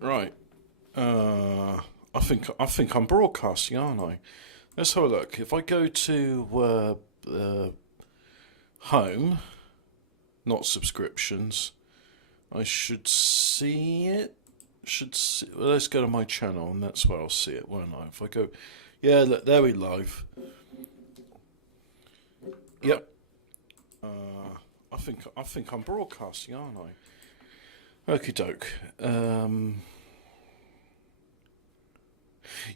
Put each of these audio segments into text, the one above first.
Right. I think I'm broadcasting, aren't I? Let's have a look. If I go to home, not subscriptions, I should see it. Well, let's go to my channel, and that's where I'll see it, won't I? If I go, yeah, look, there we live. Yep. I think I'm broadcasting, aren't I? Okie doke.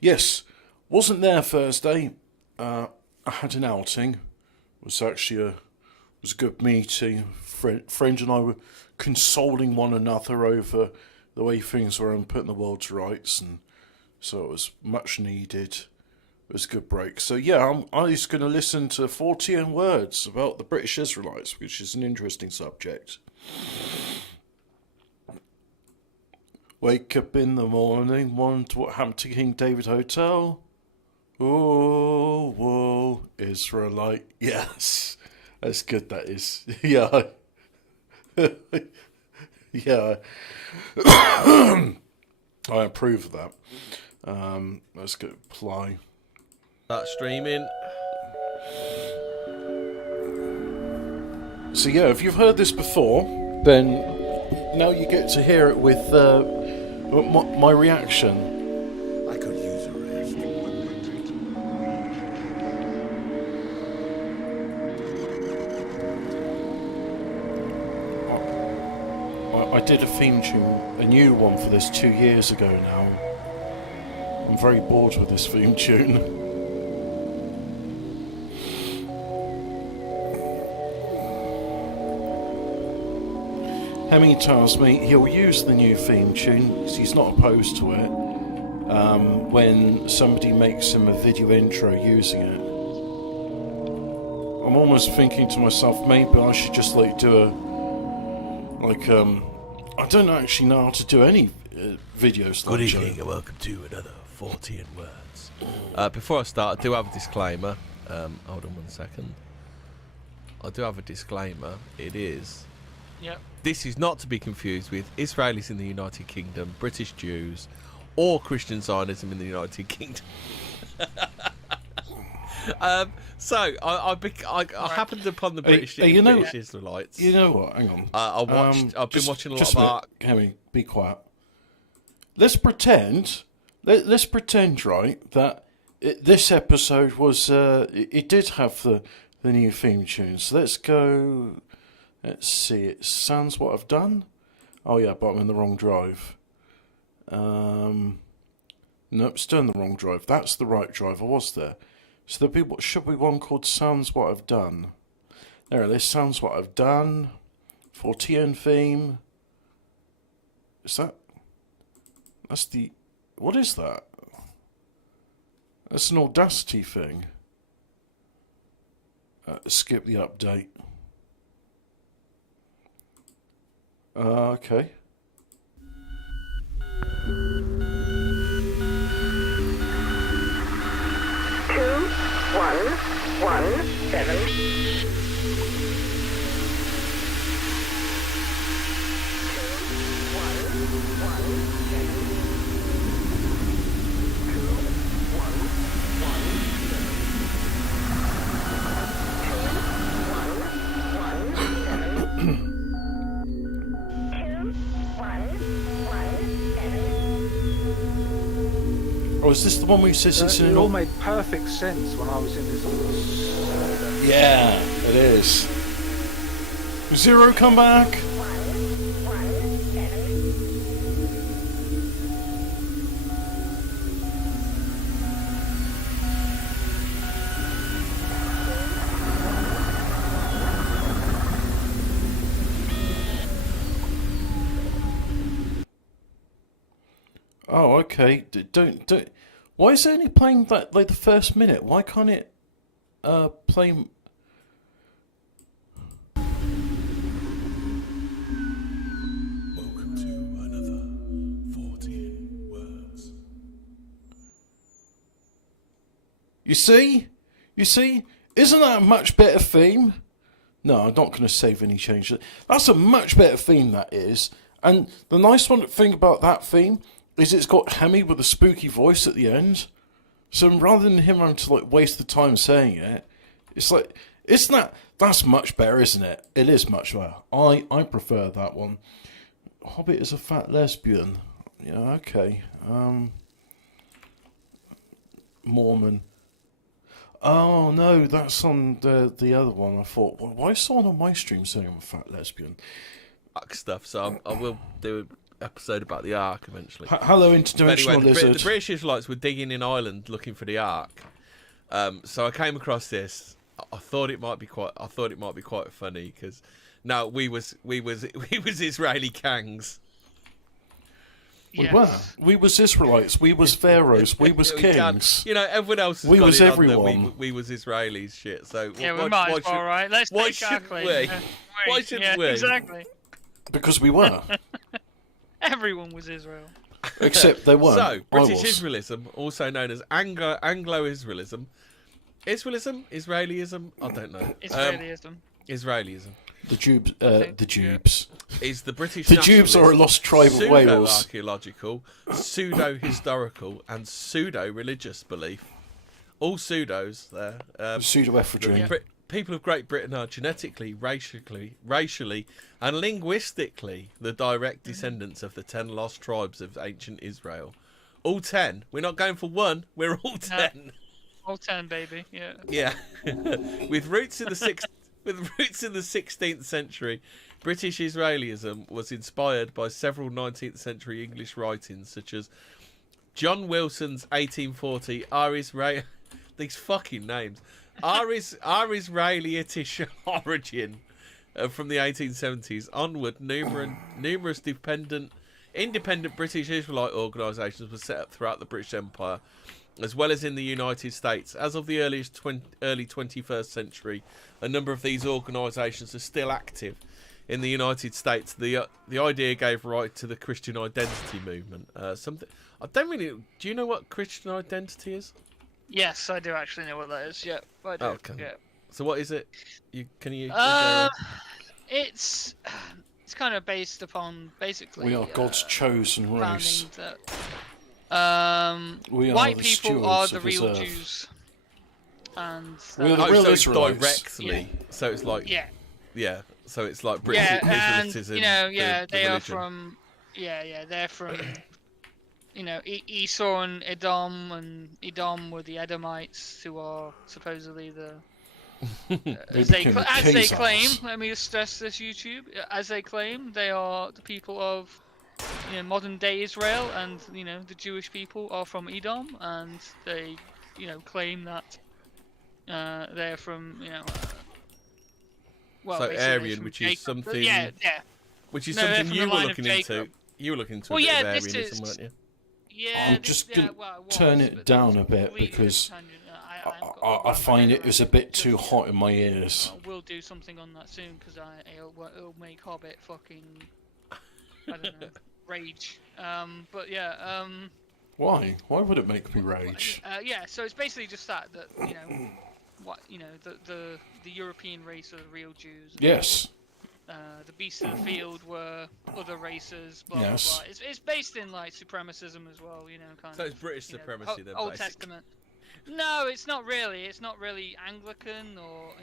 Yes, wasn't there Thursday. I had an outing. It was actually a good meeting. Friend and I were consoling one another over the way things were and putting the world to rights, and so it was much needed. It was a good break. So yeah, I was going to listen to Fortean words about the British Israelites, which is an interesting subject. Wake up in the morning, wonder what happened to King David Hotel. Oh, whoa, Israelite. Yes, that's good, that is. Yeah. Yeah. I approve of that. Let's go play. Start streaming. So yeah, if you've heard this before, then now you get to hear it with my reaction. I could use a rest. I did a theme tune, a new one for this 2 years ago now. I'm very bored with this theme tune. Hemi tells me he'll use the new theme tune because he's not opposed to it when somebody makes him a video intro using it. I'm almost thinking to myself, maybe I should just do I don't actually know how to do any videos. Good evening and welcome to another Fortean Words. Before I start, I do have a disclaimer. Hold on 1 second. I do have a disclaimer. It is... Yep. This is not to be confused with Israelis in the United Kingdom, British Jews, or Christian Zionism in the United Kingdom. So I happened upon the British Israelites. You know what? Hang on. I've been watching a lot of art. Hemi, be quiet. Let's pretend. Let's pretend, right, that this episode was. It did have the new theme tune. So let's go. Let's see, it sounds what I've done. Oh yeah, but I'm in the wrong drive. Nope, still in the wrong drive. That's the right drive, I was there. So should be one called Sounds What I've Done. There it is, Sounds What I've Done. Fortean theme. Is that... That's the... What is that? That's an Audacity thing. Skip the update. Okay. Two, one, 7. Oh, is this the one where you said it's It all made perfect sense when I was in this. Yeah, it is. Zero, come back. Oh, okay. Don't. Why is it only playing that the first minute? Why can't it play? Welcome to another 14 Words. You see, isn't that a much better theme? No, I'm not going to save any changes. That's a much better theme, that is. And the nice one thing about that theme is it's got Hemi with a spooky voice at the end. So rather than him having to waste the time saying it, it's like, that's much better, isn't it? It is much better. I prefer that one. Hobbit is a fat lesbian. Yeah, okay. Mormon. Oh no, that's on the other one. I thought, well, why is someone on my stream saying I'm a fat lesbian? Ark stuff. So I will do an episode about the Ark eventually. Hello, interdimensional Anyway, lizard. the British Israelites were digging in Ireland looking for the Ark. So I came across this. I thought it might be quite funny because no, we was Israeli kangs. Yes. We was Israelites. We was pharaohs. We was kings. You know, everyone else. Has We got was it on everyone. that we was Israelis. Shit. So Yeah, we might as well, right? Let's why take our shouldn't claim. we? Yeah. Why shouldn't we? Exactly. Because we were. Everyone was Israel. Except they weren't. So, British I was. Israelism, also known as Anglo-Israelism. Israelism? I don't know. Israelism. Israelism. The Jubes. think, The Jubes. Is the British The Jubes are a lost tribe of Wales. pseudo-archaeological, pseudo-historical, and pseudo-religious belief. All pseudos there. Pseudo-ephedrine. People of Great Britain are genetically, racially, and linguistically the direct descendants of the 10 lost tribes of ancient Israel. All 10. We're not going for one. We're all 10. All 10, baby. Yeah. Yeah. With roots in the 16th century, British Israelism was inspired by several 19th century English writings such as John Wilson's 1840 these fucking names. Our Israelitish origin from the 1870s onward, numerous independent British Israelite organisations were set up throughout the British Empire, as well as in the United States. As of the early 21st century, a number of these organisations are still active. In the United States, the idea gave rise to the Christian identity movement. Something I don't really. Do you know what Christian identity is? Yes, I do actually know what that is. Yeah, I do. Okay. Yeah. So what is it? Can you? It's kind of based upon basically. We are God's chosen race. We are white the people are stewards the of his real earth. Jews, and We are the Oh, real so it's Israelites. directly. So it's like yeah, So it's like British and Israelism. they are religion. from they're from Esau and Edom were the Edomites, who are supposedly the as they became the claim. Khazars. Let me just stress this, YouTube. As they claim, they are the people of modern day Israel, and the Jewish people are from Edom, and they claim that they're from well, So basically Aryan, from which is Jacob. something. Yeah. Which is No, they're something from you the were line of looking Jacob. into. You were looking into Well, a bit yeah, of this Aryanism, is- weren't you? Yeah, I'm just yeah, gonna well, it turn was, it but down a bit completely because tangent. I haven't got I find my it was a bit too hot in my ears. We'll do something on that soon because it'll make Hobbit fucking I don't know rage. But yeah. Why? Why would it make me rage? Yeah. So it's basically just that the European race are the real Jews. Yes. The beasts of the field were other races. Blah, Yes. blah, blah. It's based in like supremacism as well. Kind So of. it's British supremacy then, Old basically. Testament. No, it's not really. It's not really Anglican or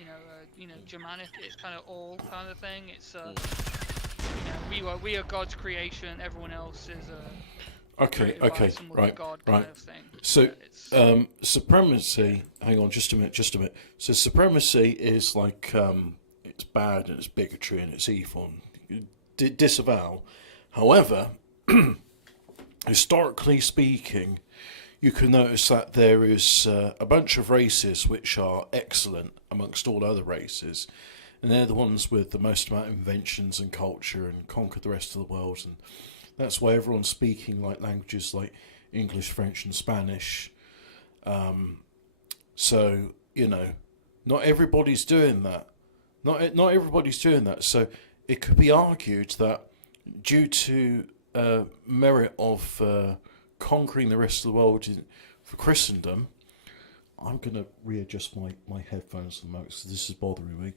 Germanic. It's kind of all kind of thing. It's we are God's creation. Everyone else is created by some other God kind of thing. So, It's- supremacy. Hang on, just a minute. So, supremacy is like it's bad and it's bigotry and it's evil. And disavow. However, historically speaking, you can notice that there is a bunch of races which are excellent amongst all other races, and they're the ones with the most amount of inventions and culture and conquered the rest of the world, and that's why everyone's speaking like languages like English, French, and Spanish. So not everybody's doing that. Not everybody's doing that. So it could be argued that due to merit of conquering the rest of the world for Christendom, I'm going to readjust my headphones at the moment because this is bothering me.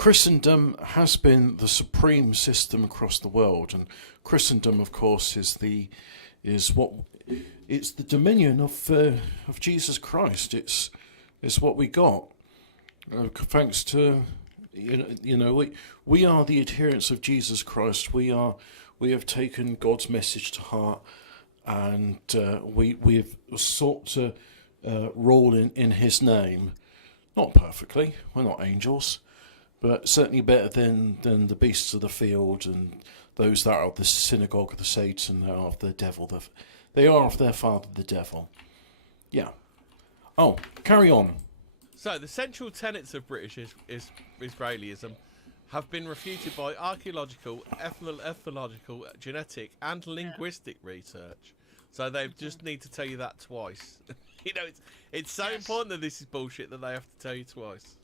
Christendom has been the supreme system across the world, and Christendom, of course, it's the dominion of Jesus Christ. It's what we got, thanks to we are the adherents of Jesus Christ. We have taken God's message to heart, and we've sought to rule in His name. Not perfectly, we're not angels, but certainly better than the beasts of the field and those that are of the synagogue of the Satan. They are of the devil. They are of their father, the devil. Yeah. Oh, carry on. So the central tenets of British Israelism have been refuted by archaeological, ethnological, genetic, and linguistic research. So they just need to tell you that twice. It's so important that this is bullshit that they have to tell you twice.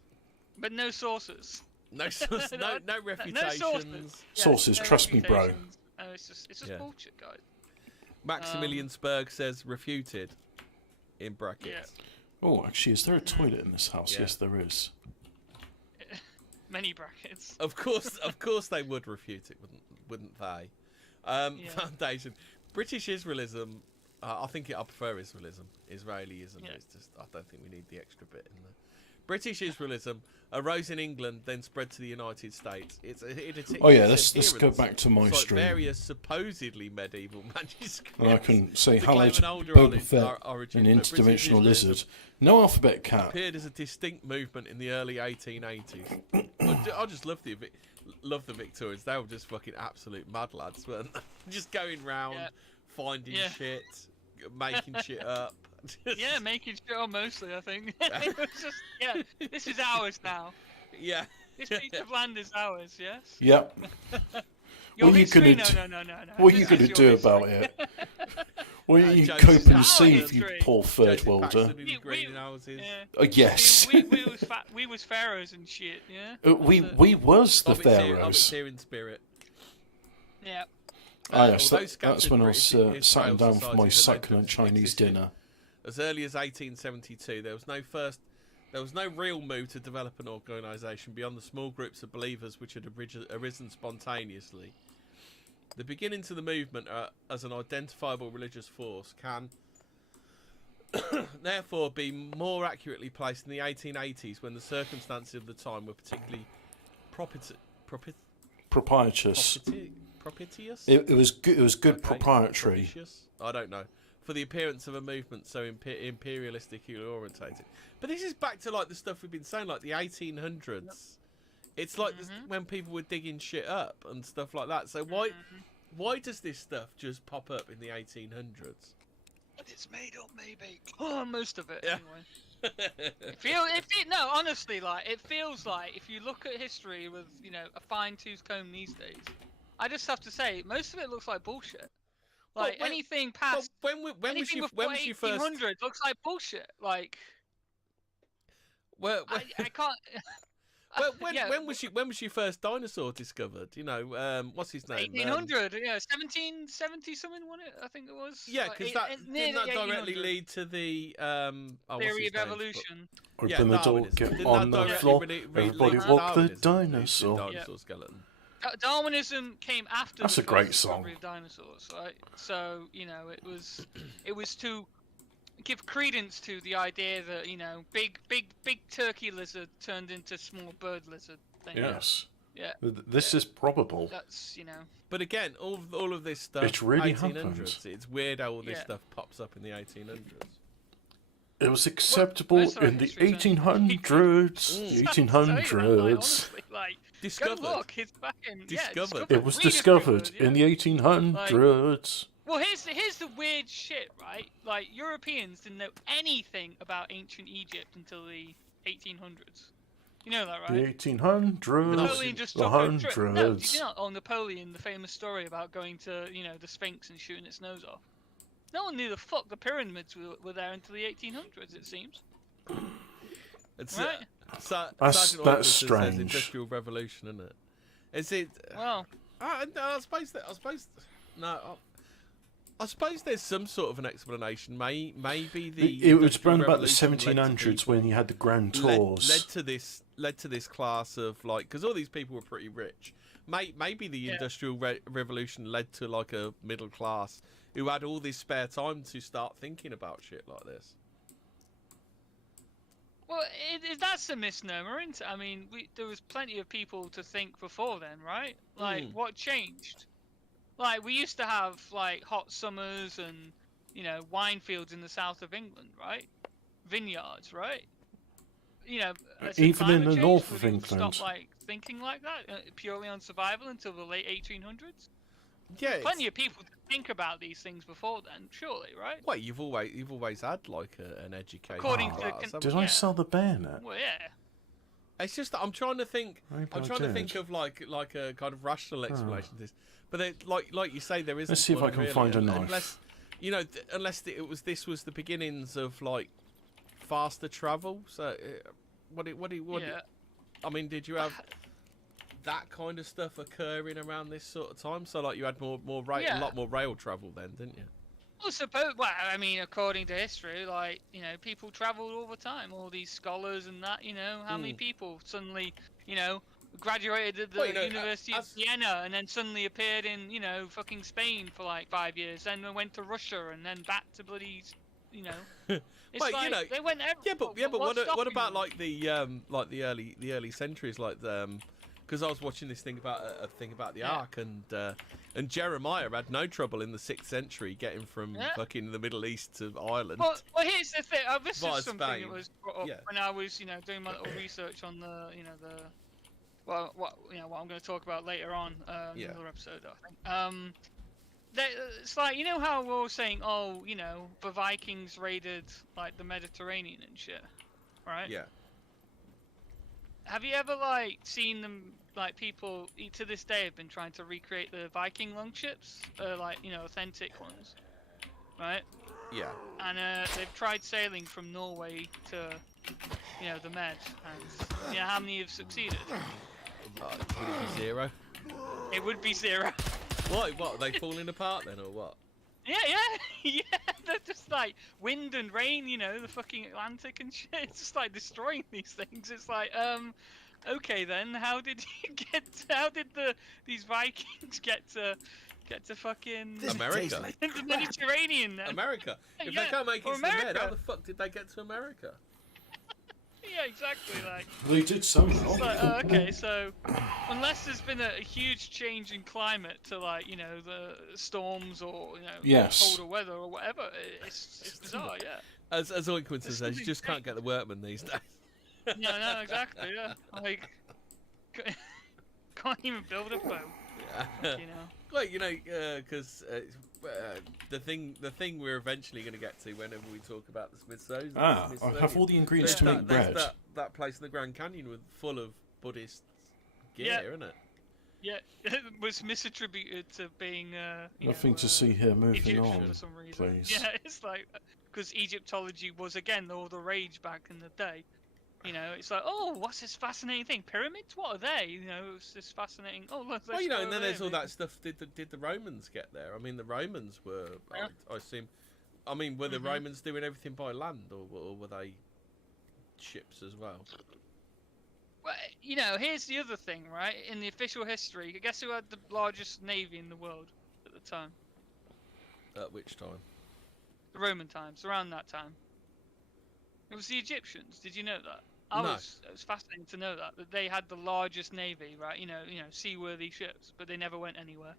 But no sources. No sources, no reputations. No sources. Sources, trust me, bro. It's just bullshit, guys. Maximilian Spurg says refuted in brackets. Yeah. Oh, actually, is there a toilet in this house? Yeah. Yes, there is. Many brackets. Of course they would refute it, wouldn't they? Foundation. British Israelism, I prefer Israelism. Israelism. Yeah. It's just, I don't think we need the extra bit in there. British Israelism arose in England, then spread to the United States. Let's go back to my stream. Various supposedly medieval manuscripts. And I can say to hello claim to an older Boba Fett, origin, an but British interdimensional Israelism lizard. No alphabet cat. appeared as a distinct movement in the early 1880s. I just love the Victorians. They were just fucking absolute mad lads, weren't they? Just going round, finding shit, making shit up. Yeah, making shit up mostly, I think. It was just, this is ours now. Yeah. This piece of land is ours, yes? Yep. Your What are you history? gonna No. What are you This going to is do your about history. it? What are you Joseph cope and Stalin see, you history. poor third Joseph worlder? Paxton in the greenhouses. Yeah. Yes. We was pharaohs and shit, yeah? We was the Hobbits here- Hobbits pharaohs. here in spirit. Yeah. Yes, although that's scattered when I was British sitting Israel down for my societies had succulent Chinese existed dinner. As early as 1872, there was no real move to develop an organisation beyond the small groups of believers which had arisen spontaneously. The beginnings of the movement as an identifiable religious force can therefore be more accurately placed in the 1880s, when the circumstances of the time were particularly Proprietous. propitious. It was good. It was good Okay, proprietary. propitious? I don't know. For the appearance of a movement so imperialistically orientated. But this is back to like the stuff we've been saying, like the 1800s. It's like when people were digging shit up and stuff like that. So why does this stuff just pop up in the 1800s? But it's made up, maybe. Oh, most of it, Yeah. anyway. No, honestly, like, it feels like, if you look at history with, a fine-tooth comb these days, I just have to say, most of it looks like bullshit. Like, Well, anything past... when was you first? 1800 looks like bullshit. Like, Well, I can't... when was your first dinosaur discovered? What's his name? 1800, 1770 something, wasn't it? I think it was. Yeah, because didn't that directly lead to the theory of evolution. Open the door, get Didn't on that the directly floor. lead Everybody to walk the Darwinism? dinosaur. The dinosaur skeleton. Darwinism came after That's the a great first discovery song. of dinosaurs, right? So it was to give credence to the idea that big turkey lizard turned into small bird lizard thing. Yes. Yeah. This is probable. That's But again, all of this stuff. It really 1800s. happened. It's weird how all this Yeah. stuff pops up in the 1800s. It was acceptable most of our in the history is 1800s. The Like, 1800s. honestly, like, Discovered. Go look, it's fucking Discovered. It was discovered rediscovered, in the 1800s. Well, here's the weird shit, right? Like, Europeans didn't know anything about ancient Egypt until the 1800s. You know that, The right? 1800s. Napoleon just The took a trip. No, did hundreds. you not? Oh, Napoleon, the famous story about going to, the Sphinx and shooting its nose off. No one knew the fuck the pyramids were there until the 1800s, it seems. It's Right? Sergeant That's Orphan just says strange. Industrial Revolution, isn't it? Is it? Well, I suppose. No. I suppose there's some sort of an explanation. Maybe the It was Industrial around about the Revolution led to 1700s when you had the grand led tours. led to this class of like, because all these people were pretty rich. Maybe the Industrial Revolution led to like a middle class who had all this spare time to start thinking about shit like this. Well, that's a misnomer, isn't it? I mean, there was plenty of people to think before then, right? Like, what changed? Like, we used to have, like, hot summers and, you know, wine fields in the south of England, right? Vineyards, right? You know, as Even in climate the changed, north we of didn't England. Stop, like, thinking like that, purely on survival until the late 1800s. Yeah, Plenty of people to think about these things before then, surely, right? Well, you've always had like an education. According to class, haven't Did you? I sell the bayonet? Well, yeah. It's just that I'm trying to think. Maybe I'm I trying to did. think of like a kind of rational explanation to this. But then, like you say, there isn't. Let's see if one I can really, find a knife. Unless, you know, this was the beginnings of like faster travel. So, Yeah. I mean, did you have that kind of stuff occurring around this sort of time? So, like, you had a lot more rail travel then, didn't you? Well, I mean, according to history, like, you know, people travelled all the time. All these scholars and that, you know, how many people suddenly, you know, graduated at the University of Vienna and then suddenly appeared in, you know, fucking Spain for like 5 years, then went to Russia and then back to bloody, you know. It's Well, like, you know, they went everywhere. but what's what stopping about them? like the early centuries, like because I was watching this thing about a thing about the Ark, and Jeremiah had no trouble in the 6th century getting from fucking the Middle East to Ireland. Well, here's the thing. This Via is something Spain. that was brought up when I was, you know, doing my little research on the, you know, what I'm going to talk about later on in another episode, I think. It's like, you know how we're all saying, oh, you know, the Vikings raided like the Mediterranean and shit, right? Yeah. Have you ever like seen them, like people to this day have been trying to recreate the Viking longships, like, you know, authentic ones, right? Yeah. And they've tried sailing from Norway to, you know, the Med, and you know how many have succeeded? Would it be 0? It would be 0. What? Are they falling apart then, or what? Yeah. They're just like wind and rain, you know, the fucking Atlantic and shit. It's just like destroying these things. It's like, okay then, how did these Vikings get to fucking America. the Mediterranean then? America. If Yeah, they can't make it or to the Med, America. how the fuck did they get to America? Yeah, exactly. Like, They did somehow. it's like, okay, so unless there's been a huge change in climate to, like, you know, the storms or, you know, Yes. colder weather or whatever, it's bizarre, yeah. As Oinkwin says, you something just can't get the workmen these days. No, exactly, yeah. Like, can't even build a boat, you know. Well, you know, because the thing we're eventually going to get to whenever we talk about the Smithsonian. I have all the ingredients to make bread. That place in the Grand Canyon with full of Buddhist gear, Yeah. isn't it? Yeah, it was misattributed to being, Nothing to see here. Moving Egyptian on, for some reason. please. Yeah, it's like, because Egyptology was, again, all the rage back in the day. You know, it's like, oh, what's this fascinating thing? Pyramids? What are they? You know, it's this fascinating. Oh, look. Well, you know, and then there's all that. that stuff. Did the Romans get there? I mean, the Romans were. Yeah. I assume. I mean, were the Romans doing everything by land, or were they ships as well? Well, you know, here's the other thing, right? In the official history, guess who had the largest navy in the world at the time? At which time? The Roman times, around that time. It was the Egyptians. Did you know that? No. It was fascinating to know that they had the largest navy, right? You know, seaworthy ships, but they never went anywhere.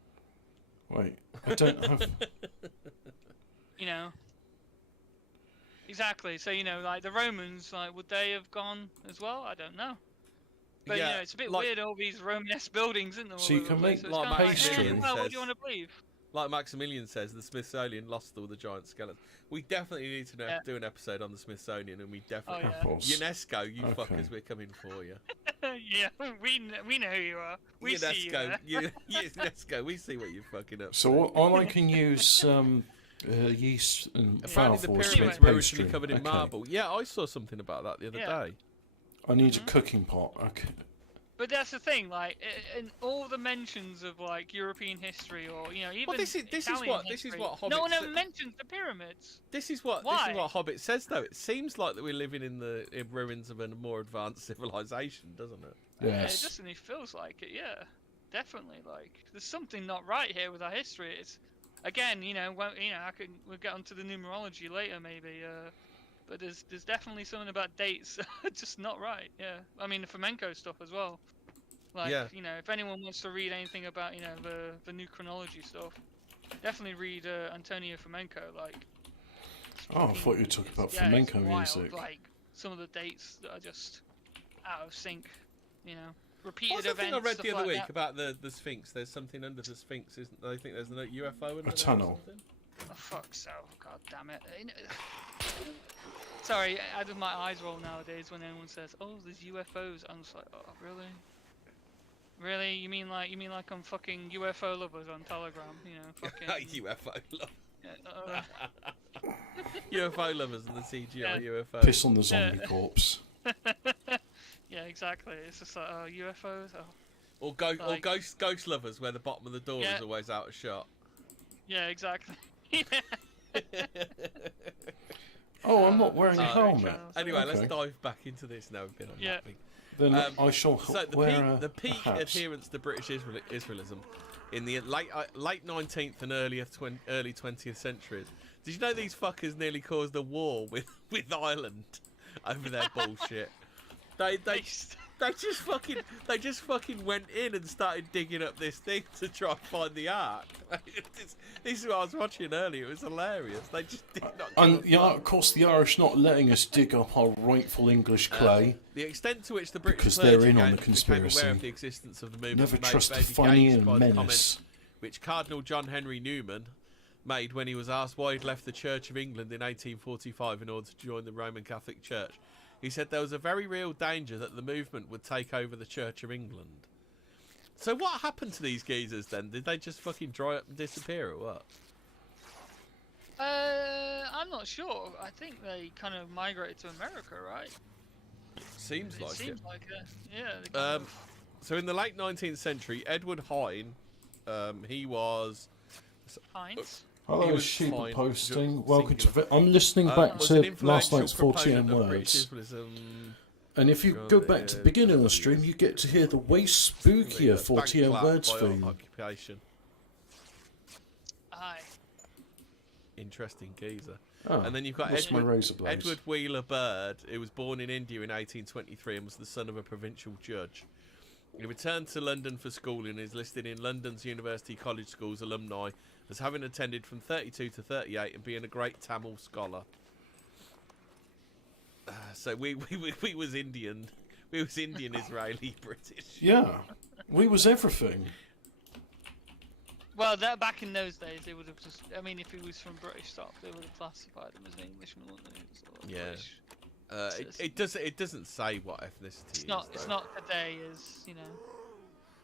Wait, I don't have. You know. Exactly. So, you know, like the Romans, like, would they have gone as well? I don't know. But, Yeah, you know, it's a bit like- weird, all these Romanesque buildings, isn't there? So you all over can the make place? So it's like kinda pastry. well, what do says- you want to believe? Like Maximilian says, the Smithsonian lost all the giant skeletons. We definitely need to do an episode on the Smithsonian, and we definitely Oh, yeah. Apples. UNESCO, you Okay. fuckers, we're coming for you. Yeah, we know who you are. We see you. UNESCO, there. UNESCO, we see what you're fucking up. So to. all I can use yeast and flour Apparently the for is to pyramids make were originally pastry. covered in Okay. marble. Yeah, I saw something about that the other Yeah. day. I need a cooking pot. Okay. But that's the thing, like, in all the mentions of like European history, or even Well, this is Italian what history, Hobbit. no one ever mentions the pyramids. This is what Hobbit says, though. It seems like that we're living in ruins of a more advanced civilization, doesn't it? Yeah, it Yes. definitely feels like it. Yeah, definitely. Like, there's something not right here with our history. It's again, we'll get onto the numerology later, maybe. But there's definitely something about dates just not right. Yeah, I mean the flamenco stuff as well. Like, Yeah. If anyone wants to read anything about the new chronology stuff, definitely read Antonio Flamenco. Like, Oh, I thought you were talking about it's flamenco wild, music. like some of the dates that are just out of sync. Repeated What's the events. thing I read stuff the other like week that. about the Sphinx? There's something under the Sphinx, isn't there? I think there's a UFO under there. tunnel. Or something? Oh, fuck's sake, god damn it. Sorry, how do my eyes roll nowadays when anyone says, "Oh, there's UFOs"? I'm just like, oh, really? Really? You mean like I'm fucking UFO lovers on Telegram? Fucking UFO love. yeah, UFO lovers and the CGI UFO. Piss on the zombie corpse. yeah, exactly. It's just like, oh, UFOs. Oh, Or ghost lovers, where the bottom of the door is always out of shot. yeah, exactly. Oh, I'm not wearing a Oh, helmet. Anyway, Okay. let's dive back into this now. We've been on Yeah. that thing. Then I shall So wear the peak a hat. adherence to British Israelism in the late 19th and early 20th centuries. Did you know these fuckers nearly caused a war with Ireland over their bullshit? They just fucking went in and started digging up this thing to try and find the ark. This is what I was watching earlier. It was hilarious. They just did not. And of course, the Irish not letting us dig up our rightful English clay. The extent to which the British Because they're clergy in on the became conspiracy. aware of the existence of the movement Never may trust be a funny gauged and by the menace. comment which Cardinal John Henry Newman made when he was asked why he'd left the Church of England in 1845 in order to join the Roman Catholic Church. He said there was a very real danger that the movement would take over the Church of England. So what happened to these geezers then? Did they just fucking dry up and disappear or what? I'm not sure. I think they kind of migrated to America, right? Seems like it. Seems like it. Yeah. they kind of- So in the late 19th century, Edward Hine, he was... Heinz. Hello, He was sheep fine, posting. just Welcome to. singular. I'm listening back was an to last night's influential 14 proponent of British words. Israelism. And if you go back to the beginning of the stream, you get to hear the way spookier 14 Bank words clerk by theme. occupation. Aye. Interesting geezer. Oh, And then you've got lost my razor blades. Edward Wheeler Bird, who was born in India in 1823 and was the son of a provincial judge. He returned to London for schooling and is listed in London's University College Schools alumni as having attended from 32 to 38 and being a great Tamil scholar. So we was Indian. We was Indian, Israeli, British. Yeah, we was everything. Well, that back in those days, they would have just. I mean, if he was from British stock, they would have classified him as an Englishman, wouldn't they? So, Yeah. British. It doesn't say what ethnicity It's is. not. It's though. not today, as you know.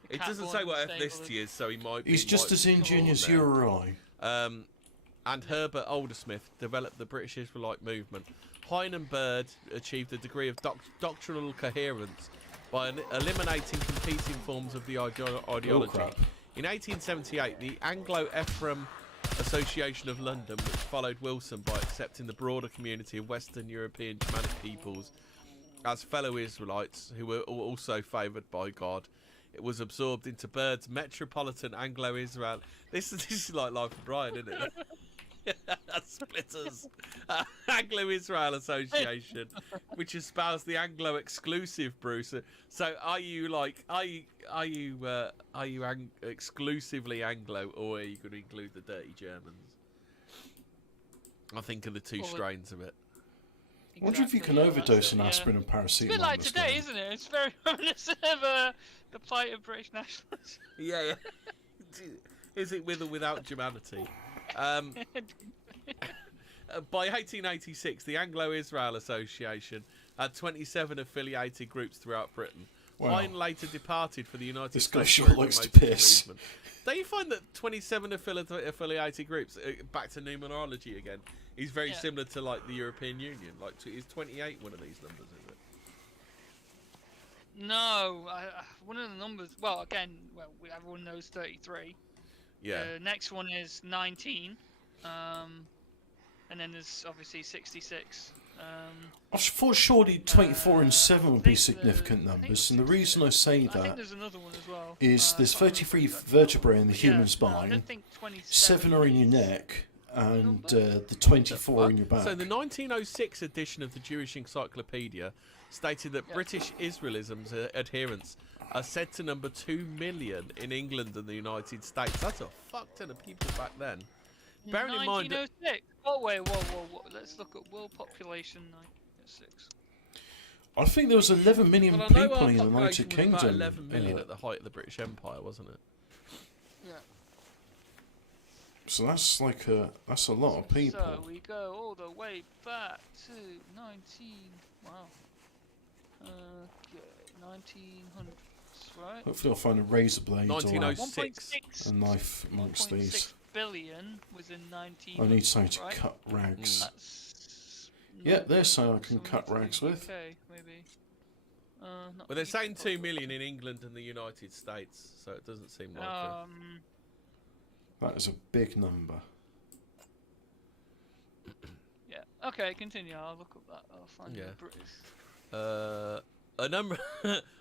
It doesn't say what ethnicity is, so he might be. He's just as Indian as you or I. And Herbert Aldersmith developed the British Israelite movement. Hine and Bird achieved a degree of doctrinal coherence by eliminating competing forms of the ideology. crap. In 1878, the Anglo-Ephraim Association of London, which followed Wilson by accepting the broader community of Western European Germanic peoples as fellow Israelites who were also favoured by God, it was absorbed into Bird's Metropolitan Anglo-Israel. This is like Life of Brian, isn't it? Splitters. Anglo-Israel Association, which espoused the Anglo-exclusive, Bruce. So are you exclusively Anglo, or are you going to include the dirty Germans? I think of the two strains of it. I wonder if you can Exactly, yeah, overdose that's an it, yeah. aspirin and paracetamol. It's a bit like this today, game. isn't it? It's very reminiscent of the plight of British nationalists. Yeah. Is it with or without humanity? By 1886, the Anglo-Israel Association had 27 affiliated groups throughout Britain. Wow. Hine later departed for the United This States. guy sure where he likes to promoted the piss. movement. Don't you find that 27 affiliated groups, back to numerology again, is very Yeah. similar to like the European Union? Like, is 28 one of these numbers, is it? No, one of the numbers. Well, again, everyone knows 33. Yeah. The next one is 19, and then there's obviously 66. I thought surely 24 and 7 would be think significant I think numbers, it's and the reason I say I think that there's another one as well. is there's I can't 33 remember exactly. vertebrae in the But human No, I spine, don't think 27 7 are in your is- neck, and number? the 24 in your back. So the 1906 edition of the Jewish Encyclopedia stated that British Israelism's adherents are said to number 2 million in England and the United States. That's a fuck ton of people back then. Bearing in mind that 1906. Oh wait, whoa. Let's look at world population 1906. I think there was 11 million well, I know people our in the population United was about Kingdom. 11 million at the height of the British Empire, wasn't it? Yeah. So that's like that's a lot of people. So we go all the way back to 19. Wow. Okay, 1900s, right? Hopefully I'll find a razor blade or 1906. a knife amongst 1.6 these. billion was in 19. I need something to right? cut rags. That's Yeah, not there's something I right, can so cut we need rags to- with. Okay, maybe. Not Well, they're really saying 2 population. million in England and the United States, so it doesn't seem like That is a big number. Yeah. Okay, continue. I'll look up that. I'll find Yeah. the British.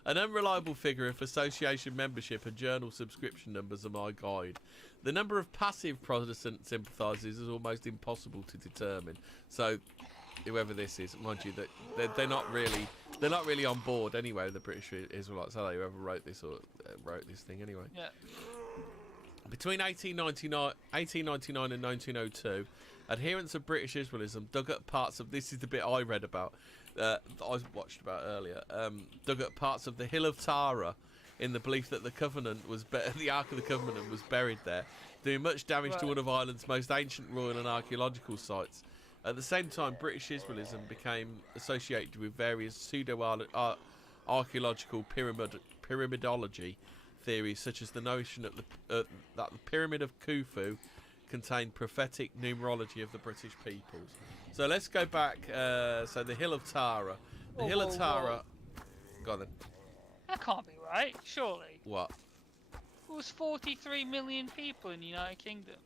An unreliable figure of association membership and journal subscription numbers are my guide. The number of passive Protestant sympathisers is almost impossible to determine. So, whoever this is, mind you, that they're not really on board anyway. The British Israelites, are they? Whoever wrote this or wrote this thing anyway. Yeah. Between 1899 and 1902, adherents of British Israelism dug up parts of... This is the bit I read about, that I watched about earlier. Dug up parts of the Hill of Tara in the belief that the Covenant was... the Ark of the Covenant was buried there, doing much damage to one of Ireland's most ancient royal and archaeological sites. At the same time, British Israelism became associated with various pseudo-archaeological pyramidology theories, such as the notion that the Pyramid of Khufu contained prophetic numerology of the British peoples. So let's go back. So the Hill of Tara. The Hill of Tara. Go on then. That can't be right, surely. What? There was 43 million people in the United Kingdom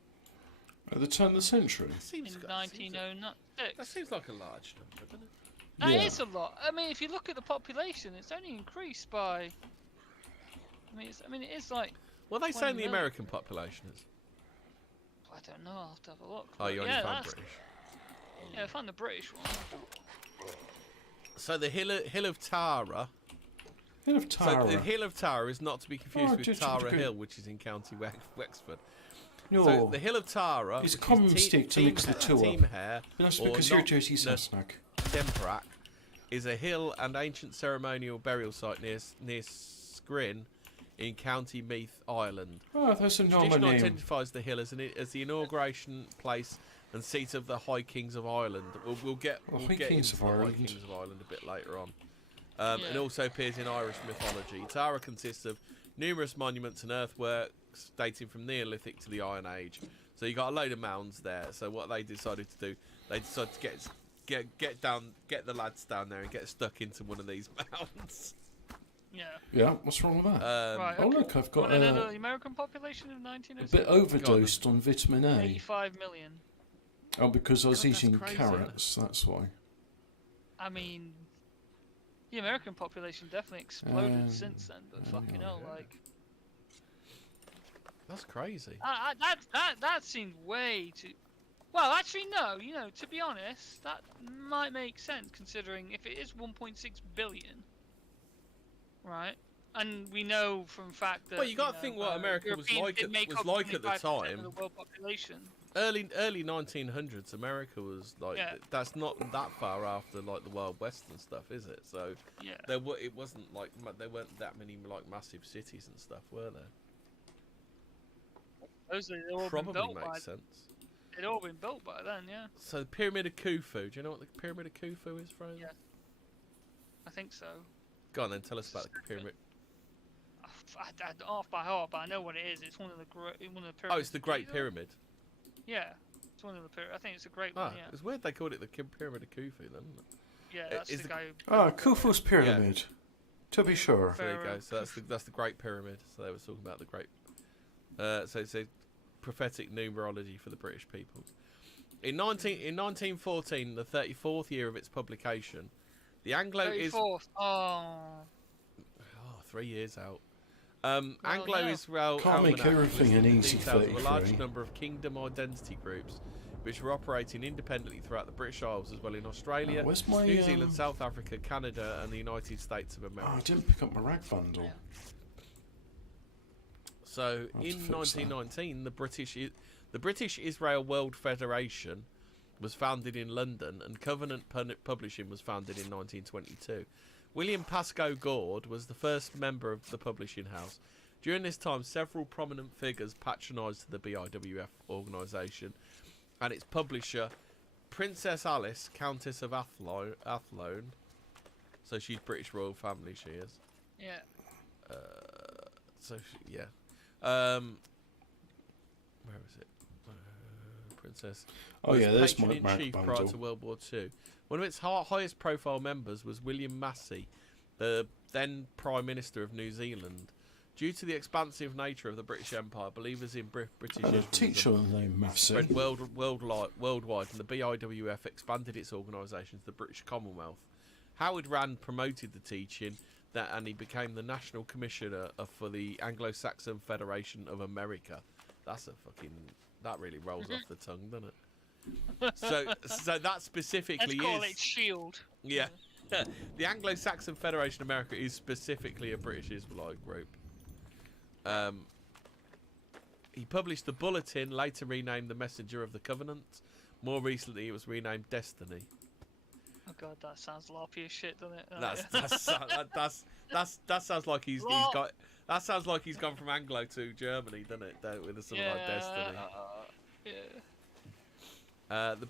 At the turn of the century. in 1906. That seems like a large number, doesn't it? That Yeah. is a lot. I mean, if you look at the population, it's only increased by. I mean, it is like. What are they 20 saying the million. American population is? I don't know. I'll have to have a look. Oh, you only yeah, found that's- British. Yeah, I found the British one. So the Hill of Tara. Hill of Tara. So the Hill of Tara is not to be confused Oh, with just Tara good. Hill, which is in County Wexford. No, So the Hill of Tara, It's a which common is mistake to mix the two Team up. Hare, that's or because you're a not dirty the snack. Demprak, is a hill and ancient ceremonial burial site near Skrin in County Meath, Ireland. Oh, that's a normal Tradition name. identifies the hill as the inauguration place and seat of the High Kings of Ireland. We'll get High get Kings into of the High Ireland. Kings of Ireland a bit later on. And also appears in Irish mythology. Tara consists of numerous monuments and earthworks dating from Neolithic to the Iron Age. So you got a load of mounds there. So what they decided to do, they decided to get the lads down there and get stuck into one of these mounds. Yeah. Yeah, what's wrong with that? Right. Oh, okay. look, I've got Wanna know a the American population of bit 1906. overdosed on vitamin A. 85 million. Oh, because I was God, that's eating crazy, carrots, that's why. I mean, the American population definitely exploded since then. But fucking hell, like That's crazy. that seemed way too. Well, actually, no. You know, to be honest, that might make sense considering if it is 1.6 billion, right? And we know from fact that. Well, you gotta think what America was Europeans like did at- make was up like at the 25% time. of the world population. Early 1900s, America was like Yeah. that's not that far after like the Wild West and stuff, is it? So Yeah. it wasn't like there weren't that many like massive cities and stuff, were there? Those are all been Probably built by. makes sense. They'd all been built by then, yeah. So the Pyramid of Khufu. Do you know what the Pyramid of Khufu is, Fraser? Yeah. I think so. Go on then, tell us about the pyramid. Off by heart, but I know what it is. It's one of the pyramids. Oh, it's the Great Giza? Pyramid. Yeah, it's one of the pyramids. I think it's a great Ah, one. Yeah, it's weird they called it the Pyramid of Khufu then, isn't it? yeah, that's is the the- guy. Ah, Khufu's pyramid. To be sure. So there you go. So that's the Great Pyramid. So they were talking about the Great. So it's a prophetic numerology for the British peoples. In 1914, the 34th year of its publication, the Anglo 3 years out. Anglo-Israel Can't make Almanac everything an listed the easy details of a large 33. number of kingdom identity groups which were operating independently throughout the British Isles as well in Australia, Where's my, New Zealand, South Africa, Canada and the United States of America. Oh, I didn't pick up my rag bundle. So I'll have to in fix that. 1919, the British Israel World Federation was founded in London, and Covenant Publishing was founded in 1922. William Pascoe Gord was the first member of the publishing house. During this time, several prominent figures patronised the BIWF organisation, and its publisher, Princess Alice, Countess of Athlone. So she's British royal family, she is. Yeah. Where is it? Princess. Oh was yeah, there's my patron in rag chief prior bundle. to World War II. One of its highest profile members was William Massey, the then Prime Minister of New Zealand. Due to the expansive nature of the British Empire, believers in British And a teacher named Massey. spread worldwide, and the BIWF expanded its organisation to the British Commonwealth. Howard Rand promoted the teaching, and he became the National Commissioner for the Anglo-Saxon Federation of America. That really rolls off the tongue, doesn't it? So that specifically Let's call is... it SHIELD. Yeah. The Anglo-Saxon Federation of America is specifically a British Israelite group. He published the Bulletin, later renamed the Messenger of the Covenant. More recently, it was renamed Destiny. Oh god, that sounds loppy as shit, doesn't it? That sounds like he's got. That sounds like he's gone from Anglo to Germany, doesn't it? With something like Destiny. The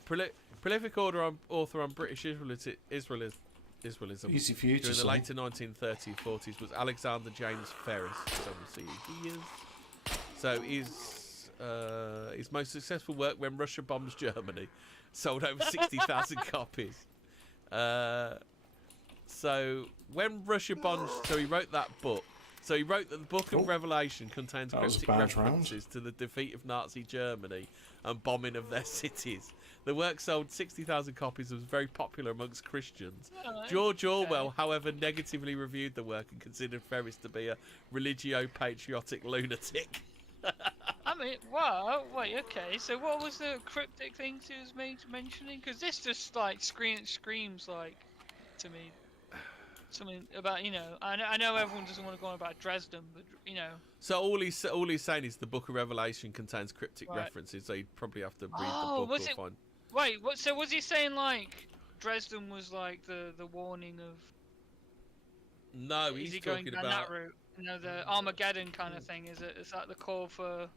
prolific author on British Israelism Easy for you to during the say. later 1930s, 40s was Alexander James Ferris. So we'll see who he is. So his most successful work, When Russia Bombs Germany, sold over 60,000 copies. So when Russia bombs, so he wrote that book. So he wrote that the Book of Revelation contains that was a cryptic bad round. references to the defeat of Nazi Germany and bombing of their cities. The work sold 60,000 copies and was very popular amongst Christians. George Orwell, however, negatively reviewed the work and considered Ferris to be a religio-patriotic lunatic. I mean, wow, wait, okay, so what was the cryptic things he was mentioning? Because this just, like, screams, like, to me, something about, you know, I know everyone doesn't want to go on about Dresden, but, you know. So all he's saying is the Book of Revelation contains cryptic references, so you'd probably have to read the book or find... Wait, so was he saying, like, Dresden was, like, the warning of... No, Is he's he going talking down about... that route? You know, the Armageddon kind of thing, is it? Is that the call for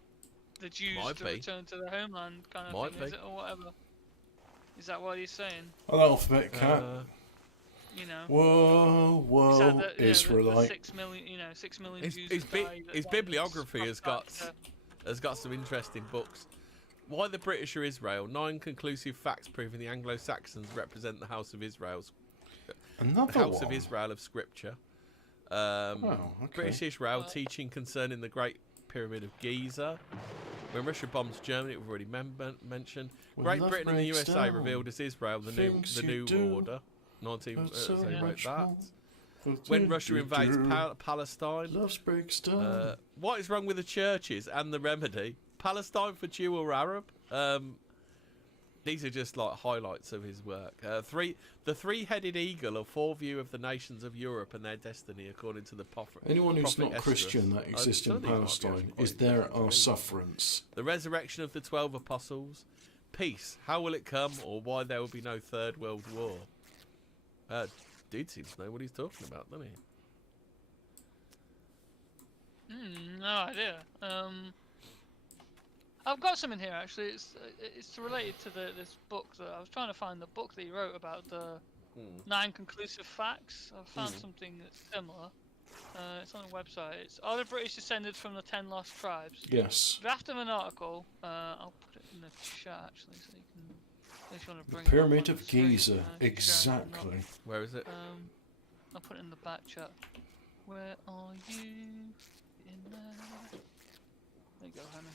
the Jews to return to their homeland kind of thing, is it, or whatever? Is that what he's saying? An alphabet cat. You know. Whoa, Is that the, Israelite. the 6 million, 6 million Jews. His bibliography has got some interesting books. Why the British are Israel? 9 conclusive facts proving the Anglo-Saxons represent the House of Israel's Another the House one. of Israel of Scripture. Okay. British Israel teaching concerning the Great Pyramid of Giza. When Russia bombs Germany, we've already mentioned. When Great love Britain and the breaks USA down, revealed as Israel the things new you do, order. 19 but so they wrote much that. more. When Russia invades Palestine. Love breaks down. What is wrong with the churches and the remedy? Palestine for Jew or Arab? These are just like highlights of his work. The three-headed eagle, a foreview of the nations of Europe and their destiny, according to the prophet. Anyone who's not Esdras. Christian that exists in Palestine is there our sufferance. The resurrection of the 12 apostles. Peace. How will it come, or why there will be no third world war? Dude seems to know what he's talking about, doesn't he? No idea. I've got some in here actually. It's related to this book that I was trying to find the book that he wrote about the 9 conclusive facts. I've found something that's similar. It's on a website. Are the British descended from the 10 lost tribes? Yes. Draft of an article. I'll put it in the chat actually, so you can. If you want to The bring it up Pyramid on of the screen, Giza. if you can, Exactly. Where is it? I'll put it in the back chat. Where are you? In there. There you go, Henry.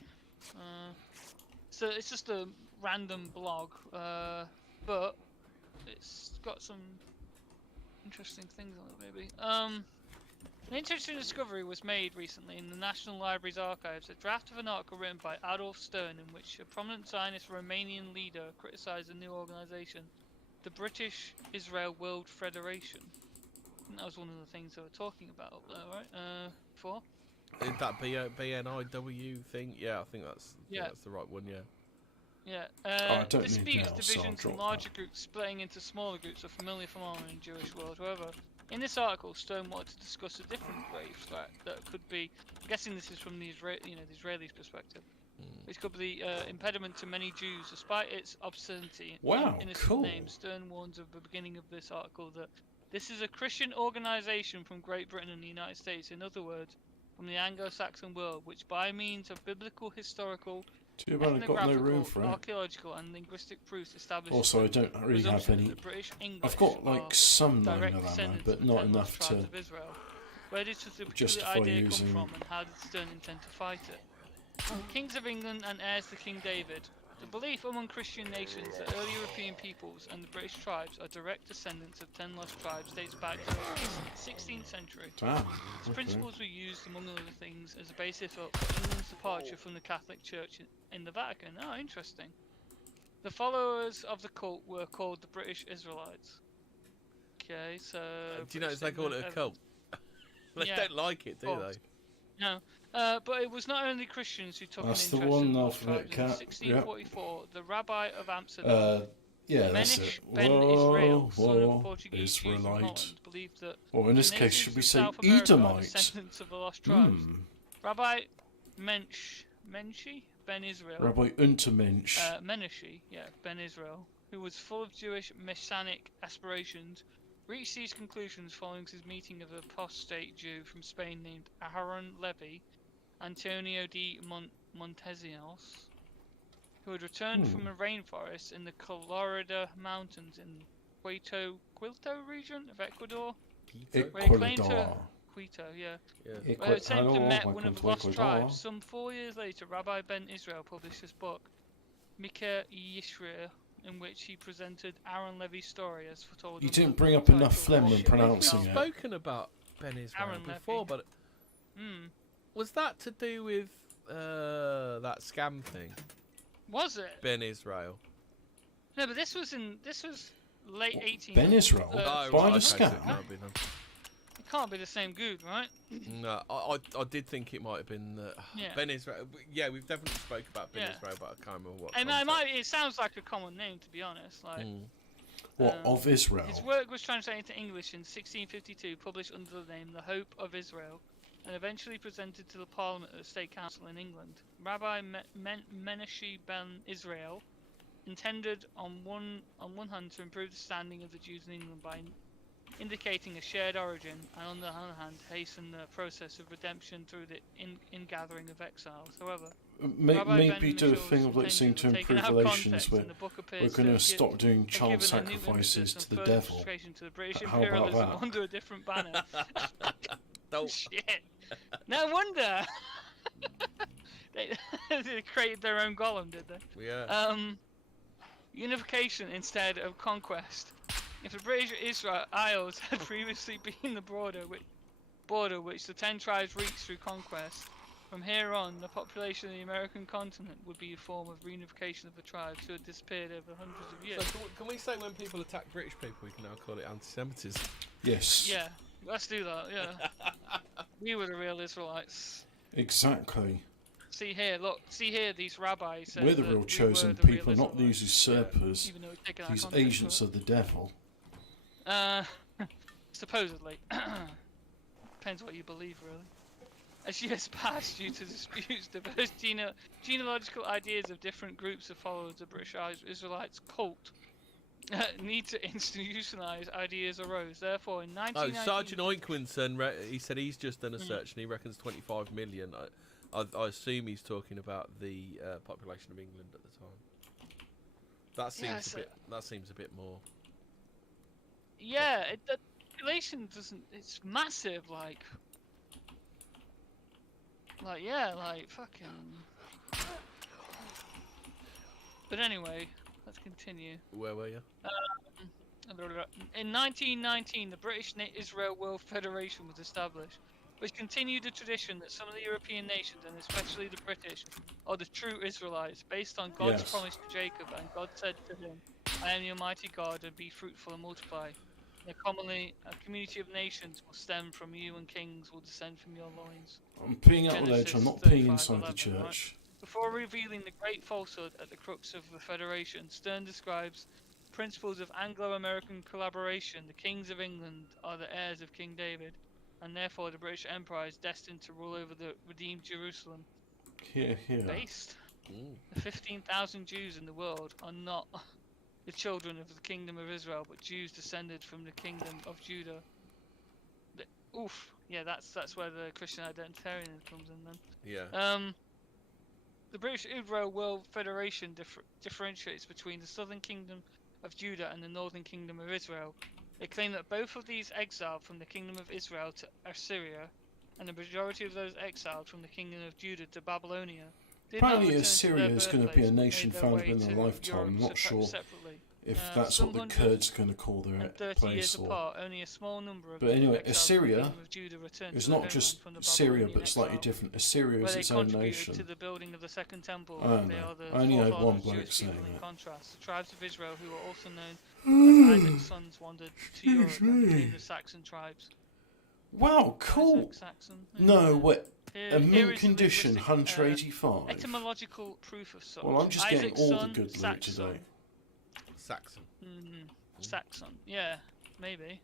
So it's just a random blog, but it's got some interesting things on it, maybe. An interesting discovery was made recently in the National Library's archives. A draft of an article written by Adolf Stern, in which a prominent Zionist Romanian leader criticised a new organisation, the British Israel World Federation. I think that was one of the things they were talking about up there, right? Before. That BNIW thing? Yeah, I think that's the right one, yeah. Yeah. don't need Disputes, now, so I'll divisions, and drop larger that. groups splitting into smaller groups are familiar phenomenon in Jewish world. However, in this article, Stern wanted to discuss a different grave threat that could be. I'm guessing this is from the the Israelis' perspective. Which could be the impediment to many Jews, despite its obscenity Wow, and innocent cool. name. Stern warns at the beginning of this article that this is a Christian organisation from Great Britain and the United States. In other words, from the Anglo-Saxon world, which by means of biblical, historical, Too bad I've got no room for it. archaeological and linguistic proofs established. Also, I don't really have any. I've got like some 9mm ammo, but not enough to Where did the justify idea come using. from, and how did Stern intend to fight it? Kings of England and heirs to King David. The belief among Christian nations that early European peoples and the British tribes are direct descendants of 10 lost tribes dates back to the 16th century. Damn. These principles were used, among other things, as a basis for England's departure from the Catholic Church in the Vatican. Oh, interesting. The followers of the cult were called the British Israelites. Okay, so... do you notice they call it a cult? They Yeah. don't like it, do Cult. they? No. But it was not only Christians who took That's an the interest one, in the alphabet tribes. In cat. Yep. 1644, the rabbi of Amsterdam, Yeah, that's Menish it. Ben Israel, son of Whoa, Portuguese Jews from Israelite. Holland, believed that Or in this the case, natives should we of say South America are Edomite? descendants of the lost tribes. Hmm. Rabbi Menshi Ben Israel, Rabbi Untermensch. Menashi, Ben Israel, who was full of Jewish messianic aspirations, reached these conclusions following his meeting of an apostate Jew from Spain named Aaron Levy, Antonio de Montesinos, who had returned from a rainforest in the Colorado Mountains in Quito region of Ecuador, where he claimed to Ecuador. Quito, Yeah. where it said to met Hello, one of the welcome lost to Ecuador. tribes. Some 4 years later, Rabbi Ben Israel published this book, Mika Yishrir, in which he presented Aaron Levy's story as foretold. You under didn't the bring up title enough phlegm when Worship pronouncing Israel. it. We've spoken about Ben Israel Aaron before, Levy. but was that to do with that scam thing? Was it? Ben Israel. No, but this was late 18. Ben Israel? Oh, By right, the okay, so scam? it can't be them. It can't be the same good, right? No, I did think it might have been Yeah. Ben Israel. Yeah, we've definitely spoke about Ben Yeah. Israel, but I can't remember what. It sounds like a common name, to be honest. Like What, of Israel? his work was translated into English in 1652, published under the name The Hope of Israel, and eventually presented to the Parliament of the State Council in England. Rabbi Menashi Ben Israel intended on one hand to improve the standing of the Jews in England by indicating a shared origin, and on the other hand hasten the process of redemption through the ingathering of exiles. However, Rabbi Maybe Ben do a Michel's thing of like seem to intentions were improve taken out of relations context, where and the book we're appears going to have stop doing have child given a new sacrifices impetus to and the further devil. illustration to the British How about imperialism that? under a different banner. Don't. Shit. No wonder. They created their own golem, did they? Yeah. Unification instead of conquest. If the British Isles had previously been the border which the 10 tribes reached through conquest, from here on the population of the American continent would be a form of reunification of the tribes who had disappeared over hundreds of years. So can we say when people attack British people, we can now call it anti-Semitism? Yes. Yeah, let's do that, yeah. We were the real Israelites. Exactly. See here, look, these rabbis said We're the that real we chosen were the real people, not these Israelites, usurpers, even though we've taken our these context agents for it. of the devil. Supposedly. Depends what you believe, really. As years passed due to disputes, diverse genealogical ideas of different groups of followers of the British Israelites cult need to institutionalise ideas arose. Therefore, in 1990... Sergeant Oinkwenson, he said he's just done a search and he reckons 25 million. I assume he's talking about the population of England at the time. That seems a bit. That seems a bit more. Yeah, population doesn't. It's massive. Like yeah, like fucking. But anyway, let's continue. Where were you? In 1919, the British-Israel World Federation was established, which continued the tradition that some of the European nations, and especially the British, are the true Israelites, based on God's Yes. promise to Jacob. And God said to him, "I am the Almighty God, and be fruitful and multiply. And commonly, a community of nations will stem from you, and kings will descend from your loins." I'm peeing out the ledge, I'm not peeing 35, inside the 11, right? church. Before revealing the great falsehood at the crux of the Federation, Stern describes principles of Anglo-American collaboration. The kings of England are the heirs of King David, and therefore the British Empire is destined to rule over the redeemed Jerusalem. Here. Based, the 15,000 Jews in the world are not the children of the Kingdom of Israel, but Jews descended from the Kingdom of Judah. Yeah, that's where the Christian identitarianism comes in then. Yeah. The British-Israel World Federation differentiates between the Southern Kingdom of Judah and the Northern Kingdom of Israel. They claim that both of these exiled from the Kingdom of Israel to Assyria, and the majority of those exiled from the Kingdom of Judah to Babylonia. Did not Apparently return to Assyria their is going to be a birthplace, but nation made their founded way in to their lifetime. I'm Europe not sure separately. if that's what the some Kurds are going to call their and 30 years place. Or... apart, only a small number of But anyway, exiles from the Assyria Kingdom of Judah returned It's to their not just homeland from the Syria, Babylonian but slightly exile, different. Assyria where is they its own contributed nation. to the building of the Second Temple. I don't They know. are the I only heard forefathers one of bloke Jewish people saying in that. contrast. The tribes of Israel, who were also known as Isaac's sons, wandered to Europe and became the Saxon tribes. Wow, cool. Isaac Saxon? No, wait. Here- A here mint is condition, linguistic, Hunter 85. etymological proof of such. Well, I'm just getting Isaac's all the son, good loot Saxon. today. Saxon. Saxon, yeah, maybe.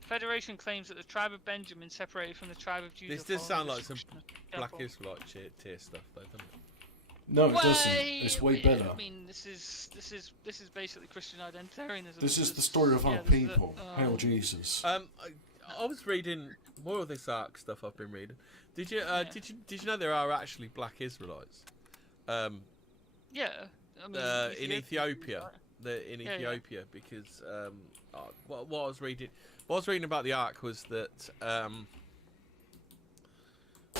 Federation claims that the tribe of Benjamin separated from the tribe of Judah. This does following sound like some destruction of- Black Careful. Israelite tier stuff, though, doesn't it? No, it doesn't. Way- It's way better. I mean, this is basically Christian identitarianism. This is There's- the story of our yeah, there's the, people. Hail Jesus. I was reading more of this ARC stuff I've been reading. Did you did you know there are actually Black Israelites? Yeah, I mean, In Ethiopia. right? In Yeah, yeah. Ethiopia, because what I was reading about the Ark was that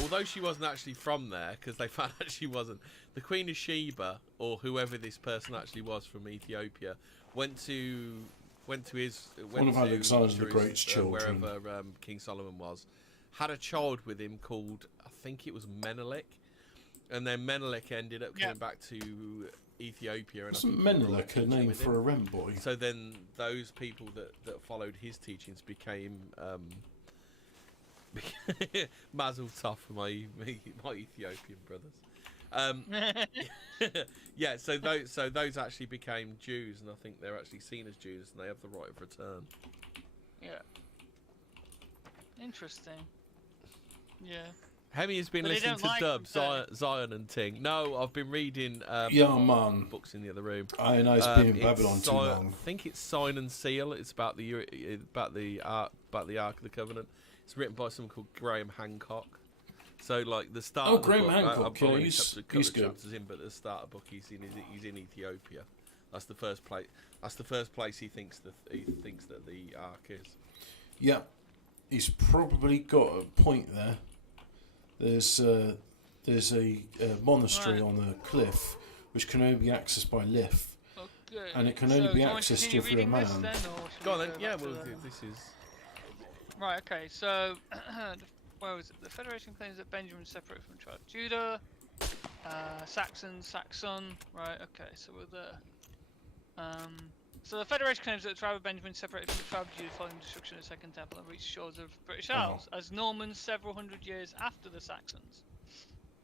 although she wasn't actually from there, because they found out she wasn't, the Queen of Sheba, or whoever this person actually was from Ethiopia, went to One of Alexander the Great's children. wherever King Solomon was, had a child with him called, I think it was Menelik, and then Menelik ended up coming back to Ethiopia. And I Wasn't think he brought Menelik a teaching name with for him. a rem boy? So then those people that followed his teachings became Mazel Tov for my Ethiopian brothers. Yeah, so those actually became Jews, and I think they're actually seen as Jews, and they have the right of return. Yeah. Interesting. Yeah. Hemi has been But they listening don't to like Dub, them, Zion and Ting. No, I've been reading Yeah, man. books in the other room. I know it's been in Babylon too I long. think it's Sign and Seal. It's about the Ark of the Covenant. It's written by someone called Graham Hancock. So like the start. Oh, of the Graham book, Hancock, I've yeah, only he's a couple of good. chapters in, but the start of the book he's in Ethiopia. That's the first place. That's the first place he thinks that the Ark is. Yeah, he's probably got a point there. There's a monastery Right. on a cliff which can only be accessed by lift, Okay. and it can only so be do you want to accessed continue if you're a reading this man. then, or should Go on we then. go Yeah, back to well, the- this is. Right, okay, so where was it? The Federation claims that Benjamin is separate from the tribe of Judah. Saxon. Right, okay, so we're there. So the Federation claims that the tribe of Benjamin separated from the tribe of Judah following the destruction of the Second Temple and reached shores of British Isles as Normans several hundred years after the Saxons.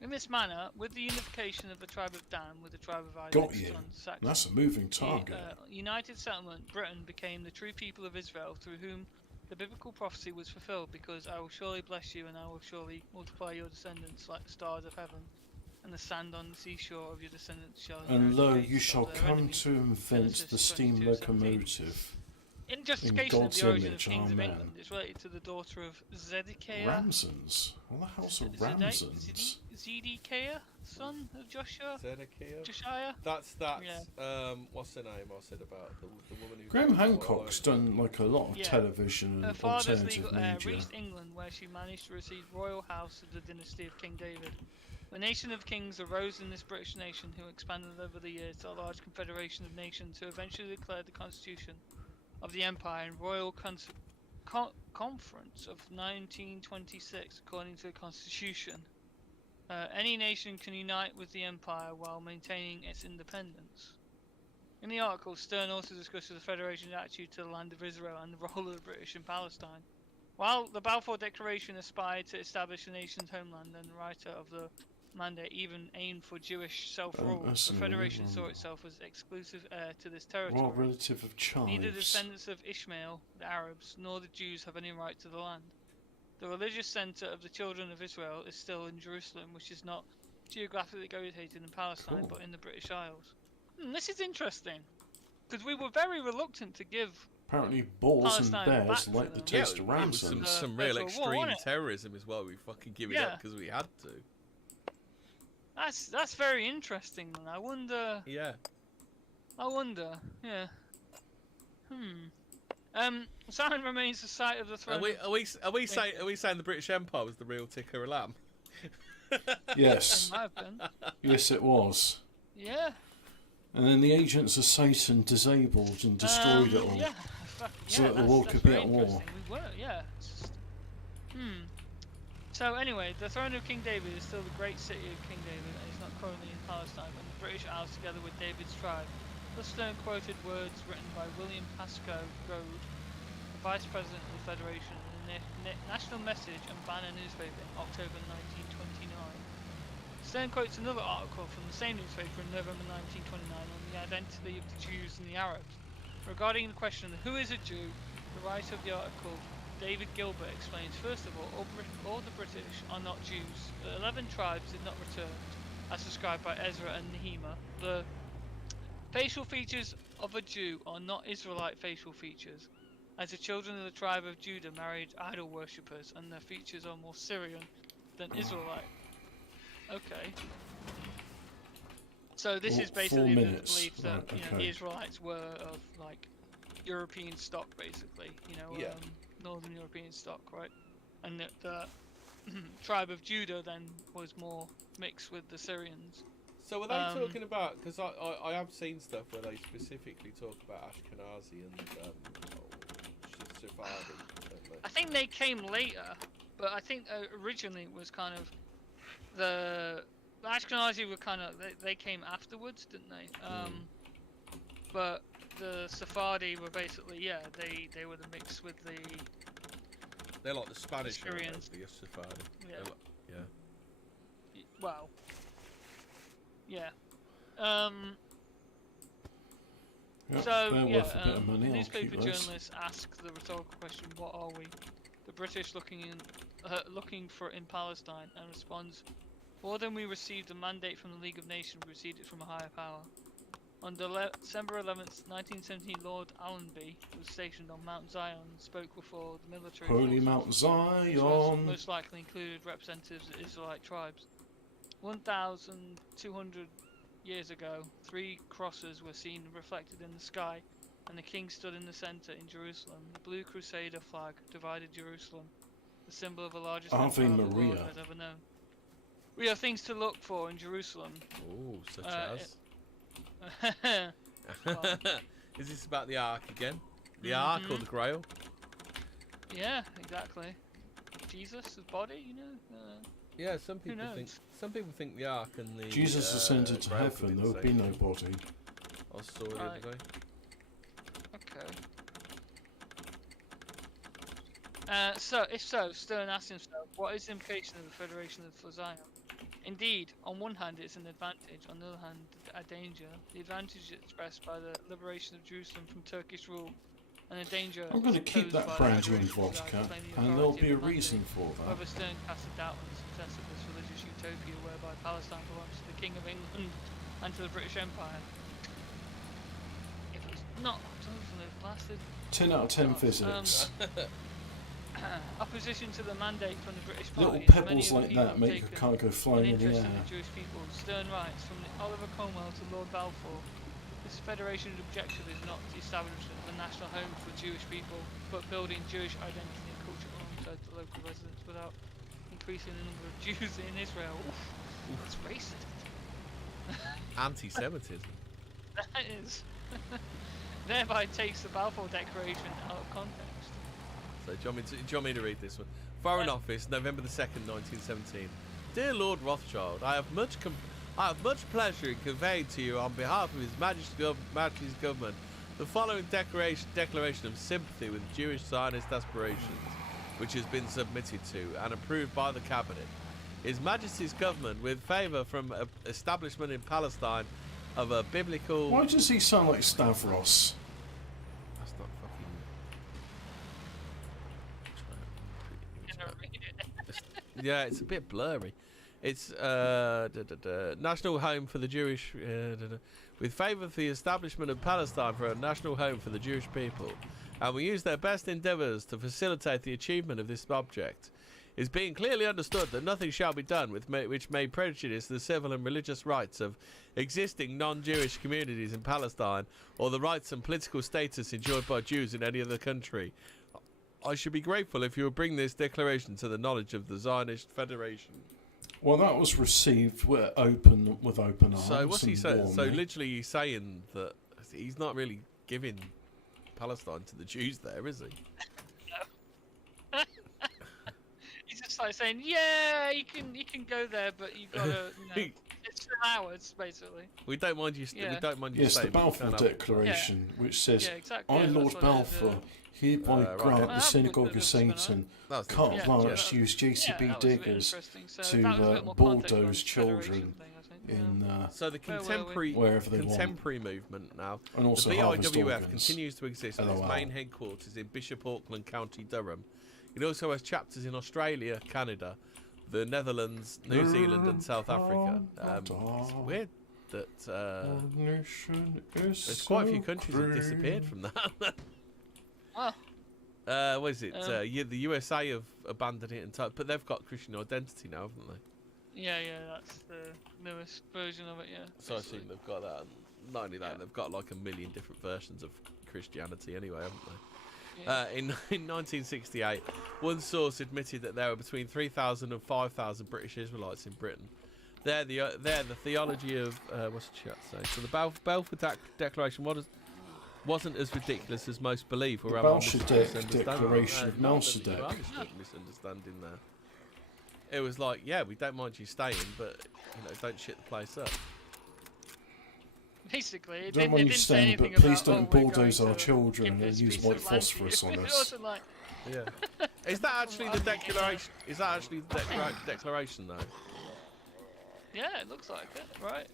In this manner, with the unification of the tribe of Dan with the tribe of Got Isaac's you. son Saxon, That's a moving the, target. United Settlement, Britain, became the true people of Israel, through whom the biblical prophecy was fulfilled, because I will surely bless you and I will surely multiply your descendants like the stars of heaven, and the sand on the seashore of your descendants shall And inherit lo, the you gates shall of their come enemies. to invent Genesis the steam 22:17. locomotive. In justification of God's the origin image, of kings of amen. England, it's related to the daughter of Zedekiah. Ramsons? What the hell's a Ramsons? Zedekiah, son of Joshua. Zedekiah. Josiah. That's Yeah. What's her name? I said about the woman who. Graham Hancock's done like a lot of Yeah. television Her and father's alternative legal heir media. reached England, where she managed to receive royal house of the dynasty of King David. The nation of kings arose in this British nation, who expanded over the years to a large confederation of nations, who eventually declared the constitution of the empire in Royal Conference of 1926, according to the constitution. Any nation can unite with the empire while maintaining its independence. In the article, Stern also discusses the Federation's attitude to the land of Israel and the role of the British in Palestine. While the Balfour Declaration aspired to establish the nation's homeland, and the writer of the mandate even aimed for Jewish self-rule, that's the an Federation old saw one. itself as exclusive heir to this Royal territory. relative of Neither the chives. descendants of Ishmael, the Arabs, nor the Jews have any right to the land. The religious centre of the children of Israel is still in Jerusalem, which is not geographically located in Palestine, Cool. but in the British Isles. This is interesting, because we were very reluctant to give. Apparently, balls Palestine and bears back to like the them. taste of it was Ramsons. some real First World War, extreme wasn't it? terrorism is why we fucking give it Yeah. up because we had to. That's very interesting. Then I wonder. Yeah. Yeah. Zion remains the site of the Are throne. we saying the British Empire was the real ticker of lamb? Yes, Might have been. yes, it was. Yeah. And then the agents of Satan disabled and destroyed it all. Yeah. So that the that's- war that's could be very at war. interesting. We were, yeah. It's just- So anyway, the throne of King David is still the great city of King David, and it's not currently in Palestine, but the British Isles together with David's tribe. Thus Stern quoted words written by William Pascoe Goad, the Vice President of the Federation, in the National Message and Banner newspaper in October 1929. Stern quotes another article from the same newspaper in November 1929 on the identity of the Jews and the Arabs. Regarding the question of who is a Jew, the writer of the article, David Gilbert, explains, first of all the British are not Jews. The 11 tribes did not return, as described by Ezra and Nehemiah. The facial features of a Jew are not Israelite facial features, as the children of the tribe of Judah married idol worshippers, and their features are more Syrian than Israelite. Okay. So this is 4 basically the minutes. belief that Right, the okay. Israelites were of like European stock, basically. Yeah. Northern European stock, right? And that the tribe of Judah then was more mixed with the Syrians. So are they talking about? Because I have seen stuff where they specifically talk about Ashkenazi and Sephardi. don't they? I think they came later, but I think originally it was kind of the Ashkenazi were kind of they came afterwards, didn't they? But the Sephardi were basically they were the mix with the They're like the Spanish aren't they? Syrians. The Sephardi. Yeah. They're like- yeah. well, yeah. Yep, So they're yeah, worth a bit of money. I'll newspaper keep those. journalists ask the rhetorical question, "What are we?" The British looking for in Palestine, and responds, "More than we received a mandate from the League of Nations, we received it from a higher power." On December 11th, 1917, Lord Allenby was stationed on Mount Zion and spoke before the military Holy forces, Mount which Zion. most likely included representatives of Israelite tribes. 1,200 years ago, 3 crosses were seen reflected in the sky, and the king stood in the center in Jerusalem. The blue crusader flag divided Jerusalem, the symbol of the largest Ave empire the world Maria. has ever known. We have things to look for in Jerusalem. Oh, such Uh, as. Well, Is this about the Ark again? The Ark or the Grail? yeah, exactly. Jesus' body, Yeah, some people knows? think the Ark and the Jesus ascended to Grail could heaven, be there the would be same no thing. body. I saw it the Right. other day. Okay. If so, Stern asked himself, what is the implication of the Federation for Zion? Indeed, on one hand it's an advantage, on the other hand a danger. The advantage is expressed by the liberation of Jerusalem from Turkish rule, and the danger I'm going to is keep posed that by the brandy and Federation vodka, without claiming the and there'll authority be a of the reason mandate. for that. However, Stern cast a doubt on the success of this religious utopia whereby Palestine belongs to the King of England and to the British Empire. If it's not, something that lasted 10 out of 10 physics. Opposition to the mandate from the British Little Party. pebbles Many like people that have make a taken car go an flying in the interest in air. the Jewish people. Stern rights from Oliver Cromwell to Lord Balfour. This federation's objective is not the establishment of a national home for Jewish people, but building Jewish identity and culture alongside the local residents without increasing the number of Jews in Israel. Oof, that's racist. Anti-Semitism. That is. Thereby takes the Balfour Declaration out of context. So do you want me to read this one? Foreign Office, November the 2nd, 1917. Dear Lord Rothschild, I have much pleasure in conveying to you on behalf of His Majesty's government the following declaration of sympathy with Jewish Zionist aspirations, which has been submitted to and approved by the Cabinet. His Majesty's government, with favour from establishment in Palestine of a biblical... Why does he sound like Stavros? That's not fucking... Yeah, it's a bit blurry. It's national home for the Jewish... with favour for the establishment of Palestine for a national home for the Jewish people, and will use their best endeavours to facilitate the achievement of this object. It is being clearly understood that nothing shall be done which may prejudice the civil and religious rights of existing non-Jewish communities in Palestine, or the rights and political status enjoyed by Jews in any other country. I should be grateful if you would bring this declaration to the knowledge of the Zionist Federation. Well, that was received with open arms. So what's he saying? So warmly. literally he's saying that he's not really giving Palestine to the Jews there, is he? He's just like saying, yeah, you can go there, but you gotta, it's for ours, basically. We don't mind you. Yeah. We don't mind you Yes, the staying, but you Balfour can't have- Declaration, which says, Yeah, exactly. I, Yeah, Lord that's what it is, Balfour, hereby right. grant Well, the that Synagogue was of good, wasn't Satan That was carte interesting. blanche to use JCB that was a bit diggers interesting. So to that was a bit more bulldoze context on the children Federation thing, I think. in So the Where were we? contemporary Wherever they want. contemporary movement now. and also The harvest BIWF organs. continues to exist with its LOL. main headquarters in Bishop Auckland, County Durham. It also has chapters in Australia, Canada, the Netherlands, New Zealand, and South Africa. It's weird that there's quite a few countries that disappeared from that. Well, What is it? Yeah, the USA have abandoned it entirely, but they've got Christian identity now, haven't they? yeah, that's the newest version of it, yeah. So I assume they've got that. Not only that, they've got like a million different versions of Christianity anyway, haven't they? Yeah. In 1968, one source admitted that there were between 3,000 and 5,000 British Israelites in Britain. They're the theology of what's the chat say? So the Balfour Declaration wasn't as ridiculous as most believe. Or The am I Balfour Declaration of Melchizedek. misunderstanding there. It was like, yeah, we don't mind you staying, but don't shit the place up. Basically, it Don't didn't, mind it you didn't say staying, anything but please about, don't we're going bulldoze our to children give and this use piece white of land to you. phosphorus on It us. wasn't like, Yeah. Is that actually the declaration? Is that actually the declaration though? yeah, it looks like it, right?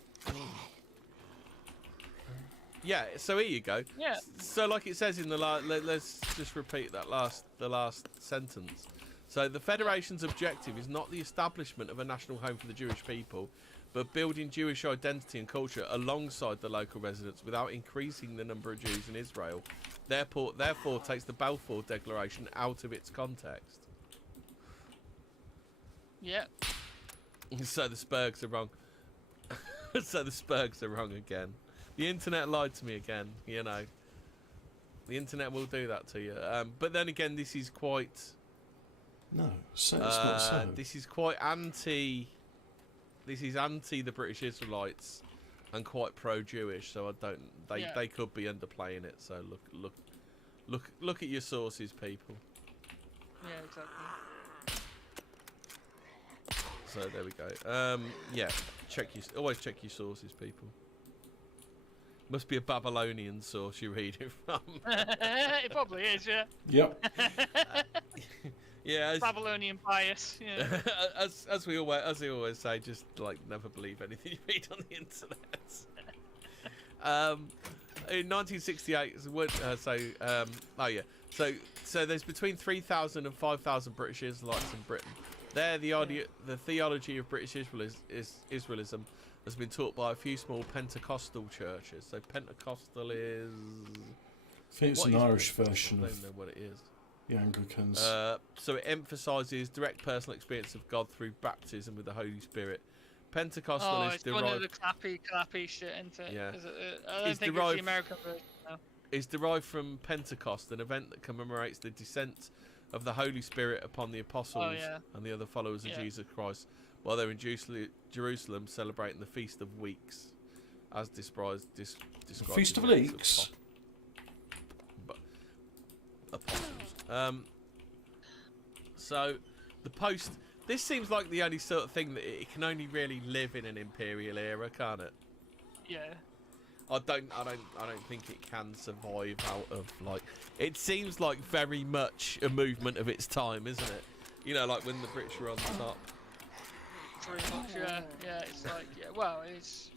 Yeah. So here you go. Yeah. So like it says in the let's just repeat that the last sentence. So the Federation's objective is not the establishment of a national home for the Jewish people, but building Jewish identity and culture alongside the local residents without increasing the number of Jews in Israel. Therefore takes the Balfour Declaration out of its context. Yeah. So the Spurgs are wrong. So the Spurgs are wrong again. The internet lied to me again, The internet will do that to you. But then again, this is quite... No, so it's not so. This is quite anti... This is anti the British Israelites and quite pro-Jewish, so I don't... They could be underplaying it, so look at your sources, people. Yeah, exactly. So there we go. Yeah, always check your sources, people. Must be a Babylonian source you're reading from. It probably is, yeah. Yep. Yeah, Babylonian bias, yeah. as we always say, just never believe anything you read on the internet. In 1968, so there's between 3,000 and 5,000 British Israelites in Britain. The theology of British Israelism has been taught by a few small Pentecostal churches. So Pentecostal is think it's What an is Irish British version Gospel? I of don't know what it is. the Anglicans. So it emphasises direct personal experience of God through baptism with the Holy Spirit. Oh, Pentecostal is it's one of the derived clappy shit, isn't it? Yeah. 'Cause I don't It's think it's derived- the American version. No. is derived from Pentecost, an event that commemorates the descent of the Holy Spirit upon the apostles and the other followers of Jesus Christ, while they're in Jerusalem celebrating the Feast of Weeks, as described. Feast of in the Acts Leeks? Apostles. So the post. This seems like the only sort of thing that it can only really live in an imperial era, can't it? Yeah. I don't think it can survive out of like. It seems like very much a movement of its time, isn't it? You know, like when the British were on the top. Pretty much, yeah. Yeah, it's like, well, it's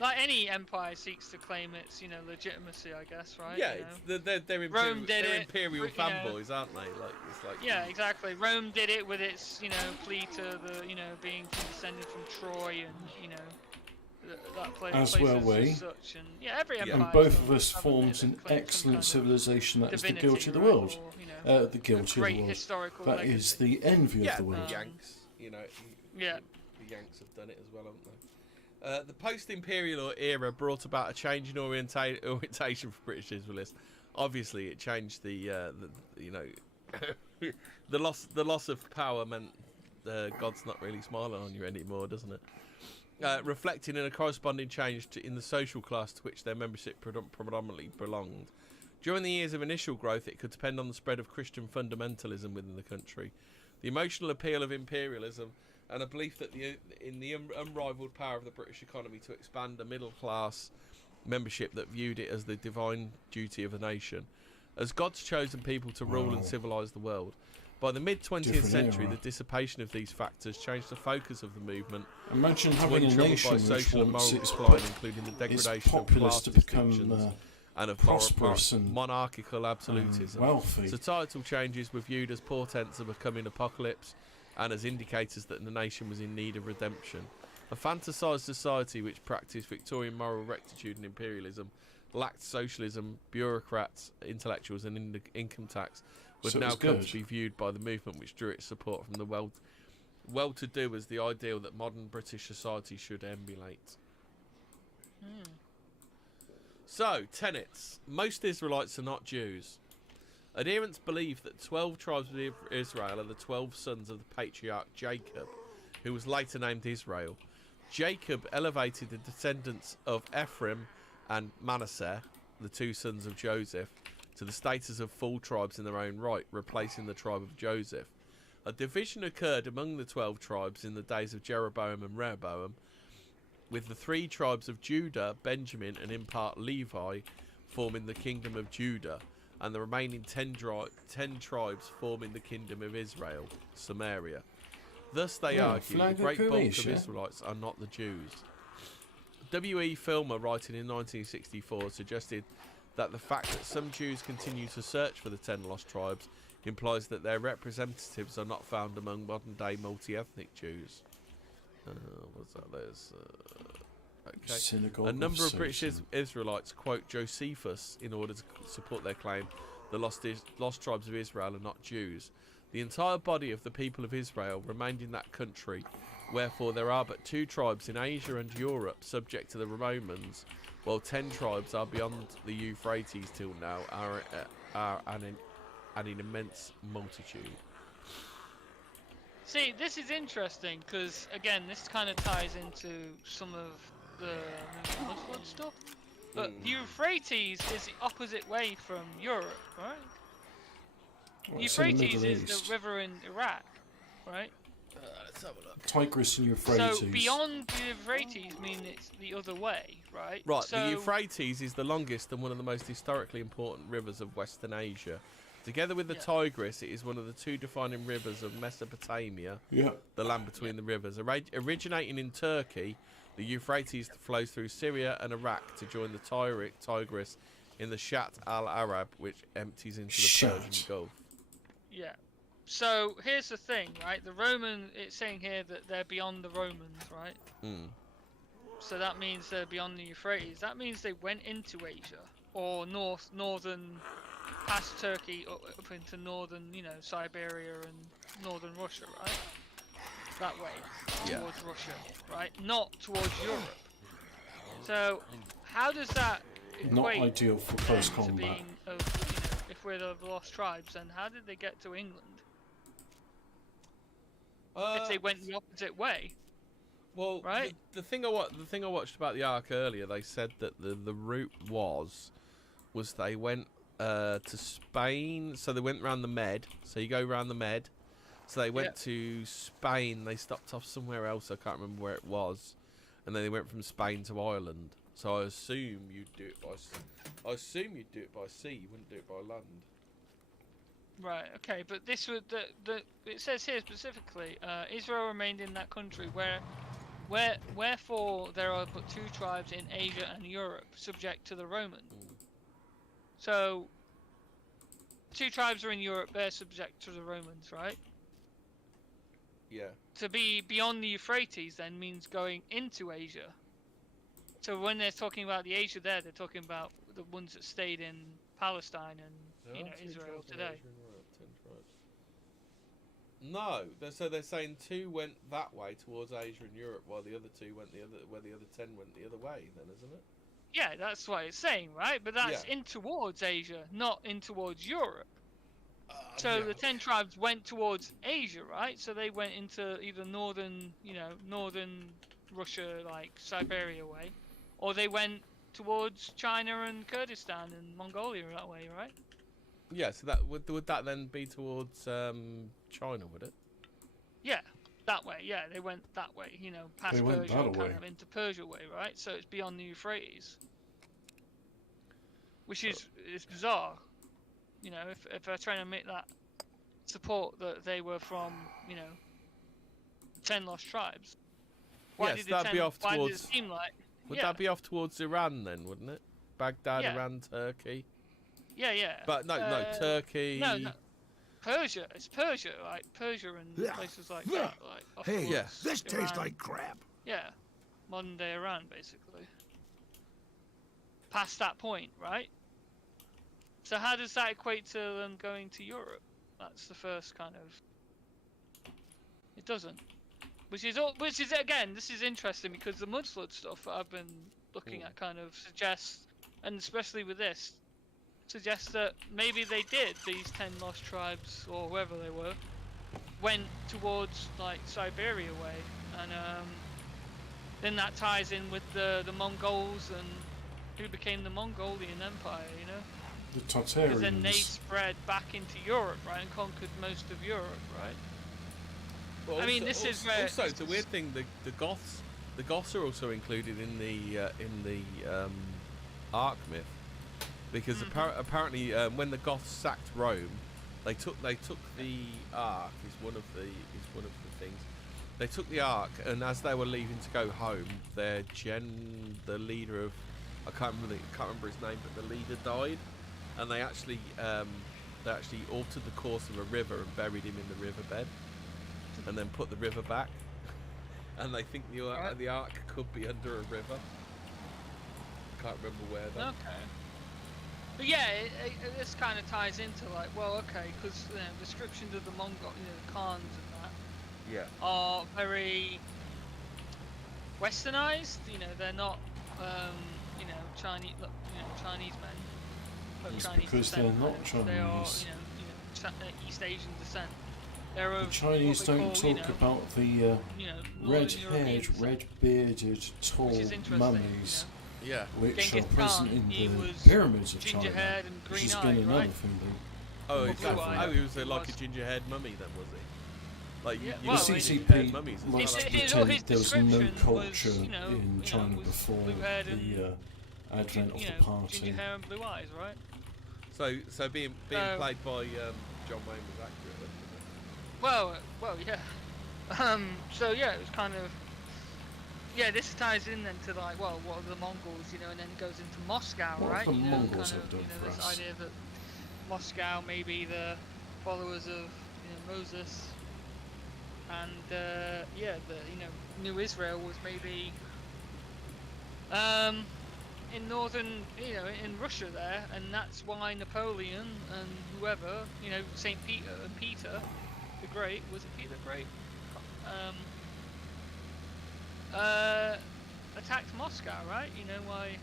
like any empire seeks to claim its, legitimacy, I guess, right? Yeah, you know? they're Rome did it, imperial but, you know- fanboys, aren't they? Like it's like Yeah, exactly. Rome did it with its, plea to the, being descended from Troy and, that place. As were we. Such, and yeah, every Yeah. empire. And both of us formed an excellent civilization that is the guilty of the world. The guilty of the world. Historical That legacy. is the envy of the the world. Yanks. Yeah. The Yanks have done it as well, haven't they? The post-imperial era brought about a change in orientation for British Israelists. Obviously, it changed the the loss of power meant God's not really smiling on you anymore, doesn't it? Reflecting in a corresponding change in the social class to which their membership predominantly belonged. During the years of initial growth, it could depend on the spread of Christian fundamentalism within the country, the emotional appeal of imperialism, and a belief that in the unrivaled power of the British economy to expand a middle-class membership that viewed it as the divine duty of the nation, as God's chosen people to rule and civilise the world. By the mid-20th Different century, era. the dissipation of these factors changed the focus of the movement. Imagine to having a one troubled nation by which social and wants moral its, decline, including the its degradation of populace class to become distinctions and of prosperous and monarchical absolutism. wealthy. Societal changes were viewed as portents of a coming apocalypse and as indicators that the nation was in need of redemption. A fantasised society which practised Victorian moral rectitude and imperialism, lacked socialism, bureaucrats, intellectuals and income tax would So it now was come good. to be viewed by the movement which drew its support from the well-to-do as the ideal that modern British society should emulate. So, tenets. Most Israelites are not Jews. Adherents believe that 12 tribes of Israel are the 12 sons of the patriarch Jacob, who was later named Israel. Jacob elevated the descendants of Ephraim and Manasseh, the two sons of Joseph, to the status of full tribes in their own right, replacing the tribe of Joseph. A division occurred among the 12 tribes in the days of Jeroboam and Rehoboam, with the 3 tribes of Judah, Benjamin, and in part Levi forming the kingdom of Judah, and the remaining 10 tribes forming the kingdom of Israel, Samaria. Thus, they argue, the great bulk of Israelites are not the Jews. W.E. Filmer, writing in 1964, suggested that the fact that some Jews continue to search for the 10 lost tribes implies that their representatives are not found among modern-day multi-ethnic Jews. What's that? There's okay. Synagogue A number of British Satan. Israelites quote Josephus in order to support their claim the lost tribes of Israel are not Jews. The entire body of the people of Israel remained in that country, wherefore there are but 2 tribes in Asia and Europe subject to the Romans, while 10 tribes are beyond the Euphrates till now are an immense multitude. See, this is interesting because again, this kind of ties into some of the Muslim stuff. But the Euphrates is the opposite way from Europe, right? Well, it's in the Euphrates Middle is East. the river in Iraq, right? Let's have a look. Tigris and Euphrates. So beyond the Euphrates mean it's the other way, right? Right, So, the Euphrates is the longest and one of the most historically important rivers of Western Asia. Together with the Tigris, it is one of the 2 defining rivers of Mesopotamia, Yeah. the land between the rivers. Originating in Turkey, the Euphrates flows through Syria and Iraq to join the Tigris in the Shat al-Arab, which empties into the Persian Gulf. Yeah. So here's the thing, right? The Roman, it's saying here that they're beyond the Romans, right? So that means they're beyond the Euphrates. That means they went into Asia, or northern, past Turkey up into northern, you know, Siberia and northern Russia, right? That way, towards Russia, right? Not towards Europe. So, how does that Not equate ideal for close to combat. being, you know, if we're the lost tribes, then how did they get to England? If they went the opposite way. Well, Right. the thing I watched about the Ark earlier, they said that the route was they went to Spain, so they went round the Med. So you go round the Med. So they went to Spain. They stopped off somewhere else. I can't remember where it was, and then they went from Spain to Ireland. So I assume you'd do it by sea. You wouldn't do it by land. Right. Okay. But this would it says here specifically, Israel remained in that country wherefore there are but 2 tribes in Asia and Europe subject to the Romans. So 2 tribes are in Europe, they're subject to the Romans, right? Yeah. To be beyond the Euphrates then means going into Asia. So when they're talking about the Asia there, they're talking about the ones that stayed in Palestine and you know Israel today. No, so they're saying 2 went that way towards Asia and Europe, while the other 2 went where the other 10 went the other way. Then, isn't it? Yeah, that's what it's saying, right? But that's in towards Asia, not in towards Europe. So the 10 tribes went towards Asia, right? So they went into either northern Russia, like Siberia way, or they went towards China and Kurdistan and Mongolia that way, right? Yeah. So that would that then be towards China, would it? Yeah, that way. Yeah, they went that way. You know, past They went Persia, that kind way. of into Persia way, right? So it's beyond the Euphrates, which is bizarre. You know, if they're trying to make that support that they were from, you know, 10 lost tribes. Why did that'd be off why towards. did it seem like? Would that be off towards Iran then, wouldn't it? Baghdad, Yeah. Iran, Turkey. Yeah. But no, Turkey. No. Persia. It's Persia, like Persia and places like that. Like off Hey, towards this tastes Iran. like crap. Yeah, modern day Iran, basically. Past that point, right? So how does that equate to them going to Europe? That's the first kind of. It doesn't. Which is again, this is interesting because the mudflood stuff that I've been looking at kind of suggests, and especially with this, suggests that maybe they did, these 10 lost tribes or whoever they were, went towards like Siberia way, and then that ties in with the Mongols and who became the Mongolian Empire, you know? The Because then they Tartarians. spread back into Europe, right, and conquered most of Europe, right? Well, I mean, this is where also the weird thing. The Goths are also included in the Ark myth, because apparently when the Goths sacked Rome, they took the Ark. Is one of the things. They took the Ark, and as they were leaving to go home, the leader of I can't remember his name, but the leader died, and they actually altered the course of a river and buried him in the riverbed, and then put the river back. And they think the Ark could be under a river. Can't remember where though. Okay. But yeah, this kind of ties into like, well, okay, because descriptions of the Mongol, the Khans and that, are very westernized. They're not, Chinese, Chinese men. It's Chinese because they're descent, not kind of. They are, Chinese. East Asian descent. They're The of Chinese what we don't call, talk about the Northern European red-haired, descent, red-bearded, tall which is interesting. mummies Yeah. which Genghis are present Khan, he in the was pyramids of China, ginger-haired and which is green-eyed, again another right? thing. Oh, Blue exactly. eyed. Oh, he was like a Was. ginger-haired mummy then, was he? Like Yeah, you well, see I mean- ginger-haired mummies as likes well. to his pretend there was no description culture was, in China was before blue-haired and the advent of the party. ginger hair and blue eyes, right? So being So- played by John Wayne was accurate, wasn't it? Well, yeah. So yeah, it was kind of. Yeah, this ties in then to like, well, what are the Mongols, and then it goes into Moscow, What right? have the Mongols kind have done for this us? idea that Moscow may be the followers of Moses, and New Israel was maybe in northern, in Russia there, and that's why Napoleon and whoever, Saint Peter and Peter the Great, was it Peter the Great? Attacked Moscow, right? You know why?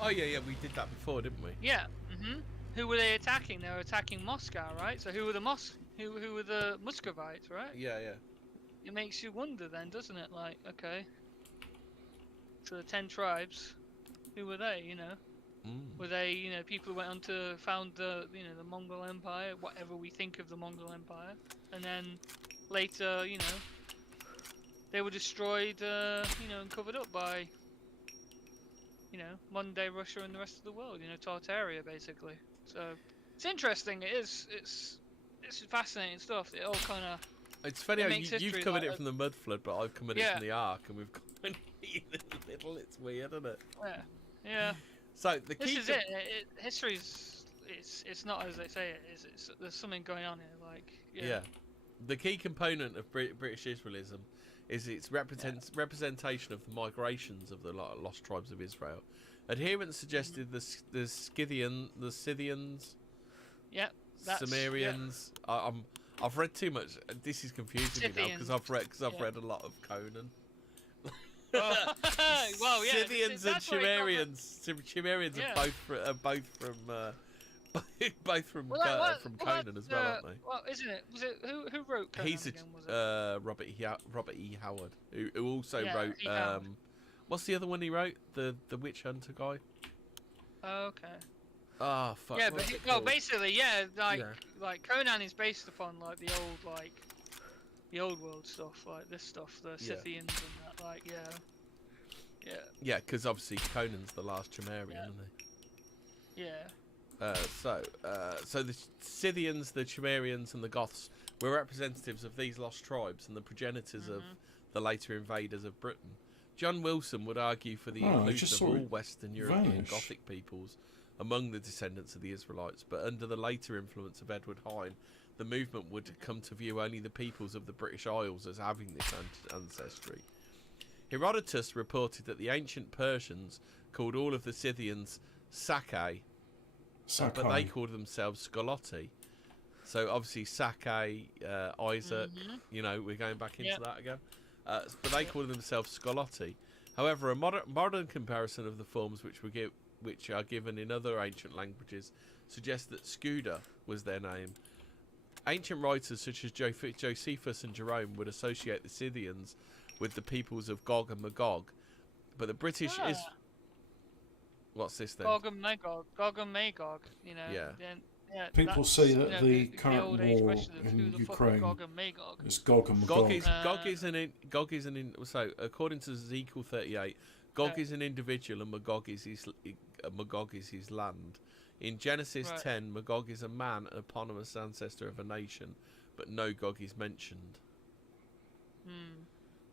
Oh yeah, we did that before, didn't we? Yeah. Who were they attacking? They were attacking Moscow, right? So who were the who were the Muscovites, right? Yeah. It makes you wonder then, doesn't it? Like, okay. So the 10 tribes, who were they, Were they, people who went on to found the Mongol Empire, whatever we think of the Mongol Empire, and then later, they were destroyed, and covered up by, modern day Russia and the rest of the world, Tartaria basically. So it's interesting. It's fascinating stuff. It all kind of. It's funny how you've covered it from the mud flood, but I've covered it from the Ark, and we've gone in the middle. It's weird, isn't it? Yeah. So the key. This is it. History's. It's not as they say it is. There's something going on here. Like. Yeah. The key component of British Israelism is its representation of the migrations of the lost tribes of Israel. Adherents suggested the Scythians. Yeah. Sumerians. Yeah. I've read too much. This is confusing me now because I've read a lot of Conan. Well, yeah. Scythians and Chimerians. Chimerians are both from Conan as well, aren't they? Well, isn't it? Was it who wrote Conan? He's again, was it? Robert E. Howard, who also wrote. Howard. What's the other one he wrote? The Witch Hunter guy. Oh, okay. Ah, fuck. Yeah, but basically, like Conan is based upon like the old world stuff, like this stuff, the Scythians and that, like yeah, because obviously Conan's the last Cimmerian, isn't he? Yeah. So the Scythians, the Cimmerians, and the Goths were representatives of these lost tribes and the progenitors of the later invaders of Britain. John Wilson would argue for the inclusion of all Western European Gothic peoples among the descendants of the Israelites, but under the later influence of Edward Hine, the movement would come to view only the peoples of the British Isles as having this ancestry. Herodotus reported that the ancient Persians called all of the Scythians Sakai, but they called themselves Scolotti. So obviously Sakai, Isaac, we're going back into that again. But they called themselves Scolotti. However, a modern comparison of the forms which are given in other ancient languages suggests that Scuda was their name. Ancient writers such as Josephus and Jerome would associate the Scythians with the peoples of Gog and Magog, but the British is. What's this then? Gog and Magog. People say that the current war in Ukraine is Gog and Magog. Gog is an so according to Ezekiel 38, Gog is an individual and Magog is his land. In Genesis 10, Magog is a man, an eponymous ancestor of a nation, but no Gog is mentioned.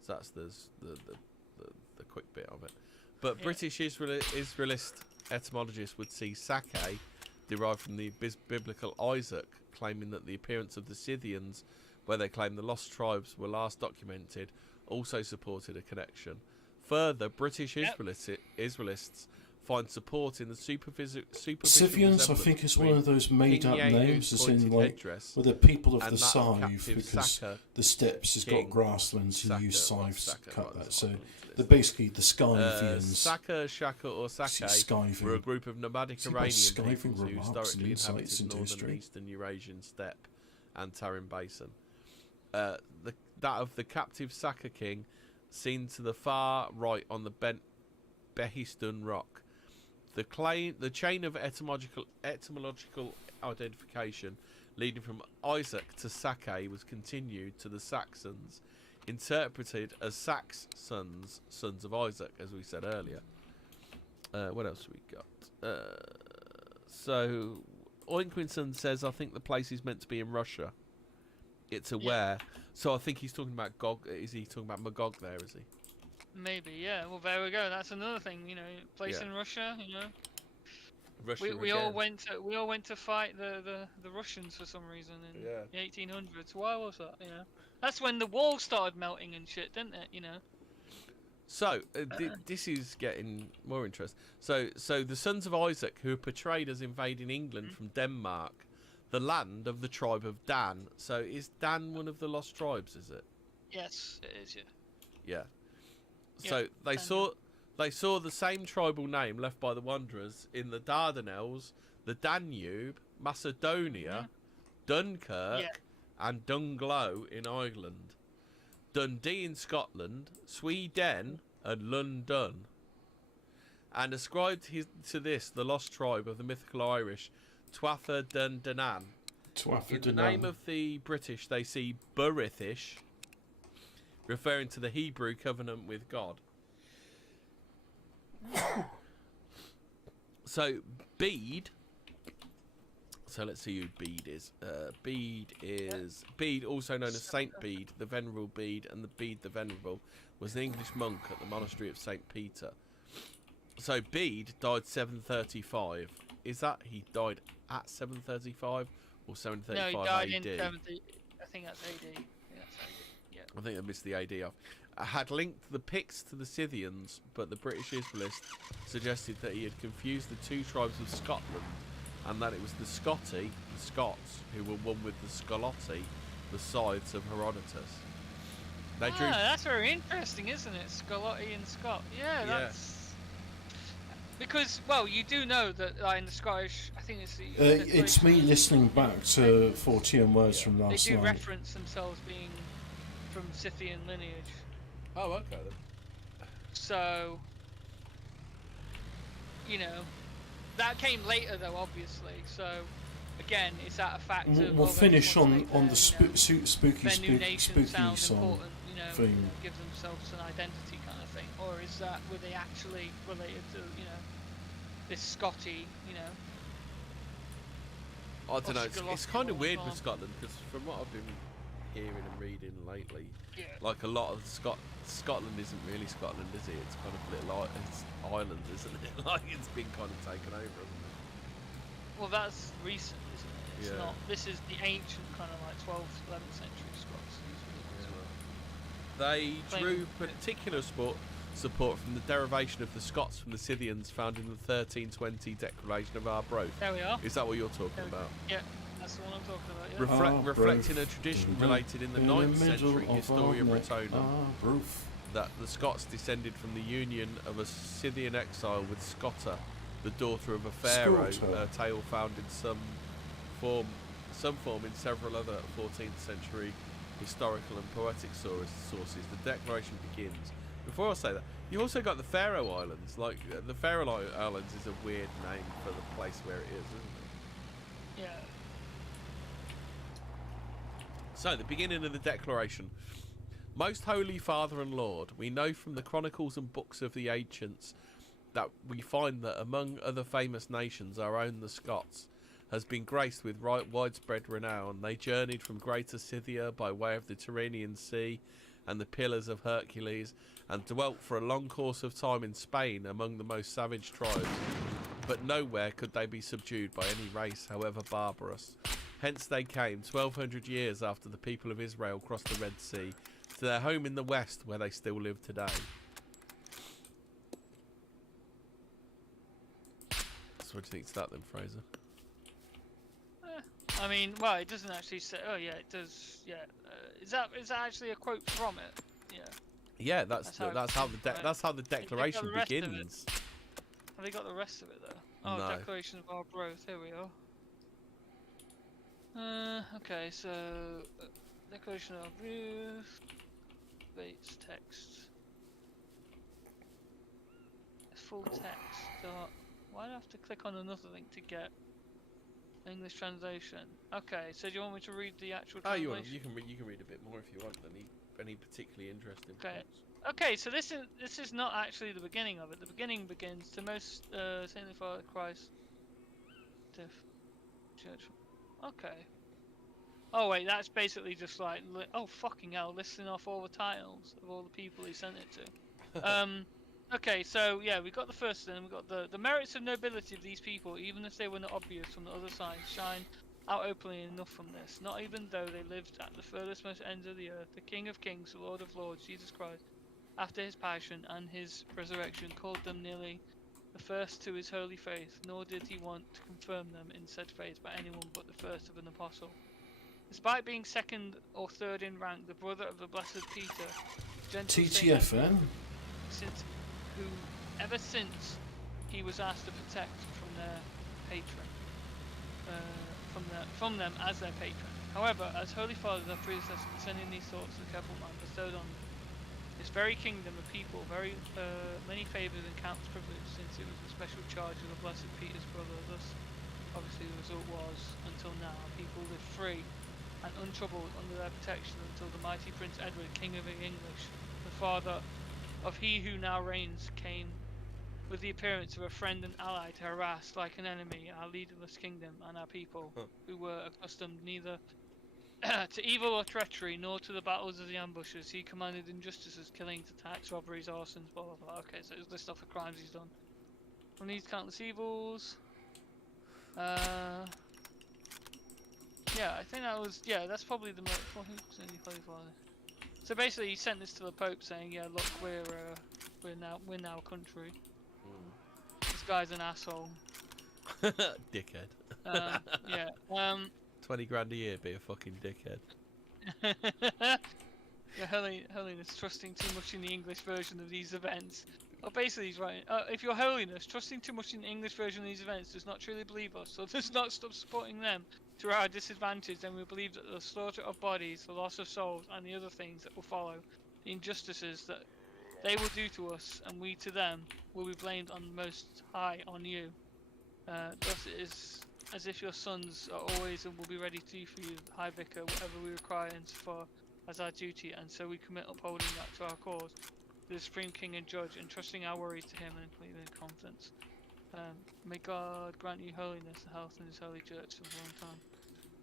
So that's the quick bit of it. But British Israelist etymologists would see Sakai derived from the biblical Isaac, claiming that the appearance of the Scythians, where they claim the lost tribes were last documented, also supported a connection. Further, British Israelists find support in the superficial Scythians, I think, is one of those made-up names, as in like with the people of the scythe, because the steppes has got grasslands and use scythes to cut that. So they're basically the Scythians. Saka, Shaka, or Sakai were a group of nomadic Iranian peoples who historically inhabited northern and eastern Eurasian steppe and Tarim Basin. That of the captive Saka king, seen to the far right on the Behistun rock. The chain of etymological identification leading from Isaac to Sakai was continued to the Saxons, interpreted as Sax's sons of Isaac, as we said earlier. What else have we got? So Oinquinson says, I think the place is meant to be in Russia. It's aware. So I think he's talking about Gog. Is he talking about Magog there, is he? Maybe, yeah. Well, there we go. That's another thing, place in Russia, Russia we all went to fight the Russians for some reason in the 1800s. Why was that? That's when the wall started melting and shit, didn't it? So this is getting more interesting. So the sons of Isaac, who are portrayed as invading England from Denmark, the land of the tribe of Dan. So is Dan one of the lost tribes? Is it? Yes, it is. Yeah. Yeah. Yeah, So they Daniel. saw the same tribal name left by the Wanderers in the Dardanelles, the Danube, Macedonia, Dunkirk, Yeah. and Dunglow in Ireland, Dundee in Scotland, Sweden, and London, and ascribed to this the lost tribe of the mythical Irish, Tuatha Dun Danann. In the name of the British, they see Burithish, referring to the Hebrew covenant with God. So Bede. So let's see who Bede is. Bede, also known as Saint Bede, the Venerable Bede, and the Bede the Venerable, was an English monk at the monastery of Saint Peter. So Bede died 735. Is that he died at 735 or 735 No, he died AD? in 70. I think that's AD. Yeah. I think I missed the AD off. Had linked the Picts to the Scythians, but the British Israelist suggested that he had confused the two tribes of Scotland, and that it was the Scots, who were one with the Scolotti, the Scythes of Herodotus. They drew. That's very interesting, isn't it? Scolotti and Scott. Yeah, that's because you do know that in the Scottish, I think it's the. It's me listening back to Fortean words from They last do night. reference themselves being from Scythian lineage. Oh, okay then. So, that came later though, obviously. So, again, it's that a fact of. We'll finish on the spooky spooky sound song important, theme. give themselves an identity kind of thing, or is that were they actually related to this Scotty, I don't know. It's kind of weird with on. Scotland because from what I've been hearing and reading lately, Yeah. like a lot of Scotland isn't really Scotland, is it? It's kind of a little it's Ireland, isn't it? Like it's been kind of taken over, hasn't it? Well, that's recent, isn't it? It's Yeah. not. This is the ancient kind of like 12th, 11th century Scots. They drew particular support from the derivation of the Scots from the Scythians found in the 1320 Declaration of Arbroath. There we are. Is that what you're talking about? Yeah, that's the one I'm talking about. Yeah. Reflecting a tradition related in the 9th century Historia Brittonum that the Scots descended from the union of a Scythian exile with Scotta, the daughter of a pharaoh, a tale found in some form in several other 14th century historical and poetic sources. The declaration begins. Before I say that, you've also got the Faroe Islands. Like the Faroe Islands is a weird name for the place where it is, isn't it? Yeah. So, the beginning of the declaration. Most Holy Father and Lord, we know from the chronicles and books of the ancients that we find that among other famous nations, our own the Scots has been graced with widespread renown. They journeyed from Greater Scythia by way of the Tyrrhenian Sea and the Pillars of Hercules, and dwelt for a long course of time in Spain among the most savage tribes. But nowhere could they be subdued by any race, however barbarous. Hence they came, 1200 years after the people of Israel crossed the Red Sea, to their home in the west, where they still live today. So what do you think to that then, Fraser? I mean, well, it doesn't actually say. Oh, yeah, it does. Yeah, is that actually a quote from it? Yeah. Yeah, that's how the declaration begins. Have they got the rest of it though? Oh, No. Declaration of Arbroath. Here we are. Okay, so Declaration of Arbroath. Bates text. Full text. Why do I have to click on another link to get English translation? Okay, so do you want me to read the actual translation? You can read a bit more if you want. Any particularly interesting Okay. points. Okay, so this is not actually the beginning of it. The beginning begins to most Saintly Father Christ. Church. Okay. Oh wait, that's basically just like oh fucking hell, listing off all the titles of all the people he sent it to. Okay, so yeah, we got the first one. We got the merits of nobility of these people, even if they were not obvious from the other side, shine out openly enough from this. Not even though they lived at the furthest most ends of the earth, the King of Kings, the Lord of Lords, Jesus Christ, after his passion and his resurrection, called them nearly the first to his holy faith, nor did he want to confirm them in said faith by anyone but the first of an apostle. Despite being second or third in rank, the brother of the blessed Peter, gentle Saint, TTFN? ever since he was asked to protect from their patron, from them as their patron. However, as Holy Father, their predecessor, concerning these thoughts, the careful man bestowed on this very kingdom of people many favours and countless privileges, since it was a special charge of the blessed Peter's brother. Thus, obviously, the result was, until now, people lived free and untroubled under their protection until the mighty Prince Edward, King of the English, the father of he who now reigns, came with the appearance of a friend and ally to harass like an enemy our leaderless kingdom and our people, who were accustomed neither to evil or treachery, nor to the battles of the ambushes. He commanded injustices, killings, attacks, robberies, arsons, blah blah blah. Okay, so it's list off the crimes he's done. From these countless evils, yeah, I think that was, that's probably the most. So basically, he sent this to the Pope saying, yeah, look, we're now a country. This guy's an asshole. Dickhead. Yeah. 20 grand a year, be a fucking dickhead. Your Holiness trusting too much in the English version of these events. Oh, basically he's writing, if Your Holiness trusting too much in the English version of these events does not truly believe us, or does not stop supporting them to our disadvantage, then we believe that the slaughter of bodies, the loss of souls, and the other things that will follow, the injustices that they will do to us, and we to them, will be blamed on Most High on you. Thus it is as if your sons are always and will be ready to do for you, High Vicar, whatever we require insofar as our duty, and so we commit upholding that to our cause, the Supreme King and Judge, entrusting our worries to him and completely in confidence. May God grant you holiness and health in his holy church for a long time.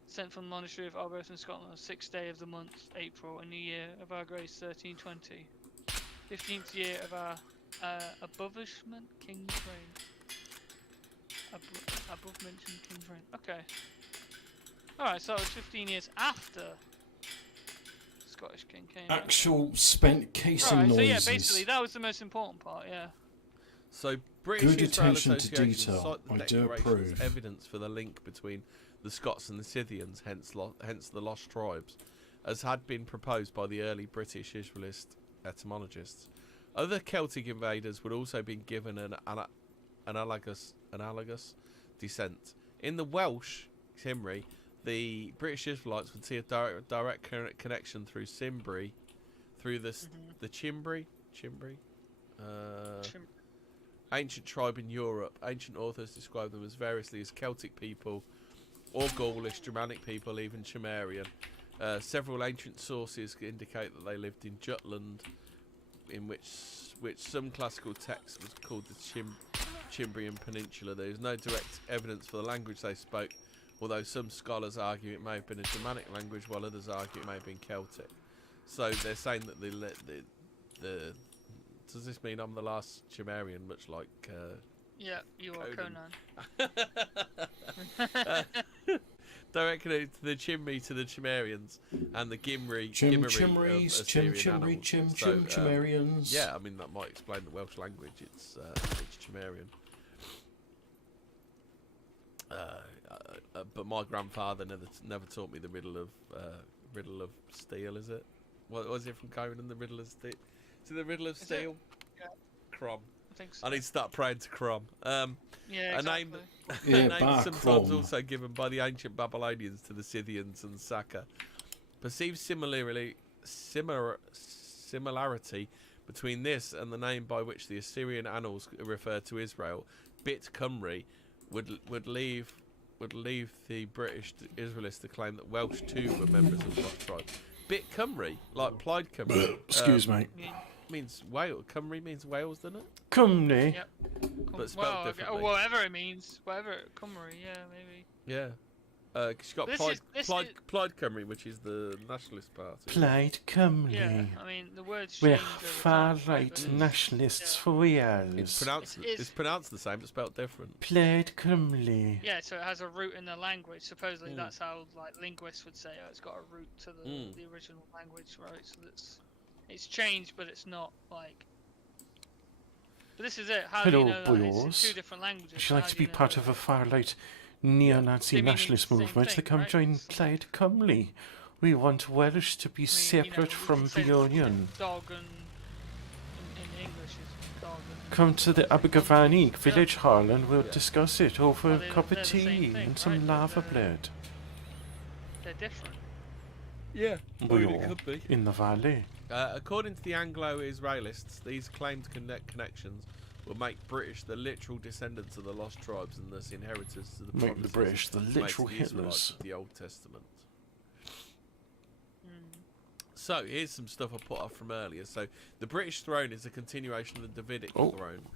Sent from the monastery of Arbroath in Scotland on the 6th day of the month, April, in the year of our grace 1320, 15th year of our abovishment King's reign. Above mentioned King's reign. Okay. Alright, so it was 15 years after Scottish King came. Actual spent casing Alright, so yeah, noises. basically that was the most important part, yeah. So British Good Israel attention to Association detail. cite the I do declaration as approve. evidence for the link between the Scots and the Scythians, hence the lost tribes, as had been proposed by the early British Israelist etymologists. Other Celtic invaders would also be given an analogous descent. In the Welsh Cymry, the British Israelites would see a direct connection through Cimbri, through the Cimbri, ancient tribe in Europe. Ancient authors describe them as variously as Celtic people, or Gaulish, Germanic people, even Cimmerian. Several ancient sources indicate that they lived in Jutland, in which some classical text was called the Cimbrian Peninsula. There is no direct evidence for the language they spoke, although some scholars argue it may have been a Germanic language, while others argue it may have been Celtic. So they're saying that the does this mean I'm the last Cimmerian, much like Yeah, you are Conan. Direct connected to the Chimri to the Cimmerians and the Gimri. Cimmerians. Yeah, I mean that might explain the Welsh language. It's Cimmerian. But my grandfather never taught me the riddle of steel. Is it? What was it from Conan? The riddle of steel. Is it the riddle of steel? Yeah. Crom. I think so. I need to start praying to Crom. Yeah, exactly. A name sometimes also given by the ancient Babylonians to the Scythians and Saka. Perceived similarity between this and the name by which the Assyrian annals refer to Israel, Bit Cymru, would leave the British Israelists to claim that Welsh too were members of the lost tribe. Bit Cymru, like Plaid Cymru. Excuse me. Means Wales. Cymru means Wales, doesn't it? Cymru. Yep. But spelled differently. Whatever it means. Whatever. Cymru, yeah, maybe. Yeah. She's got Plaid Cymru, which is the nationalist party. Plaid Cymru. Yeah, I mean, the word's We're changed over far-right time, nationalists Yeah. for years. It's pronounced the same, but spelled different. Plaid Cymru. Yeah, so it has a root in the language. Supposedly that's how like linguists would say, oh, it's got a root to the original language, right? So that's it's changed, but it's not like. But this is it. How do you Hello, know that it's in boys. 2 different languages? Would you like How to do you be know part that of a it's- far-right neo-Nazi They mean the nationalist same movement? thing, Then come right? join It's like- Plaid Cymru. We want Welsh to be I mean, separate we from can say the that, Union. Dog and in English is dog and. Come to the Abergavenny Village Hall and we'll Yeah. discuss it over Well, a cup they're of the same tea thing, and some right? lava They're- bread. They're different. Yeah, We it are could be. in the valley. According to the Anglo-Israelists, these claimed connections will make British the literal descendants of the lost tribes and thus inheritors to the Make the promises British the made to literal the Israelites Hitlers. of the Old Testament. Mm. So here's some stuff I put off from earlier. So the British throne is a continuation of the Davidic Oh, throne.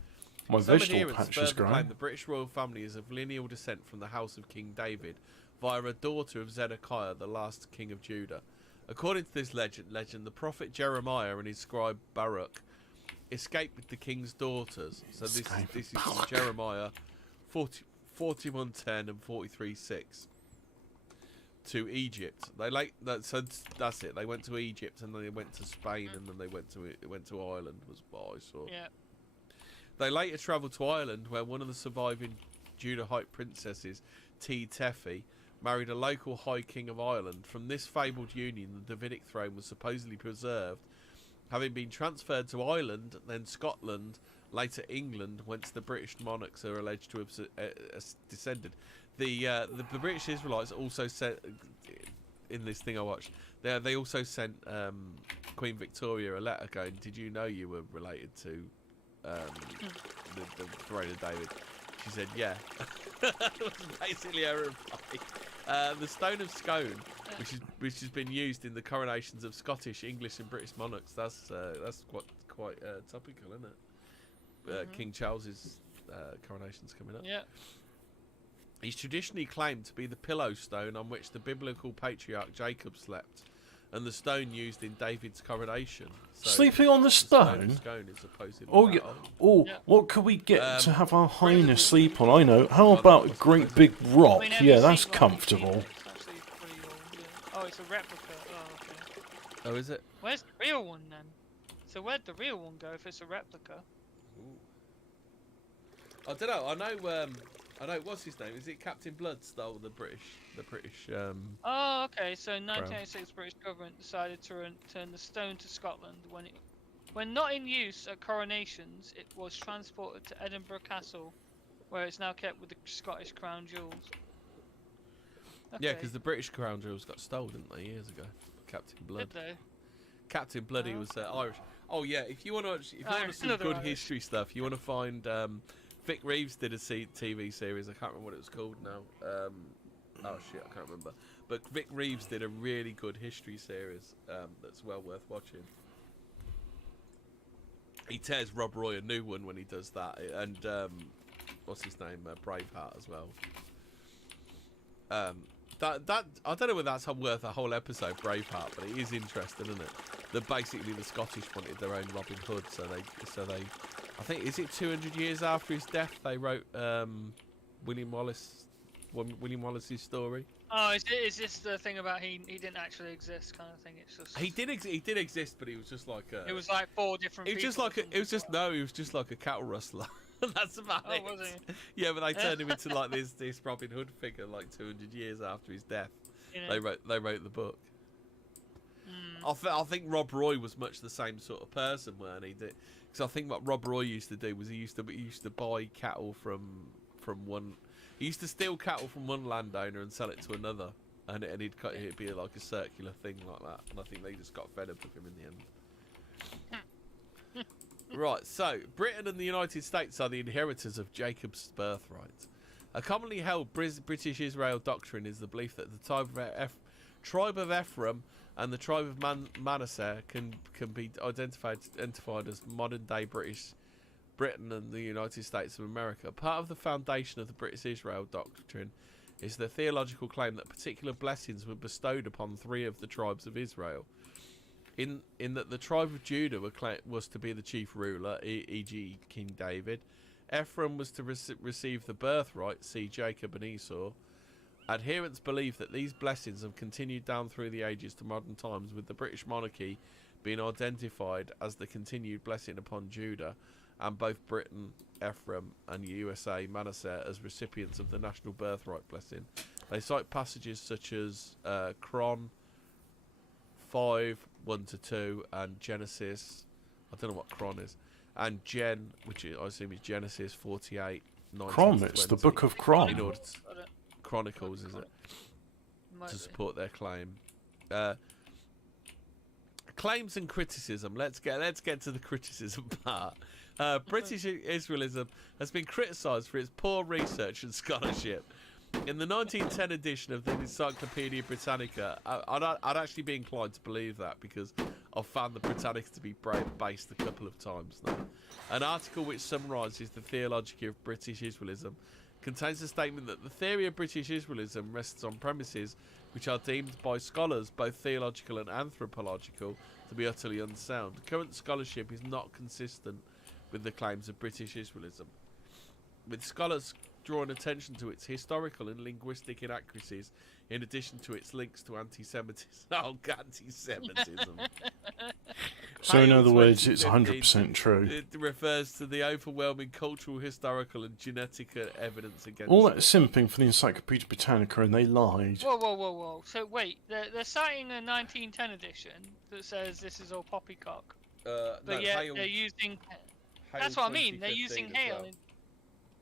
My Some vegetable adherents patch is further claim growing. the British royal family is of lineal descent from the house of King David via a daughter of Zedekiah, the last king of Judah. According to this legend, the prophet Jeremiah and his scribe Baruch escaped with the king's daughters. So Escape this is with from Baruch. Jeremiah 41:10 and 43:6 to Egypt. So that's it. They went to Egypt and then they went to Spain and then they went to Ireland. Was what I saw. Yeah. They later travelled to Ireland, where one of the surviving Judahite princesses, Tefi, married a local High King of Ireland. From this fabled union, the Davidic throne was supposedly preserved, having been transferred to Ireland, then Scotland, later England, whence the British monarchs are alleged to have descended. The British Israelites also sent, in this thing I watched, they also sent Queen Victoria a letter going, "Did you know you were related to the throne of David?" She said, "Yeah." That was basically her reply. The Stone of Scone, which has been used in the coronations of Scottish, English, and British monarchs. That's quite topical, isn't it? King Charles's coronation's coming up. Yeah. He's traditionally claimed to be the pillow stone on which the biblical patriarch Jacob slept, and the stone used in David's coronation. So Sleeping on the Stone stone? Scone is supposedly Oh, that yeah. old. Oh, Yeah. what could we get to have our highness Probably- sleep on? I know. How about a great big rock? have you Yeah, seen that's one? Have you seen comfortable. it? It's actually pretty old, yeah. Oh, it's a replica. Oh, okay. Oh, is it? Where's the real one then? So where'd the real one go if it's a replica? I don't know. I know. What's his name? Is it Captain Blood stole the British? Oh, okay. So in 1986, British government decided to return the stone to Scotland. When not in use at coronations, it was transported to Edinburgh Castle, where it's now kept with the Scottish crown jewels. Yeah, Okay. because the British crown jewels got stolen, didn't they, years ago? Captain Blood. Did they? Captain Bloody Oh, was okay. Irish. Oh yeah, if you want to see another good Irish. history stuff, you want to find Vic Reeves did a TV series. I can't remember what it was called now. Oh shit, I can't remember. But Vic Reeves did a really good history series that's well worth watching. He tears Rob Roy a new one when he does that, and what's his name, Braveheart as well. That I don't know whether that's worth a whole episode, Braveheart, but it is interesting, isn't it? That basically the Scottish wanted their own Robin Hood, so they I think, is it 200 years after his death they wrote William Wallace's story. Oh, is this the thing about he didn't actually exist kind of thing? It's just He did exist, but he was just like a. It was like 4 different. It was just like a, it was just no, he was just like a cattle rustler. That's about Oh, it. was he? Yeah, but they turned him into like this Robin Hood figure like 200 years after his death. You know? They wrote the book. Mm. I think Rob Roy was much the same sort of person, weren't he? Because I think what Rob Roy used to do was he used to buy cattle from one. He used to steal cattle from one landowner and sell it to another, and it'd be like a circular thing like that. And I think they just got fed up with him in the end. Right, so Britain and the United States are the inheritors of Jacob's birthright. A commonly held British Israel doctrine is the belief that the tribe of Ephraim and the tribe of Manasseh can be identified as modern-day Britain and the United States of America. Part of the foundation of the British Israel doctrine is the theological claim that particular blessings were bestowed upon 3 of the tribes of Israel. In that the tribe of Judah was to be the chief ruler, e.g. King David. Ephraim was to receive the birthright, see Jacob and Esau. Adherents believe that these blessings have continued down through the ages to modern times, with the British monarchy being identified as the continued blessing upon Judah, and both Britain, Ephraim, and USA, Manasseh, as recipients of the national birthright blessing. They cite passages such as Cron 5, 1-2, and Genesis, I don't know what Cron is, and Gen, which I assume is Genesis 48, 19 Crom, to it's the 20, Book of Crom. in order to, Chronicles, is it? Might To be. support their claim. Claims and criticism. Let's get to the criticism part. British Israelism has been criticised for its poor research and scholarship. In the 1910 edition of the Encyclopaedia Britannica, I'd actually be inclined to believe that, because I've found the Britannica to be based a couple of times now. An article which summarises the theology of British Israelism contains a statement that the theory of British Israelism rests on premises which are deemed by scholars, both theological and anthropological, to be utterly unsound. Current scholarship is not consistent with the claims of British Israelism, with scholars drawing attention to its historical and linguistic inaccuracies, in addition to its links to anti-Semitism. Oh, anti-Semitism. So in Hale other words, it's 2015, 100% true. It refers to the overwhelming cultural, historical, and genetic evidence against All that it. simping for the Encyclopaedia Britannica, and they lied. Whoa. So wait, they're citing a 1910 edition that says this is all poppycock. But But yet they're using... That's what I mean, they're using Hale.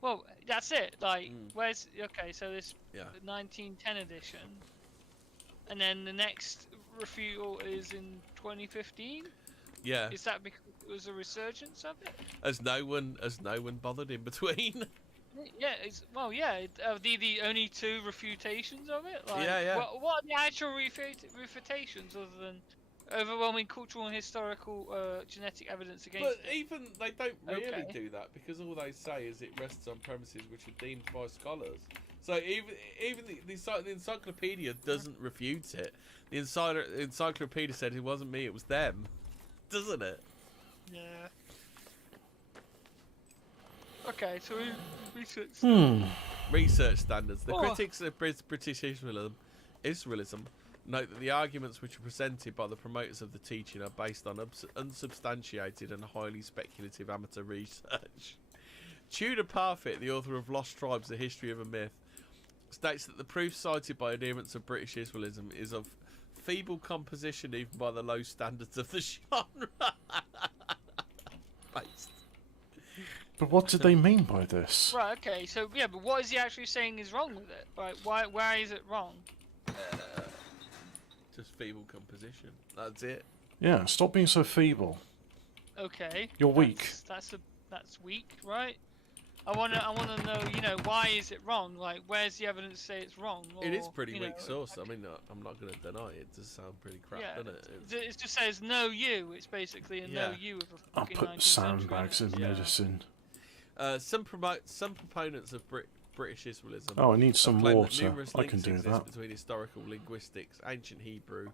Well, that's it. Like, where's... Okay, so this Yeah. 1910 edition. And then the next refutal is in 2015? Yeah. Is that because it was a resurgence of it? As no one bothered in between. Yeah, are the only two refutations of it? Like, Yeah. What are the actual refutations other than overwhelming cultural and historical genetic evidence against But it? even they don't really Okay. do that, because all they say is it rests on premises which are deemed by scholars. So even the encyclopedia doesn't refute it. The encyclopedia said it wasn't me, it was them, doesn't it? Yeah. Okay, so we research. Research standards. The Oh. critics of British Israelism note that the arguments which are presented by the promoters of the teaching are based on unsubstantiated and highly speculative amateur research. Tudor Parfit, the author of Lost Tribes, A History of a Myth, states that the proof cited by adherents of British Israelism is of feeble composition even by the low standards of the genre. Based. But what did they mean by this? Right. Okay. So yeah, but what is he actually saying is wrong with it? Right. Why is it wrong? Just feeble composition. That's it. Yeah, stop being so feeble. Okay. You're weak. That's weak, right? I wanna know, why is it wrong? Like, where's the evidence to say it's wrong? It is Or, pretty you weak know, source. I mean, I'm not going to deny it. It does sound pretty crap, Yeah, doesn't it? it just says no you. It's basically a no Yeah. you of a I'll fucking put 19th sandbags century. in medicine. Some proponents of British Israelism. Oh, I need have some claimed that water. numerous I can links do exist that. between historical linguistics, ancient Hebrew,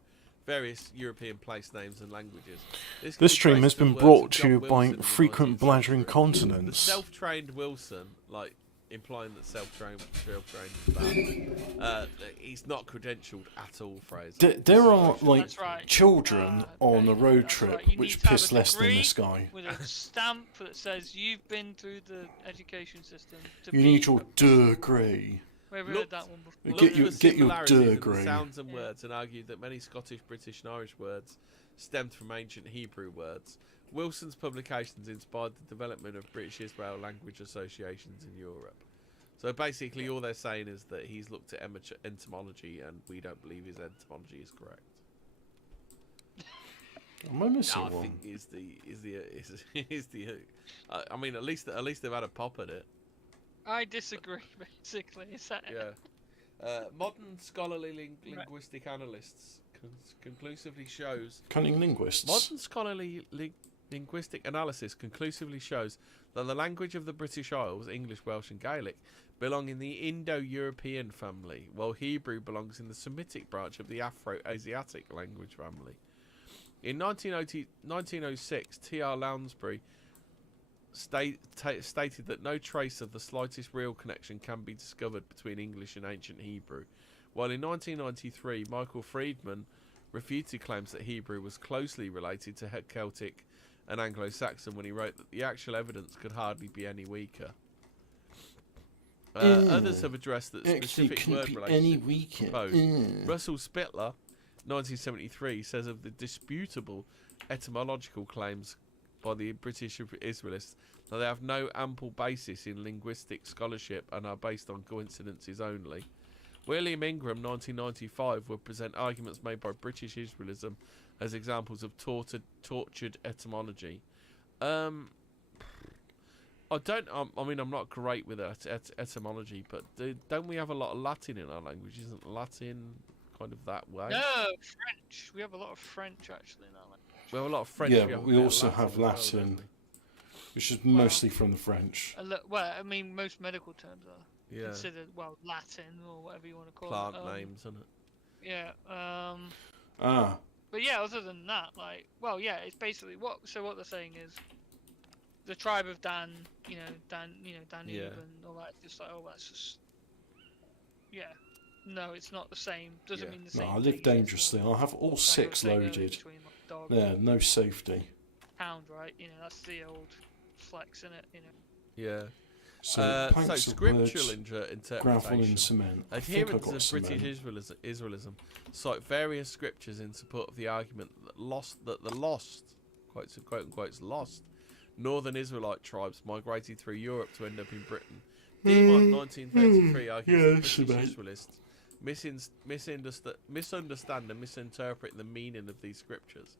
various European place names and languages. This can be stream traced has to been words brought of to John you Wilson by in the frequent 19th blathering century. The continents. self-trained Wilson, like implying that self-trained is bad. He's not credentialed at all, Fraser. There are, like, That's right. children on a road That's trip right. You which need to have piss a less than degree this guy. with a stamp that says you've been through the education system. To You be need your degree. We've Look- heard that one before. Get Looked your- for get your similarities in the degree. sounds and words, and argued that many Scottish, British, and Irish words stemmed from ancient Hebrew words. Wilson's publications inspired the development of British Israel language associations in Europe. So basically, all they're saying is that he's looked at entomology, and we don't believe his entomology is correct. Am I missing I one? think is the. I mean, at least they've had a pop at it. I disagree, basically. Is that Yeah. Modern scholarly linguistic analysts conclusively shows. Cunning linguists. Modern scholarly linguistic analysis conclusively shows that the language of the British Isles, English, Welsh, and Gaelic, belong in the Indo-European family, while Hebrew belongs in the Semitic branch of the Afro-Asiatic language family. In 1906, T.R. Lounsbury stated that no trace of the slightest real connection can be discovered between English and ancient Hebrew, while in 1993, Michael Friedman refuted claims that Hebrew was closely related to Celtic and Anglo-Saxon when he wrote that the actual evidence could hardly be any weaker. Others have addressed that specific word relationships proposed. Russell Spittler, 1973, says of the disputable etymological claims by the British Israelists that they have no ample basis in linguistic scholarship and are based on coincidences only. William Ingram, 1995, would present arguments made by British Israelism as examples of tortured etymology. I'm not great with etymology, but don't we have a lot of Latin in our language? Isn't Latin kind of that way? No, French. We have a lot of French actually in our language. We have a lot of French. Yeah, but we also have Latin, Latin, which is mostly from the French. Well, I mean, most medical terms are Yeah. considered, well, Latin or whatever you want to call Plant it. names, isn't it? Yeah. Ah, But yeah, other than that, like, well, yeah, it's basically what they're saying is the tribe of Dan, Danube Yeah. and all that. Just like, oh, that's just, yeah. No, it's not the same. Doesn't mean the no, same. I live thing. It's dangerously. more I'll have all like I was 6 saying earlier loaded. between, like, dog There, no safety. pound, right? That's the old flex in it. Yeah. So, So planks of scriptural words, gravel interpretation. and cement. I think I Adherents got of cement. British Israelism cite various scriptures in support of the argument that the lost, quote unquote, lost northern Israelite tribes migrated through Europe to end up in Britain. Demont, 1933, argues that British Israelists misunderstand and misinterpret the meaning of these scriptures.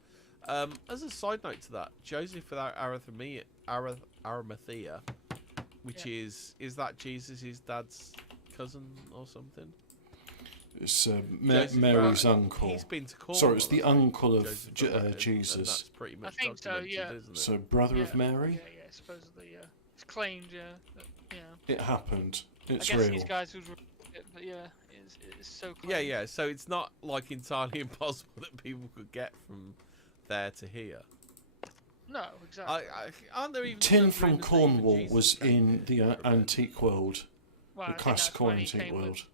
As a side note to that, Joseph of Arimathea, which is that Jesus' dad's cousin or something? It's Joseph Mary's Barrett. uncle. He's been to Cornwall. Sorry, it's the uncle of Joseph Barrett, and Jesus. that's pretty much I think so, documented, yeah. isn't it? So, brother of Yeah, Mary? Yeah, supposedly, yeah. It's claimed, yeah. That, It happened. It's I guess real. these guys would it, but yeah, it's so claimed. Yeah. So it's not like entirely impossible that people could get from there to here. No, exactly. Aren't there even Tin some from rumours that Cornwall even was Jesus came in the here for a bit? antique world, Well, I the think that's classical when he antique came world. with,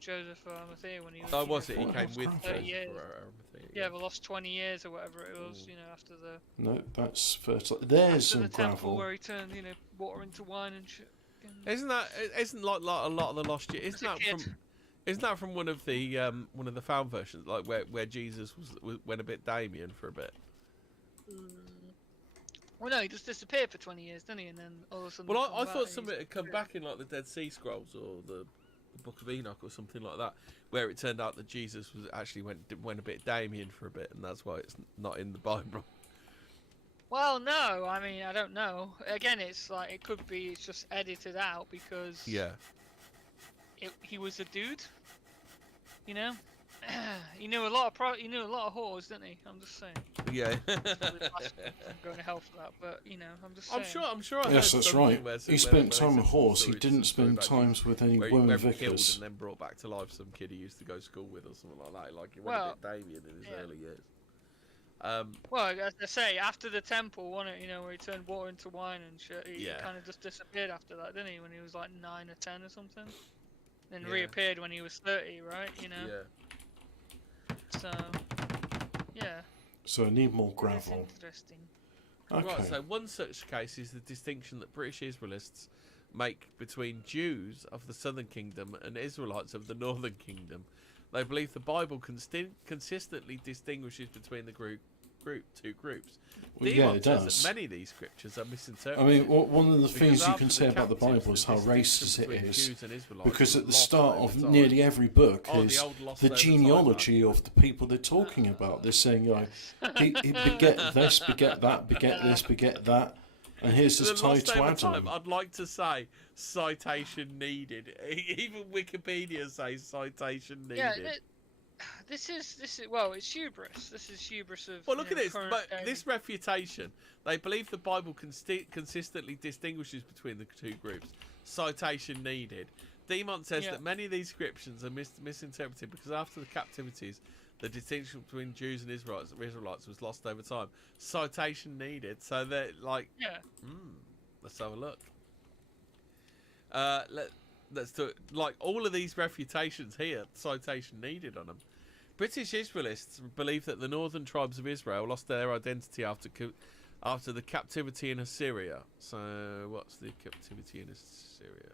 Joseph Arimathea when he was. Oh, was it? He Oh, came with crap. 30 Joseph years. for Arimathea. Yeah, the lost 20 years or whatever it was, after the No, that's fertile. There's after some the temple gravel. where he turned, water into wine and shit. Isn't like a lot of the lost year? As a kid. Isn't that from one of the found versions, like where Jesus went a bit Damien for a bit? Well, no, he just disappeared for 20 years, didn't he? And then all of a sudden. Well, he I come back thought and something he's- had come back in like the Dead Sea Scrolls or the Book of Enoch or something like that, where it turned out that Jesus was actually went a bit Damien for a bit, and that's why it's not in the Bible. Well, no, I mean, I don't know. Again, it's like it could be it's just edited out because Yeah. he was a dude. He knew a lot of whores, didn't he? I'm just saying. Yeah. Probably blasphemy. I'm going to hell for that, but I'm just saying. I'm sure. I Yes, heard that's something right. where He where spent they time said with some horse. He stories, didn't some story spend about times with any where women he killed vicars. and then brought back to life some kid he used to go to school with or something like that. Like he went Well, a bit Damien in his yeah. early years. Well, as I say, after the temple, wasn't it? Where he turned water into wine and shit. He Yeah. kind of just disappeared after that, didn't he? When he was like 9 or 10 or something. Then Yeah. reappeared when he was 30, right? Yeah. So, yeah. So I need more It's gravel. interesting. Okay. Right, so one such case is the distinction that British Israelists make between Jews of the Southern Kingdom and Israelites of the Northern Kingdom. They believe the Bible consistently distinguishes between the two groups. Well, yeah, Demont it says does. that many of these scriptures are I misinterpreted. mean, one of the because things you after can the say about the captives, Bible is the how distinction racist it between is. Jews and Israelites Because was at the lost start over of time. nearly every book Oh, the is old lost the over time, genealogy of the people they're talking about. They're saying, he beget this, beget that, beget this, beget that, and here's The this tied lost to over time, Adam. I'd like to say citation needed. Even Wikipedia says citation needed. Yeah, this is well, it's hubris. This is hubris of. Well, look at this. current But day. this refutation, they believe the Bible consistently distinguishes between the two groups. Citation needed. Demont says Yeah. that many of these scriptures are misinterpreted because after the captivities, the distinction between Jews and Israelites was lost over time. Citation needed. So they're like, Yeah. let's have a look. Let's do it. Like all of these refutations here, citation needed on them. British Israelists believe that the northern tribes of Israel lost their identity after the captivity in Assyria. So, what's the captivity in Assyria?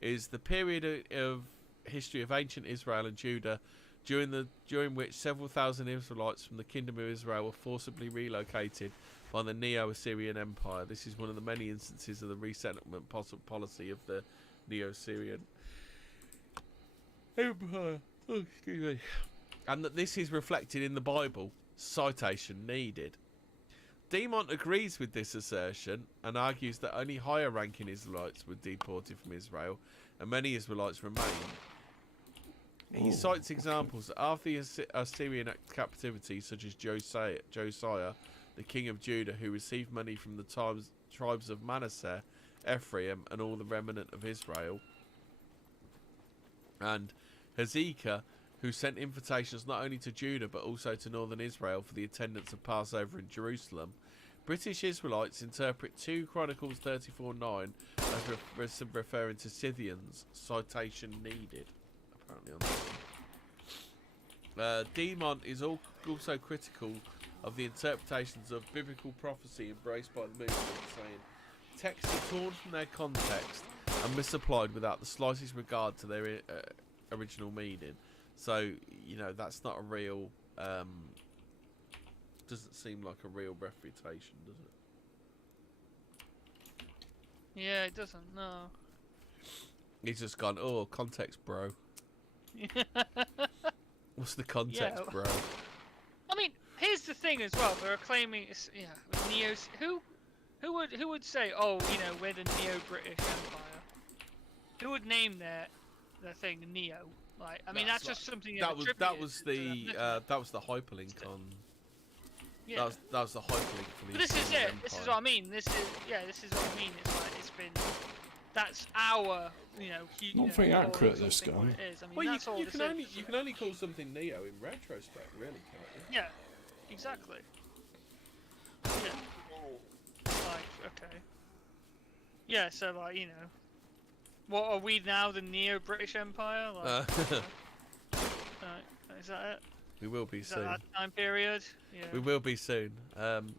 Is the period of history of ancient Israel and Judah during which several thousand Israelites from the Kingdom of Israel were forcibly relocated by the Neo-Assyrian Empire. This is one of the many instances of the resettlement policy of the Neo-Assyrian Empire. Oh, excuse me. And that this is reflected in the Bible. Citation needed. Demont agrees with this assertion and argues that only higher ranking Israelites were deported from Israel and many Israelites remained. He cites examples that after the Assyrian captivity, such as Josiah, the king of Judah, who received money from the tribes of Manasseh, Ephraim, and all the remnant of Israel, and Hezekiah, who sent invitations not only to Judah but also to northern Israel for the attendance of Passover in Jerusalem. British Israelites interpret 2 Chronicles 34:9 as referring to Scythians. Citation needed. Apparently on that. Demont is also critical of the interpretations of biblical prophecy embraced by the movement, saying texts are torn from their context and misapplied without the slightest regard to their original meaning. So, you know, that's not a real... doesn't seem like a real refutation, does it? Yeah, it doesn't, no. He's just gone, oh, context, bro. What's the context, Yeah. bro? I mean, here's the thing as well. They're claiming it's Neo. Who would say, oh, you know, we're the Neo-British Empire? Who would name their thing Neo? Like, I mean, that's just something that was the hyperlink on. Yeah. That was the hyperlink for the. But this is Assyrian it. Empire. This is what I mean. This is what I mean. It's like it's been. That's our, you know. Not very accurate, this guy. What it is. I mean, Well, that's all you this can is. only call something Neo in retrospect, really, can't you? Yeah, exactly. Yeah. Like, okay. Yeah, so like, you know, what are we now? The Neo-British Empire? Like, is that it? We will be Is soon. that time period? Yeah. We will be soon. British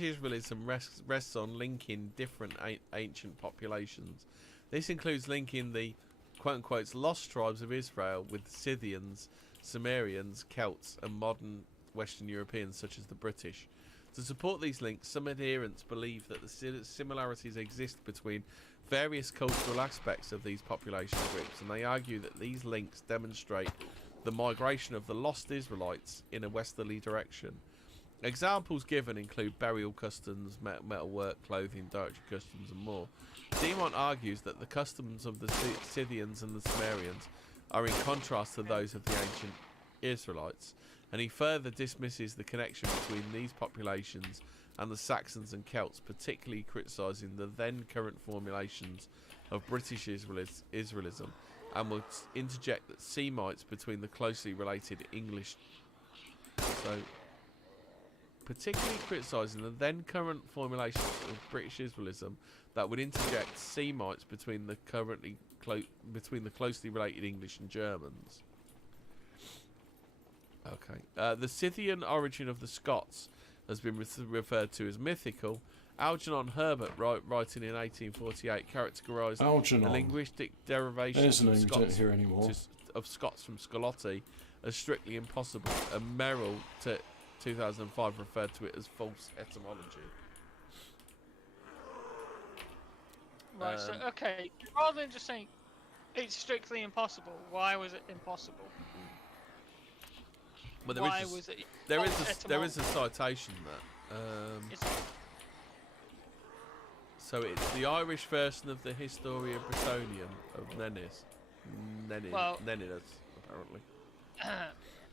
Israelism rests on linking different ancient populations. This includes linking the quote-unquote lost tribes of Israel with Scythians, Sumerians, Celts, and modern Western Europeans such as the British. To support these links, some adherents believe that the similarities exist between various cultural aspects of these population groups, and they argue that these links demonstrate the migration of the lost Israelites in a westerly direction. Examples given include burial customs, metalwork, clothing, dietary customs, and more. Demont argues that the customs of the Scythians and the Sumerians are in contrast to those of the ancient Israelites, and he further dismisses the connection between these populations and the Saxons and Celts, particularly criticising the then current formulations of British Israelism, and will interject that Semites between the closely related English. So, particularly criticising the then current formulations of British Israelism that would interject Semites between the closely related English and Germans. Okay. The Scythian origin of the Scots has been referred to as mythical. Algernon Herbert, writing in 1848, characterised the linguistic derivation of Scots from Scolotti as strictly impossible, and Merrill, 2005, referred to it as false etymology. Right, so, okay, rather than just saying it's strictly impossible, why was it impossible? Well, there is a citation that. So it's the Irish version of the Historia Britannium of Nennis, apparently.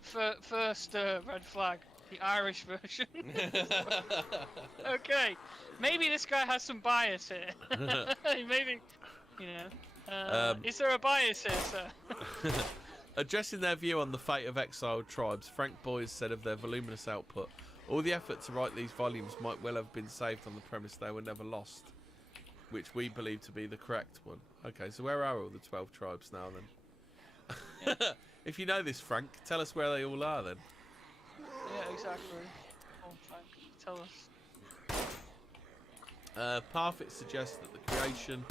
First red flag, the Irish version. Okay, maybe this guy has some bias here. Maybe, you know. Is there a bias here, sir? Addressing their view on the fate of exiled tribes, Frank Boyes said of their voluminous output, all the effort to write these volumes might well have been saved on the premise they were never lost, which we believe to be the correct one. Okay, so where are all the 12 tribes now then? If you know this, Frank, tell us where they all are then. Yeah, exactly. Oh, Frank, tell us. Parfit suggests that the creation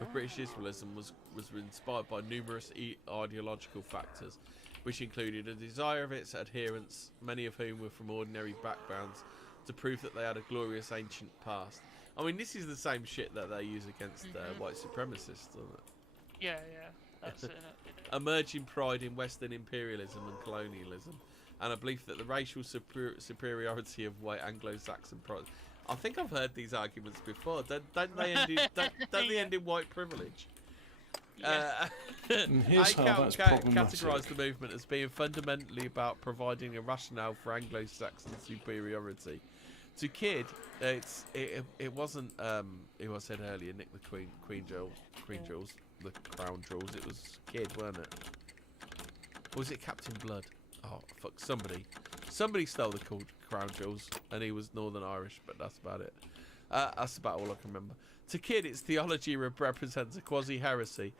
of British Israelism was inspired by numerous ideological factors, which included a desire of its adherents, many of whom were from ordinary backgrounds, to prove that they had a glorious ancient past. I mean, this is the same shit that they use against white supremacists, isn't it? Yeah, that's it. Emerging pride in Western imperialism and colonialism, and a belief that the racial superiority of white Anglo-Saxon pride. I think I've heard these arguments before. Don't they end in, don't they end in white privilege? And here's how that's problematic. Categorised the movement as being fundamentally about providing a rationale for Anglo-Saxon superiority. To Kidd, it wasn't who I said earlier, Nick the Queen Jewels, the Crown Jewels. It was Kidd, weren't it? Or was it Captain Blood? Oh fuck! Somebody stole the Crown Jewels, and he was Northern Irish, but that's about it. That's about all I can remember. To Kidd, its theology represents a quasi-heresy,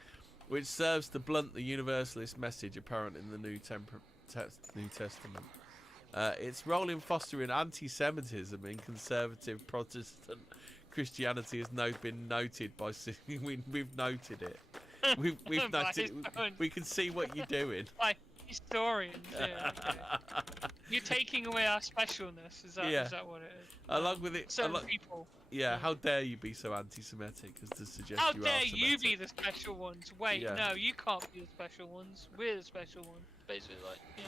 which serves to blunt the universalist message apparent in the New Testament. Its role in fostering anti-Semitism in conservative Protestant Christianity has been noted by. We've noted it. We've noted. We can see what you're doing. Like historians. Yeah, okay. You're taking away our specialness. Is that what it is? Along with it, certain people. Yeah, how dare you be so anti-Semitic as to suggest how you are dare Semitic? you be the special ones? Wait, Yeah. no, you can't be the special ones. We're the special ones. Basically, like, yeah.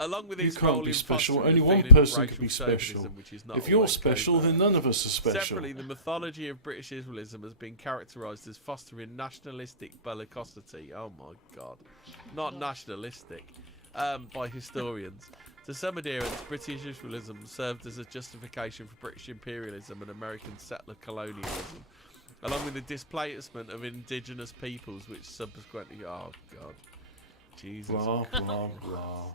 Along with You his can't role be in special. fostering Only a one feeling of person racial can be special. chauvinism, which is not If you're always special, covert. then none of us are special. Separately, the mythology of British Israelism has been characterised as fostering nationalistic bellicosity. Oh my god. Not nationalistic. By historians. To some adherents, British Israelism served as a justification for British imperialism and American settler colonialism, along with the displacement of indigenous peoples, which subsequently... Oh god. Jesus. Blah, blah, blah.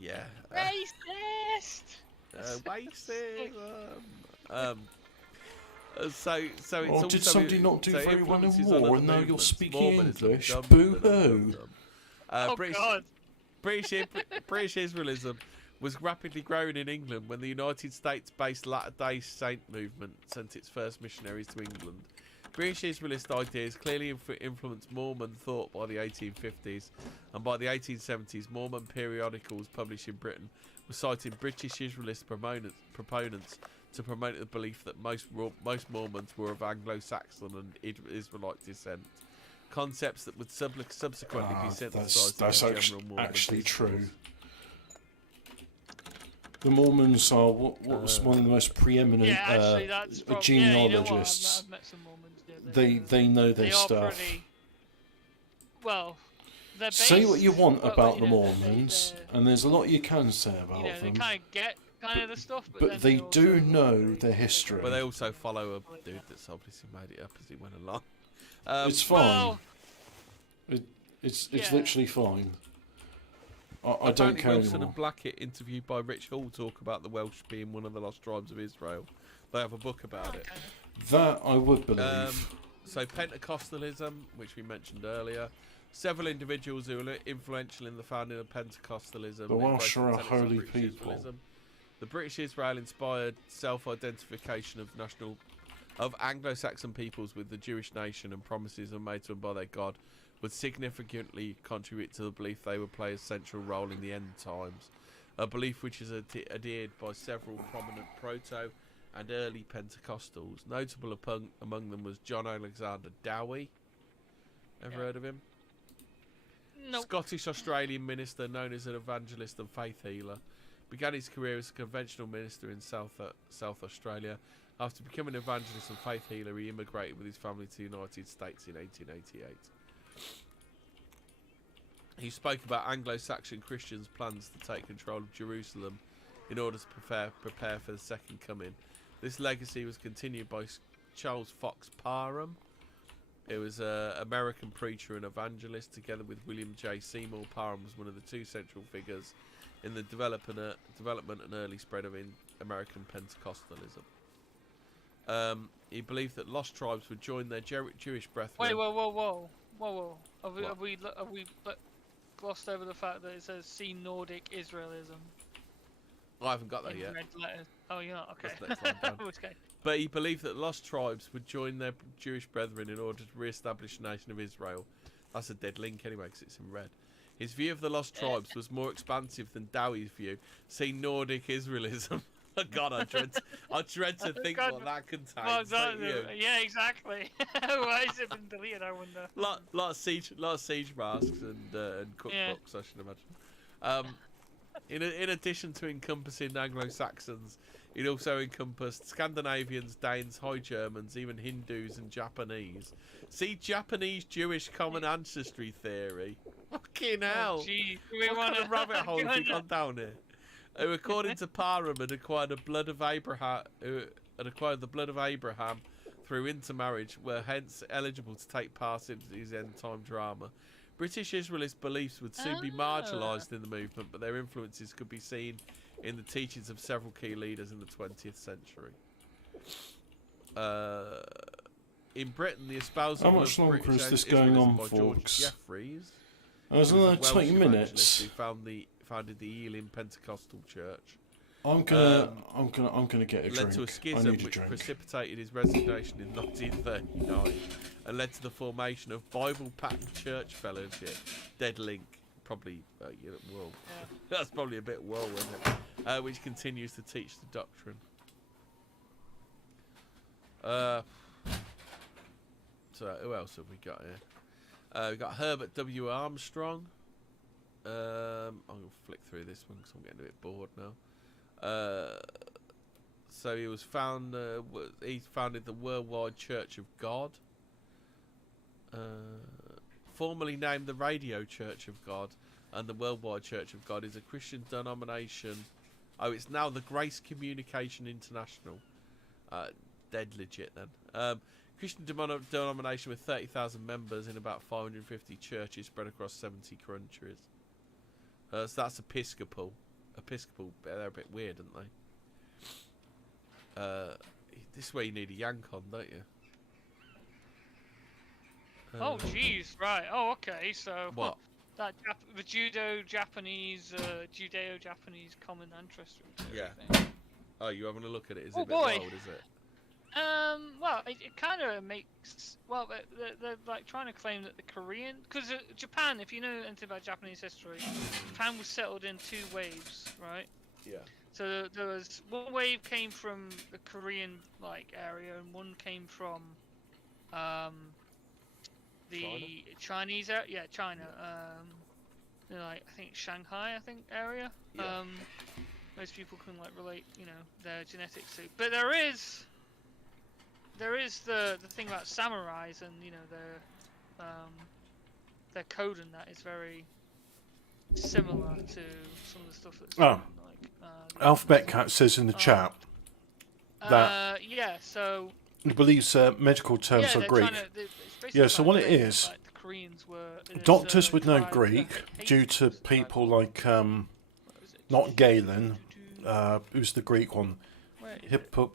Yeah. Racist! Racism. So it's also... Did somebody not do very well in influences on war other and now you're movements, speaking Mormonism, English? dum, Boo-hoo. dum, dum, dum. Oh God! British Israelism was rapidly growing in England when the United States-based Latter-day Saint movement sent its first missionaries to England. British Israelist ideas clearly influenced Mormon thought by the 1850s, and by the 1870s, Mormon periodicals published in Britain were citing British Israelist proponents to promote the belief that most Mormons were of Anglo-Saxon and Israelite descent. Concepts that would subsequently be synthesized That's in general Mormon actually discourse. true. The Mormons are what was one of the most preeminent Yeah, actually, that's probably, genealogists. I've met some Mormons. Yeah, They know their they are stuff. pretty, well, they're Say what you want well, about you the know, Mormons, and there's a lot you can say about you know, they them. kind of get of the stuff, But then they also do know their history. But they also follow a dude that's obviously made it up as he went along. It's fine. Well, It's yeah. literally fine. I don't Apparently care Wilson anymore. and Blackett, interviewed by Rich Hall, talk about the Welsh being one of the lost tribes of Israel. They have a book about it. That I would believe. So Pentecostalism, which we mentioned earlier. Several individuals who were influential in the founding of Pentecostalism. The Welsh embraced the are a tenets of holy British people. Israelism. The British Israel inspired self-identification of Anglo-Saxon peoples with the Jewish nation, and promises were made to them by their God would significantly contribute to the belief they would play a central role in the end times. A belief which is adhered by several prominent proto and early Pentecostals. Notable among them was John Alexander Dowie. Ever heard of him? no. Scottish-Australian minister known as an evangelist and faith healer. Began his career as a conventional minister in South Australia. After becoming an evangelist and faith healer, he immigrated with his family to the United States in 1888. He spoke about Anglo-Saxon Christians' plans to take control of Jerusalem in order to prepare for the Second Coming. This legacy was continued by Charles Fox Parham. It was an American preacher and evangelist. Together with William J. Seymour, Parham was one of the two central figures in the development and early spread of American Pentecostalism. He believed that lost tribes would join their Jewish brethren. Wait, whoa. Whoa. Have we glossed over the fact that it says "See Nordic Israelism" I haven't got that in yet. red letters? Oh, you're not. Okay. That's next line down. Okay. But he believed that lost tribes would join their Jewish brethren in order to re-establish the nation of Israel. That's a dead link anyway, because it's in red. His view of the lost tribes was more expansive than Dowie's view. See Nordic Israelism. God, I dread to think God. what that contains. Well, don't you? yeah, exactly. Why has it been deleted? I wonder. Lot of siege masks and cookbooks, I should imagine. In addition to encompassing Anglo-Saxons, it also encompassed Scandinavians, Danes, High Germans, even Hindus and Japanese. See Japanese-Jewish common ancestry theory. Fucking hell! Gee, What kind of rabbit hole have we gone down here? Who, according to Parham, had acquired the blood of Abraham through intermarriage, were hence eligible to take part in his end-time drama. British Israelist beliefs would soon be marginalised in the movement, but their influences could be seen in the teachings of several key leaders in the 20th century. In Britain, the espousal How much of longer British is this going Israelism on, by George folks? Jeffreys, There's who was a another Welsh 20 evangelist minutes. who founded the Ealing Pentecostal Church. I'm gonna get a Led to a drink. I schism need a which drink. precipitated his resignation in 1939 and led to the formation of Bible Pattern Church Fellowship. Dead link, probably well, that's probably a bit isn't it? Which continues to teach the doctrine. So who else have we got here? We got Herbert W. Armstrong. I'm gonna flick through this one because I'm getting a bit bored now. So he he founded the Worldwide Church of God, formerly named the Radio Church of God, and the Worldwide Church of God is a Christian denomination. Oh, it's now the Grace Communication International. Dead legit then. Christian denomination with 30,000 members in about 550 churches spread across 70 countries. So that's Episcopal. They're a bit weird, aren't they? This is where you need a yank on, don't you? Oh, jeez, right. Oh, okay. So What? The Judeo-Japanese common ancestry. Yeah. Thing. Oh, you having a look at it? Is it Oh, a bit boy. wild, is it? Well, it kind of makes. Well, they're like trying to claim that the Korean, because Japan, if you know anything about Japanese history, Japan was settled in 2 waves, right? Yeah. So there was one wave came from the Korean area, and one came from the Chinese area. Yeah, China. I think Shanghai, area. Yeah. Most people can relate, their genetics to. But there is the thing about samurais and their code, and that is very similar to some of the stuff that's Alphabet Cat says in the chat that yeah, so he believes medical terms are they're Greek. Yeah, so what it is, the Koreans were doctors would know Greek due to people like not Galen, who's the Greek one,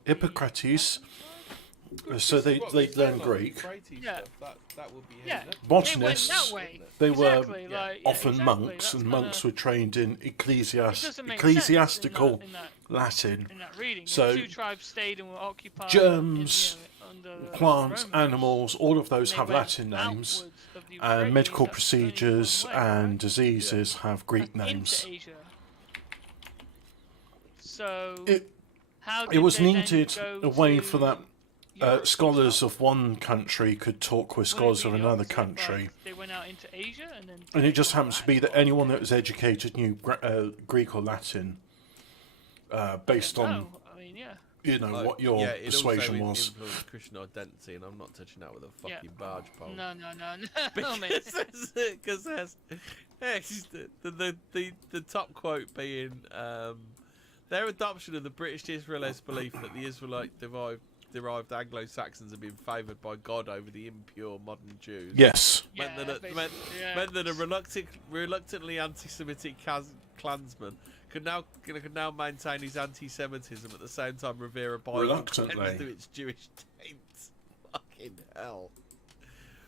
Hippocrates. So they learn Greek. Yeah. That would be Yeah. Botanists, they were often exactly, monks, that's and kinda- monks were trained in It doesn't make ecclesiastical sense in that Latin. in that reading. So, The 2 tribes stayed and were occupied. germs, under the Plants, Romans. animals, all of those They have went Latin names, outwards of the and Euphrates, medical that's only one procedures way, and right? diseases have Greek And names. Into Asia. So It how it did was they then needed go a way to for that Europe, for scholars example? of one country could talk with Wouldn't it scholars be of the another opposite, country. like, they went out into Asia and then. And it just came happens to back? be that anyone that was educated knew Greek or Latin, based on No, I mean, yeah. what your it persuasion also was. influenced Christian identity, and I'm not touching that with a Yeah. fucking barge pole. No, mate. Because there's the top quote being their adoption of the British Israelite belief that the Israelite derived Anglo-Saxons have been favoured by God over the impure modern Jews. Yes. Yeah, meant yeah. that a reluctantly anti-Semitic clansman could now maintain his anti-Semitism at the same time revere a Bible Reluctantly. cleansed of its Jewish taints. Fucking hell.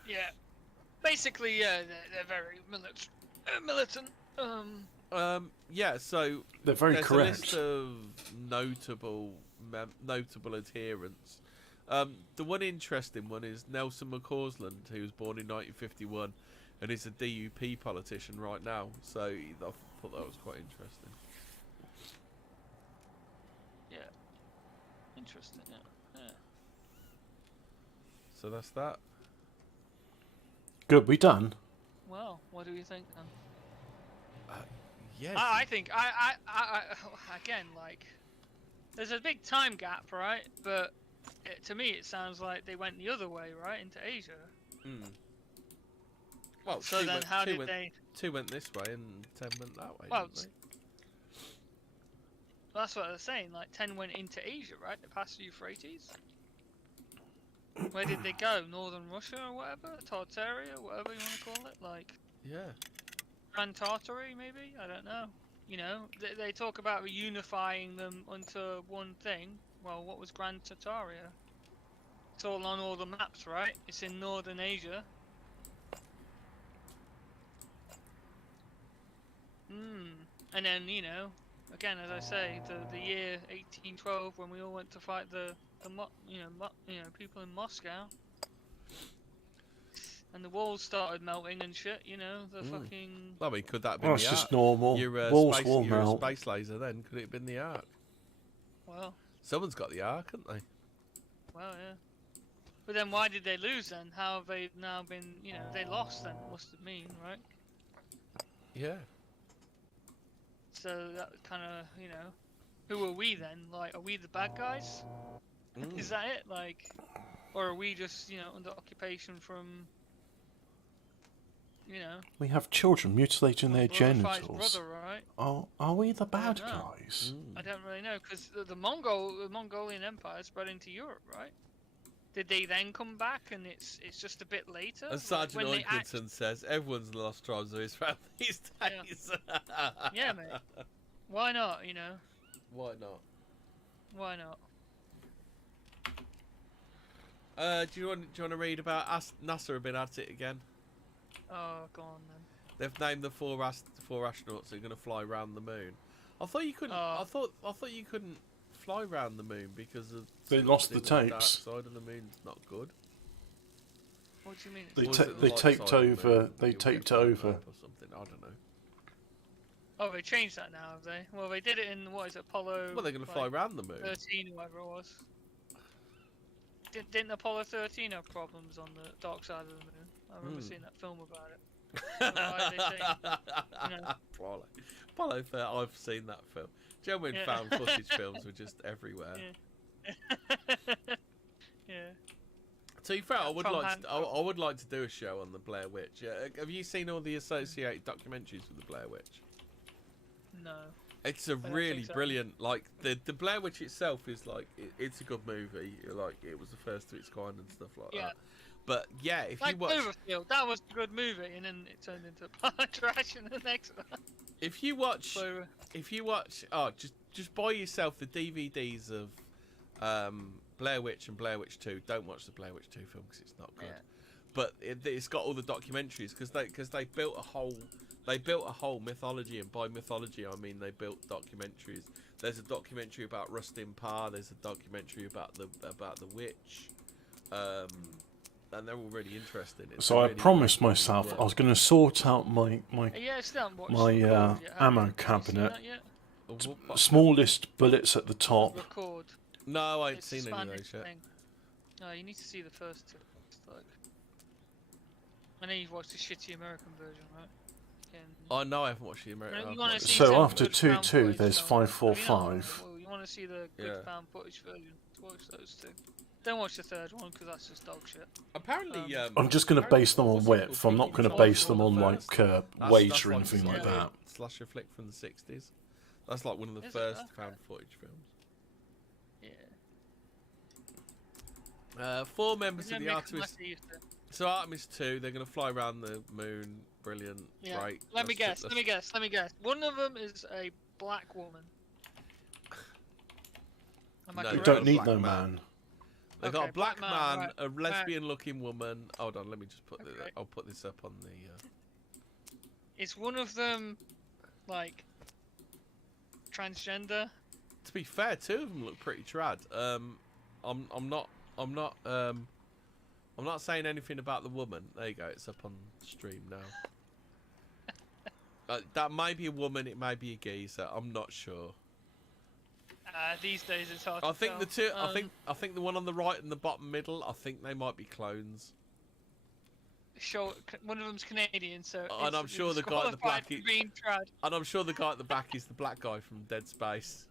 Yeah. Basically, yeah, they're very militant. Yeah, so They're very there's correct. a list of notable adherents. The one interesting one is Nelson McCausland, who was born in 1951 and is a DUP politician right now. So I thought that was quite interesting. Yeah. Interesting. Yeah. So that's that. Good, we done? Well, what do you think then? Yes. I think I again, like, there's a big time gap, right? But to me, it sounds like they went the other way, right, into Asia. Well, So then, how did they? 2 went this way and 10 went that way. Well, didn't they? That's what I was saying. Like 10 went into Asia, right? They passed the Euphrates. Where did they go? Northern Russia or whatever? Tartaria, whatever you want to call it. Like Yeah. Grand Tartary, maybe? I don't know. You know, they talk about reunifying them onto one thing. Well, what was Grand Tartaria? It's all on all the maps, right? It's in Northern Asia. And then, you know, again, as I say, the year 1812 when we all went to fight the people in Moscow, and the walls started melting and shit. You know, the fucking. I mean, could that have been Well, the it's Ark? just normal. Your Walls will your melt. space laser then could it have been the Ark? Well, Someone's got the Ark, haven't they? well, yeah. But then why did they lose then? How have they now been? You know, they lost then. What's it mean, right? Yeah. So that kind of, you know, who are we then? Like, are we the bad guys? Is that it? Like, or are we just, you know, under occupation from, you know, We have children mutilating their brother fights genitals. brother, right? Oh, are we the bad know. guys? I don't really know, because the Mongolian Empire spread into Europe, right? Did they then come back, and it's just a bit later? And Sergeant when they Oikenson says everyone's lost tribes of Israel these days. Yeah, mate. Why not? You know, Why not? why not? Do you want to read about NASA have been at it again? Oh, go on then. They've named the four astronauts that are going to fly around the moon. I thought you couldn't. Oh. I thought you couldn't fly around the moon because of They lost the dark tapes. side of the moon's not good. What do you mean? They It's Or is it the they light taped side of the over. moon? They You'll taped get it blown over. up or something. I don't know. Oh, they changed that now, have they? Well, they did it in, what is it, Apollo... Well, they're going to fly around the moon. 13 or whatever it was. Didn't Apollo 13 have problems on the dark side of the moon? I remember seeing that film about it. So why are they saying, you know, Apollo 13, I've seen that film. Do you know when found footage films were just everywhere? yeah. To be fair, I would Tom like Hanks. to, I would like to do a show on the Blair Witch. Have you seen all the associated documentaries with the Blair Witch? No. It's a don't really think so. brilliant. Like the Blair Witch itself is like it's a good movie. Like it was the first of its kind and stuff like Yeah. that. But yeah, if Like you watch, Cloverfield, that was a good movie, and then it turned into trash in the next one. if you watch, So, just buy yourself the DVDs of Blair Witch and Blair Witch 2. Don't watch the Blair Witch 2 film because it's not good. Yeah. But it's got all the documentaries because they built a whole mythology, and by mythology I mean they built documentaries. There's a documentary about Rustin Parr. There's a documentary about the witch, and they're all really interesting. It's So a I really promised great myself work. I was going to sort out my yeah, I still haven't watched My, Record yet, have you? ammo Have you seen cabinet. that yet? smallest bullets at the top. Record. No, I ain't It's a seen any of Spanish those yet. thing. No, you need to see the first two. It's like... I know you've watched the shitty American version, right? I know I haven't watched the American. You I've wanna watched- see So some after good 2-2, found footage, there's don't you? 5-4-5. Well, you want to see the good Yeah. found footage version. Watch those two. Don't watch the third one because that's just dog shit. Apparently, I'm just going to base them on what's it width. called? I'm not going to Peking base them Tom on the like First. That's weight or like anything like a that. slasher flick from the 60s. That's like one of the Is it? first Okay. found footage films. Yeah. 4 members They're of the gonna make them Artemis. like they used to. So Artemis 2, they're going to fly around the moon. Brilliant. Yeah. Great. Let me Let's- guess. Let me guess. One of them is a black woman. Am I No, You correct? don't need Black no man. man. They've got a black man, right, a lesbian-looking woman. Hold on, let me just put this. Okay. I'll put this up on the. Is one of them like transgender? To be fair, two of them look pretty trad. I'm not saying anything about the woman. There you go. It's up on stream now. That might be a woman. It might be a geezer. I'm not sure. These days it's hard. I to think tell. the two. I think the one on the right and the bottom middle. I think they might be clones. Sure, one of them's Canadian, so. And I'm sure the guy at the back. Being trad. And I'm sure the guy at the back is the black guy from Dead Space.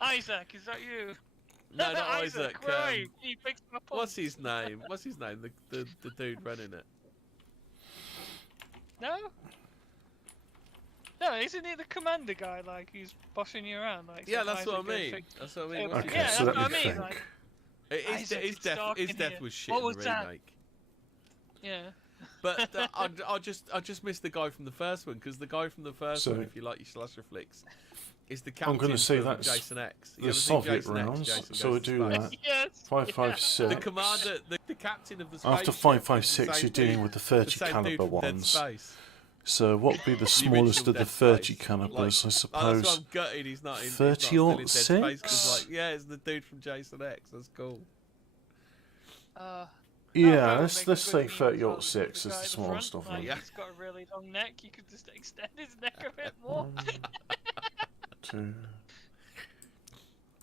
Isaac, is that you? No, not Isaac. Right. He picks him up. What's his name? What's his name? The dude running it. No. No, isn't he the commander guy? Like he's bossing you around. Like Yeah, so that's what I Isaac goes mean. fix- That's what I mean. Okay, yeah, so that's let what me I mean. think. Like, His Isaac death. stalking His death here. was shit What in was the that? remake. yeah. But I just missed the guy from the first one because the guy from the first So- one, if you like your slasher flicks, is the captain. I'm going to say from that's Jason X. You the ever seen Soviet Jason X? rounds. Jason So Goes we to do Space? that. Yes. 556. The commander, the captain of the After spaceship is 556, the same you're dealing dude- with the the 30 same dude caliber from Dead ones. Space. So what would be the smallest of the Dead 30 Space. calibers, I Oh, that's suppose? why I'm gutted. He's not in. 30 or or 6? Dead Space 'cause, 6? like, yeah, it's the dude from Jason X. That's cool. Yeah, That let's would make a say good 30 meme or 6 the is guy the at the smallest front, of like, them. He's got a really long neck. You could just extend his neck a bit more. 2.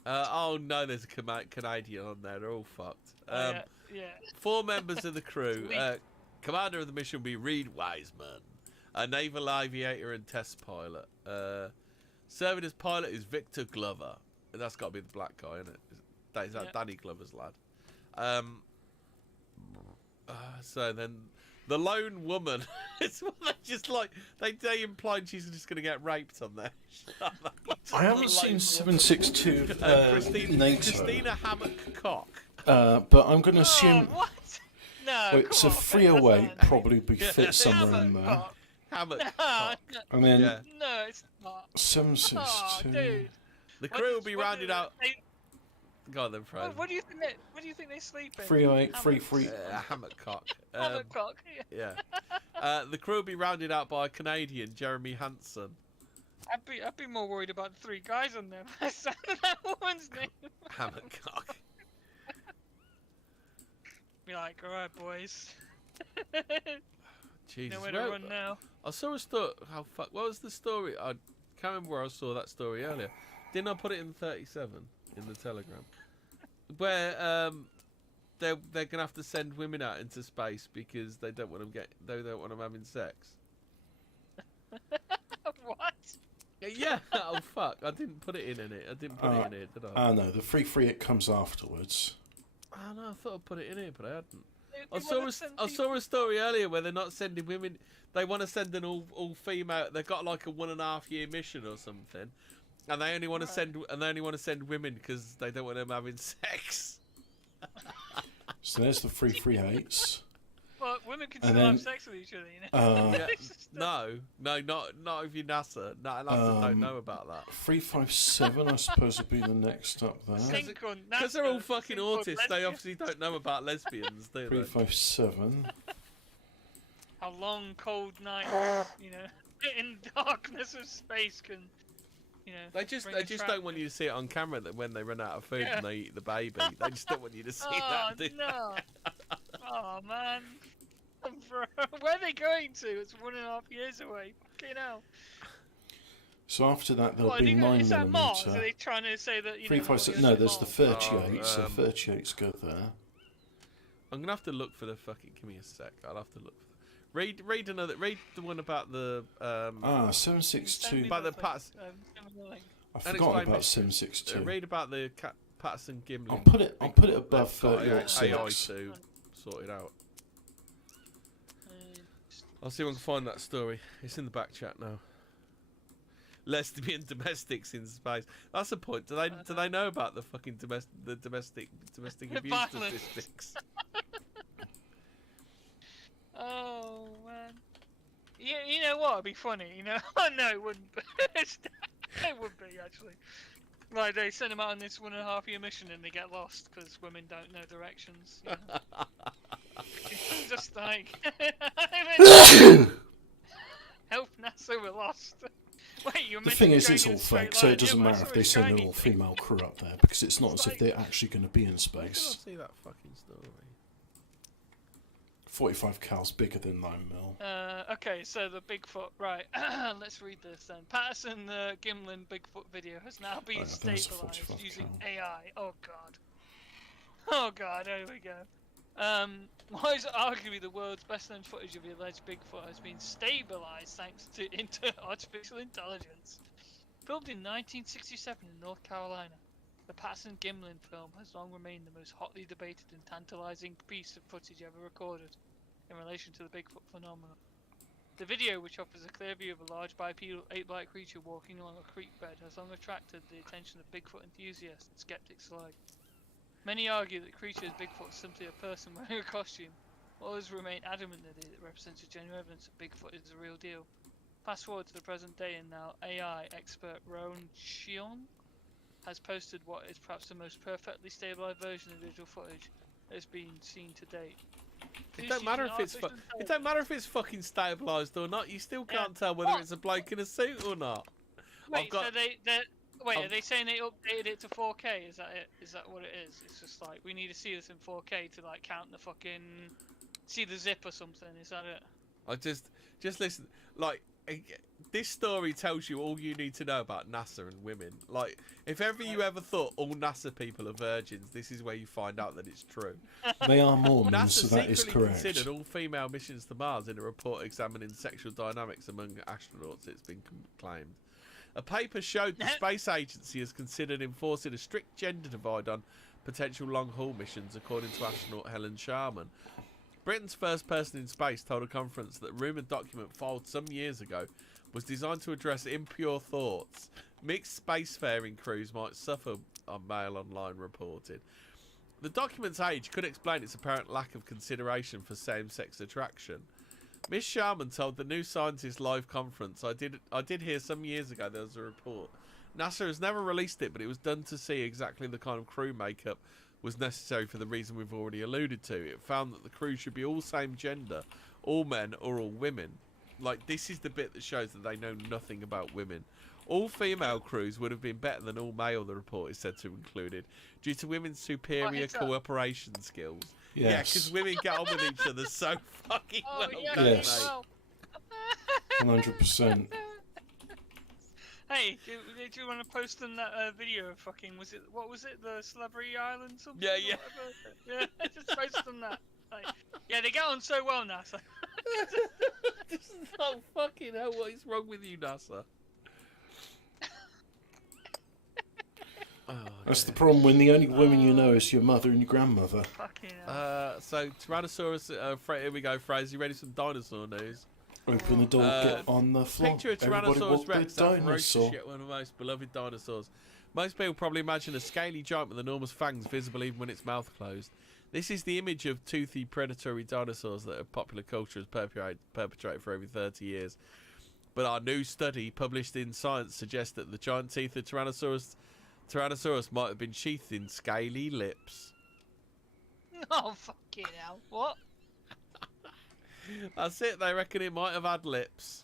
Oh no, there's a Canadian on there. They're all fucked. Yeah. 4 members of the crew. Sweet. Commander of the mission will be Reed Wiseman, a naval aviator and test pilot. Serving as pilot is Victor Glover. That's got to be the black guy, isn't it? Is that Yeah. Danny Glover's lad? So then, the lone woman. It's what they just like. They implied she's just going to get raped on there. I haven't seen 762 Christina Hammock Cock. but I'm going to assume Oh, what? No. wait, so come on, 308 that's not- probably be fit somewhere in there. Hammock Hammock cock. Cock. And then Yeah. No, it's not. Oh, 762. dude. The What crew will is- be what rounded do out. they- Go on then, Fred. What do you think? What do you think they sleep in? 308, 33. Hammock Cock. Hammock cock. Yeah. Yeah. The crew will be rounded out by a Canadian, Jeremy Hansen. I'd be more worried about the 3 guys on there. That woman's name. Hammock Cock. Be like, all right, boys. Jesus. Nowhere to where- run now. I saw a story. What was the story? I can't remember where I saw that story earlier. Didn't I put it in 37 in the Telegram? Where they're gonna have to send women out into space because they don't want them having sex. What? Yeah. Oh fuck! I didn't put it in it. I didn't put it in it, did I? Ah, no, the 338 comes afterwards. Oh no, I thought I put it in here, but I hadn't. They I saw a story earlier where they're not sending women. They want to send an all female. They've got like a 1.5 year mission or something, and they only want to send women because they don't want them having sex. So there's the 338s. Well, women can And still then, have sex with each other, you know. Yeah, no, not if you're NASA. No, NASA don't know about that. 357, I suppose, would be the next up there. Sink on Because they're all NASA, fucking sink on autists, they lesbians. obviously don't know about lesbians, do they? 357. A long, cold night, you know, in darkness of space can, you know. They just bring don't want you to see it on camera that when they run out of food Yeah. and they eat the baby. They just don't want you to see Oh that. Do they? no! Oh man, where are they going to? It's 1.5 years away. Fucking hell. So after that, there'll What, be 9 is that Mars? Are millimeter. they trying to say that you know? 356. they're No, going there's to the Mars? 38. So 38's good there. I'm gonna have to look for the fucking. Give me a sec. I'll have to look. Read the one about the 762. Send me About the thing. pass- I Send me the link. forgot explain about this. 762. read about the Patterson Gimlin. I'll put it above They've got 38 AI 6. to sort it out. Uh, I'll see if I can find that story. It's in the back chat now. Lesbian domestics in space. That's the point. Do they know about the fucking domestic abuse Violence. statistics? Oh man. You know what? It'd be funny. You know. No, it wouldn't. Be. It would be actually. Like they send them out on this 1.5 year mission and they get lost because women don't know directions. You know? It's just like, help NASA, we're lost. Wait, you're The meant thing to be is, going it's in all a straight fake, so line. it doesn't Yeah, matter but I if saw they it send an shiny. all-female crew up there, because it's not as if they're actually going to be in Where did I space. see that fucking story? 45 cal's bigger than 9 mil. Okay, so the Bigfoot, right, let's read this then. Patterson Gimlin Bigfoot video has now been Oh, yeah, there's a stabilized 45 using cal. AI. Oh god. Oh god, here we go. What is arguably the world's best known footage of the alleged Bigfoot has been stabilized thanks to artificial intelligence. Filmed in 1967 in North Carolina, the Patterson Gimlin film has long remained the most hotly debated and tantalizing piece of footage ever recorded in relation to the Bigfoot phenomenon. The video, which offers a clear view of a large bipedal ape-like creature walking along a creek bed, has long attracted the attention of Bigfoot enthusiasts and skeptics alike. Many argue that the creature is Bigfoot is simply a person wearing a costume. Others remain adamant that it represents genuine evidence that Bigfoot is the real deal. Fast forward to the present day, and now AI expert Rowan Cheon has posted what is perhaps the most perfectly stabilized version of digital footage that has been seen to date. It don't matter if it's it don't matter if it's fucking stabilised or not. You still can't tell whether it's a bloke in a suit or not. Wait, so are they saying they updated it to 4K? Is that it? Is that what it is? It's just like we need to see this in 4K to like count the fucking see the zip or something. Is that it? I just listen. Like this story tells you all you need to know about NASA and women. Like if ever you ever thought all NASA people are virgins, this is where you find out that it's true. They are Mormons, so NASA that is secretly correct. considered all female missions to Mars in a report examining sexual dynamics among astronauts. It's been claimed. A paper showed the space agency has considered enforcing a strict gender divide on potential long-haul missions, according to astronaut Helen Sharman. Britain's first person in space told a conference that rumoured document filed some years ago was designed to address impure thoughts mixed spacefaring crews might suffer, Mail Online reported. The document's age could explain its apparent lack of consideration for same-sex attraction. Miss Sharman told the New Scientist live conference, I did hear some years ago there was a report. NASA has never released it, but it was done to see exactly the kind of crew makeup was necessary for the reason we've already alluded to. It found that the crew should be all same gender, all men or all women. Like, this is the bit that shows that they know nothing about women. All female crews would have been better than all male, the report is said to have included, due to women's superior cooperation skills. Yes. Yeah, because women get on with each other so fucking well. Yeah, Yes. well. 100%. Hey, did you want to post them that video of fucking, what was it, the Celebrity Island something? Yeah, yeah. Yeah, just post them that. Like, yeah, they get on so well, NASA. This is not fucking hell, what is wrong with you, NASA? Oh, That's the problem when the only women you know is your mother and your grandmother. Fucking hell. So Tyrannosaurus, here we go, Fraser, you ready for some dinosaur news? Open the door, get on the floor. Picture a Everybody Tyrannosaurus walk Rex, their that ferocious dinosaur. yet one of the most beloved dinosaurs. Most people probably imagine a scaly giant with enormous fangs visible even when its mouth closed. This is the image of toothy predatory dinosaurs that popular culture has perpetrated for over 30 years. But our new study, published in Science, suggests that the giant teeth of Tyrannosaurus might have been sheathed in scaly lips. Oh, fucking hell. What? That's it, they reckon it might have had lips.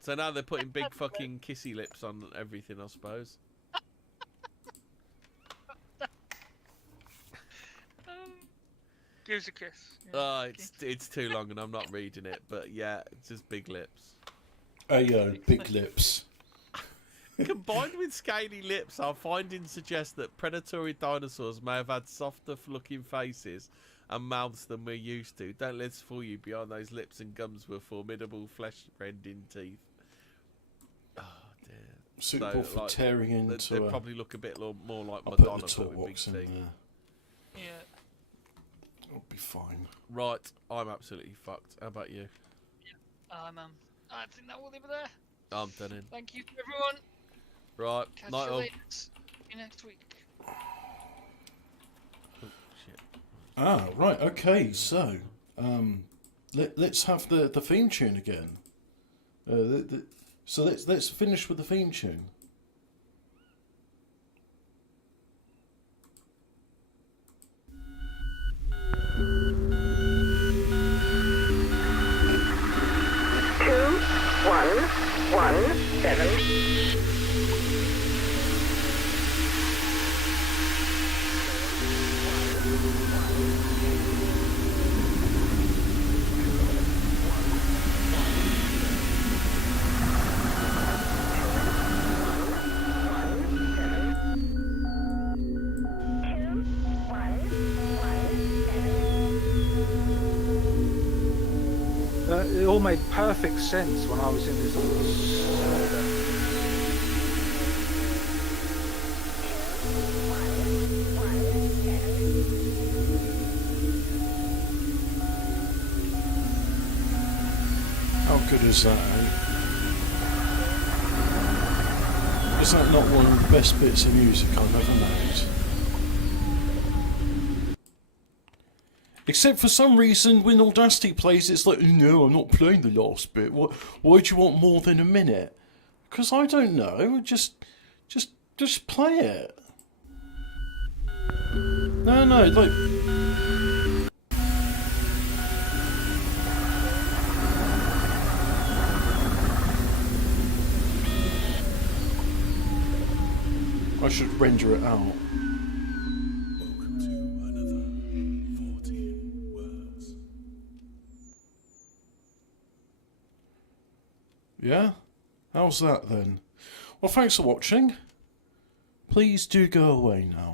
So now they're putting big fucking kissy lips on everything, I suppose. Give us a kiss. Yeah. It's too long and I'm not reading it, but yeah, it's just big lips. Ayo, big lips. Combined with scaly lips, our findings suggest that predatory dinosaurs may have had softer looking faces and mouths than we're used to. Don't let us fool you, behind those lips and gums were formidable flesh-rending teeth. Oh dear. Suitable for tearing into. They probably look a bit more like I'll Madonna, put the but with big Talkbox in teeth. there. Yeah. It'll be fine. Right, I'm absolutely fucked. How about you? I think that will leave it there. I'm done in. Thank you to everyone. Right, Catch night you all. later. See you next week. Oh, shit. Ah, right, okay, so let's have the theme tune again. So let's finish with the theme tune. it all made perfect sense when I was in this. How good is that, eh? Is that not one of the best bits of music I've ever made? Except for some reason, when Audacity plays, it's like, no, I'm not playing the last bit. Why do you want more than a minute? Because I don't know. Just play it. No, like. I should render it out. Welcome to another 14 words. Yeah? How's that then? Well, thanks for watching. Please do go away now.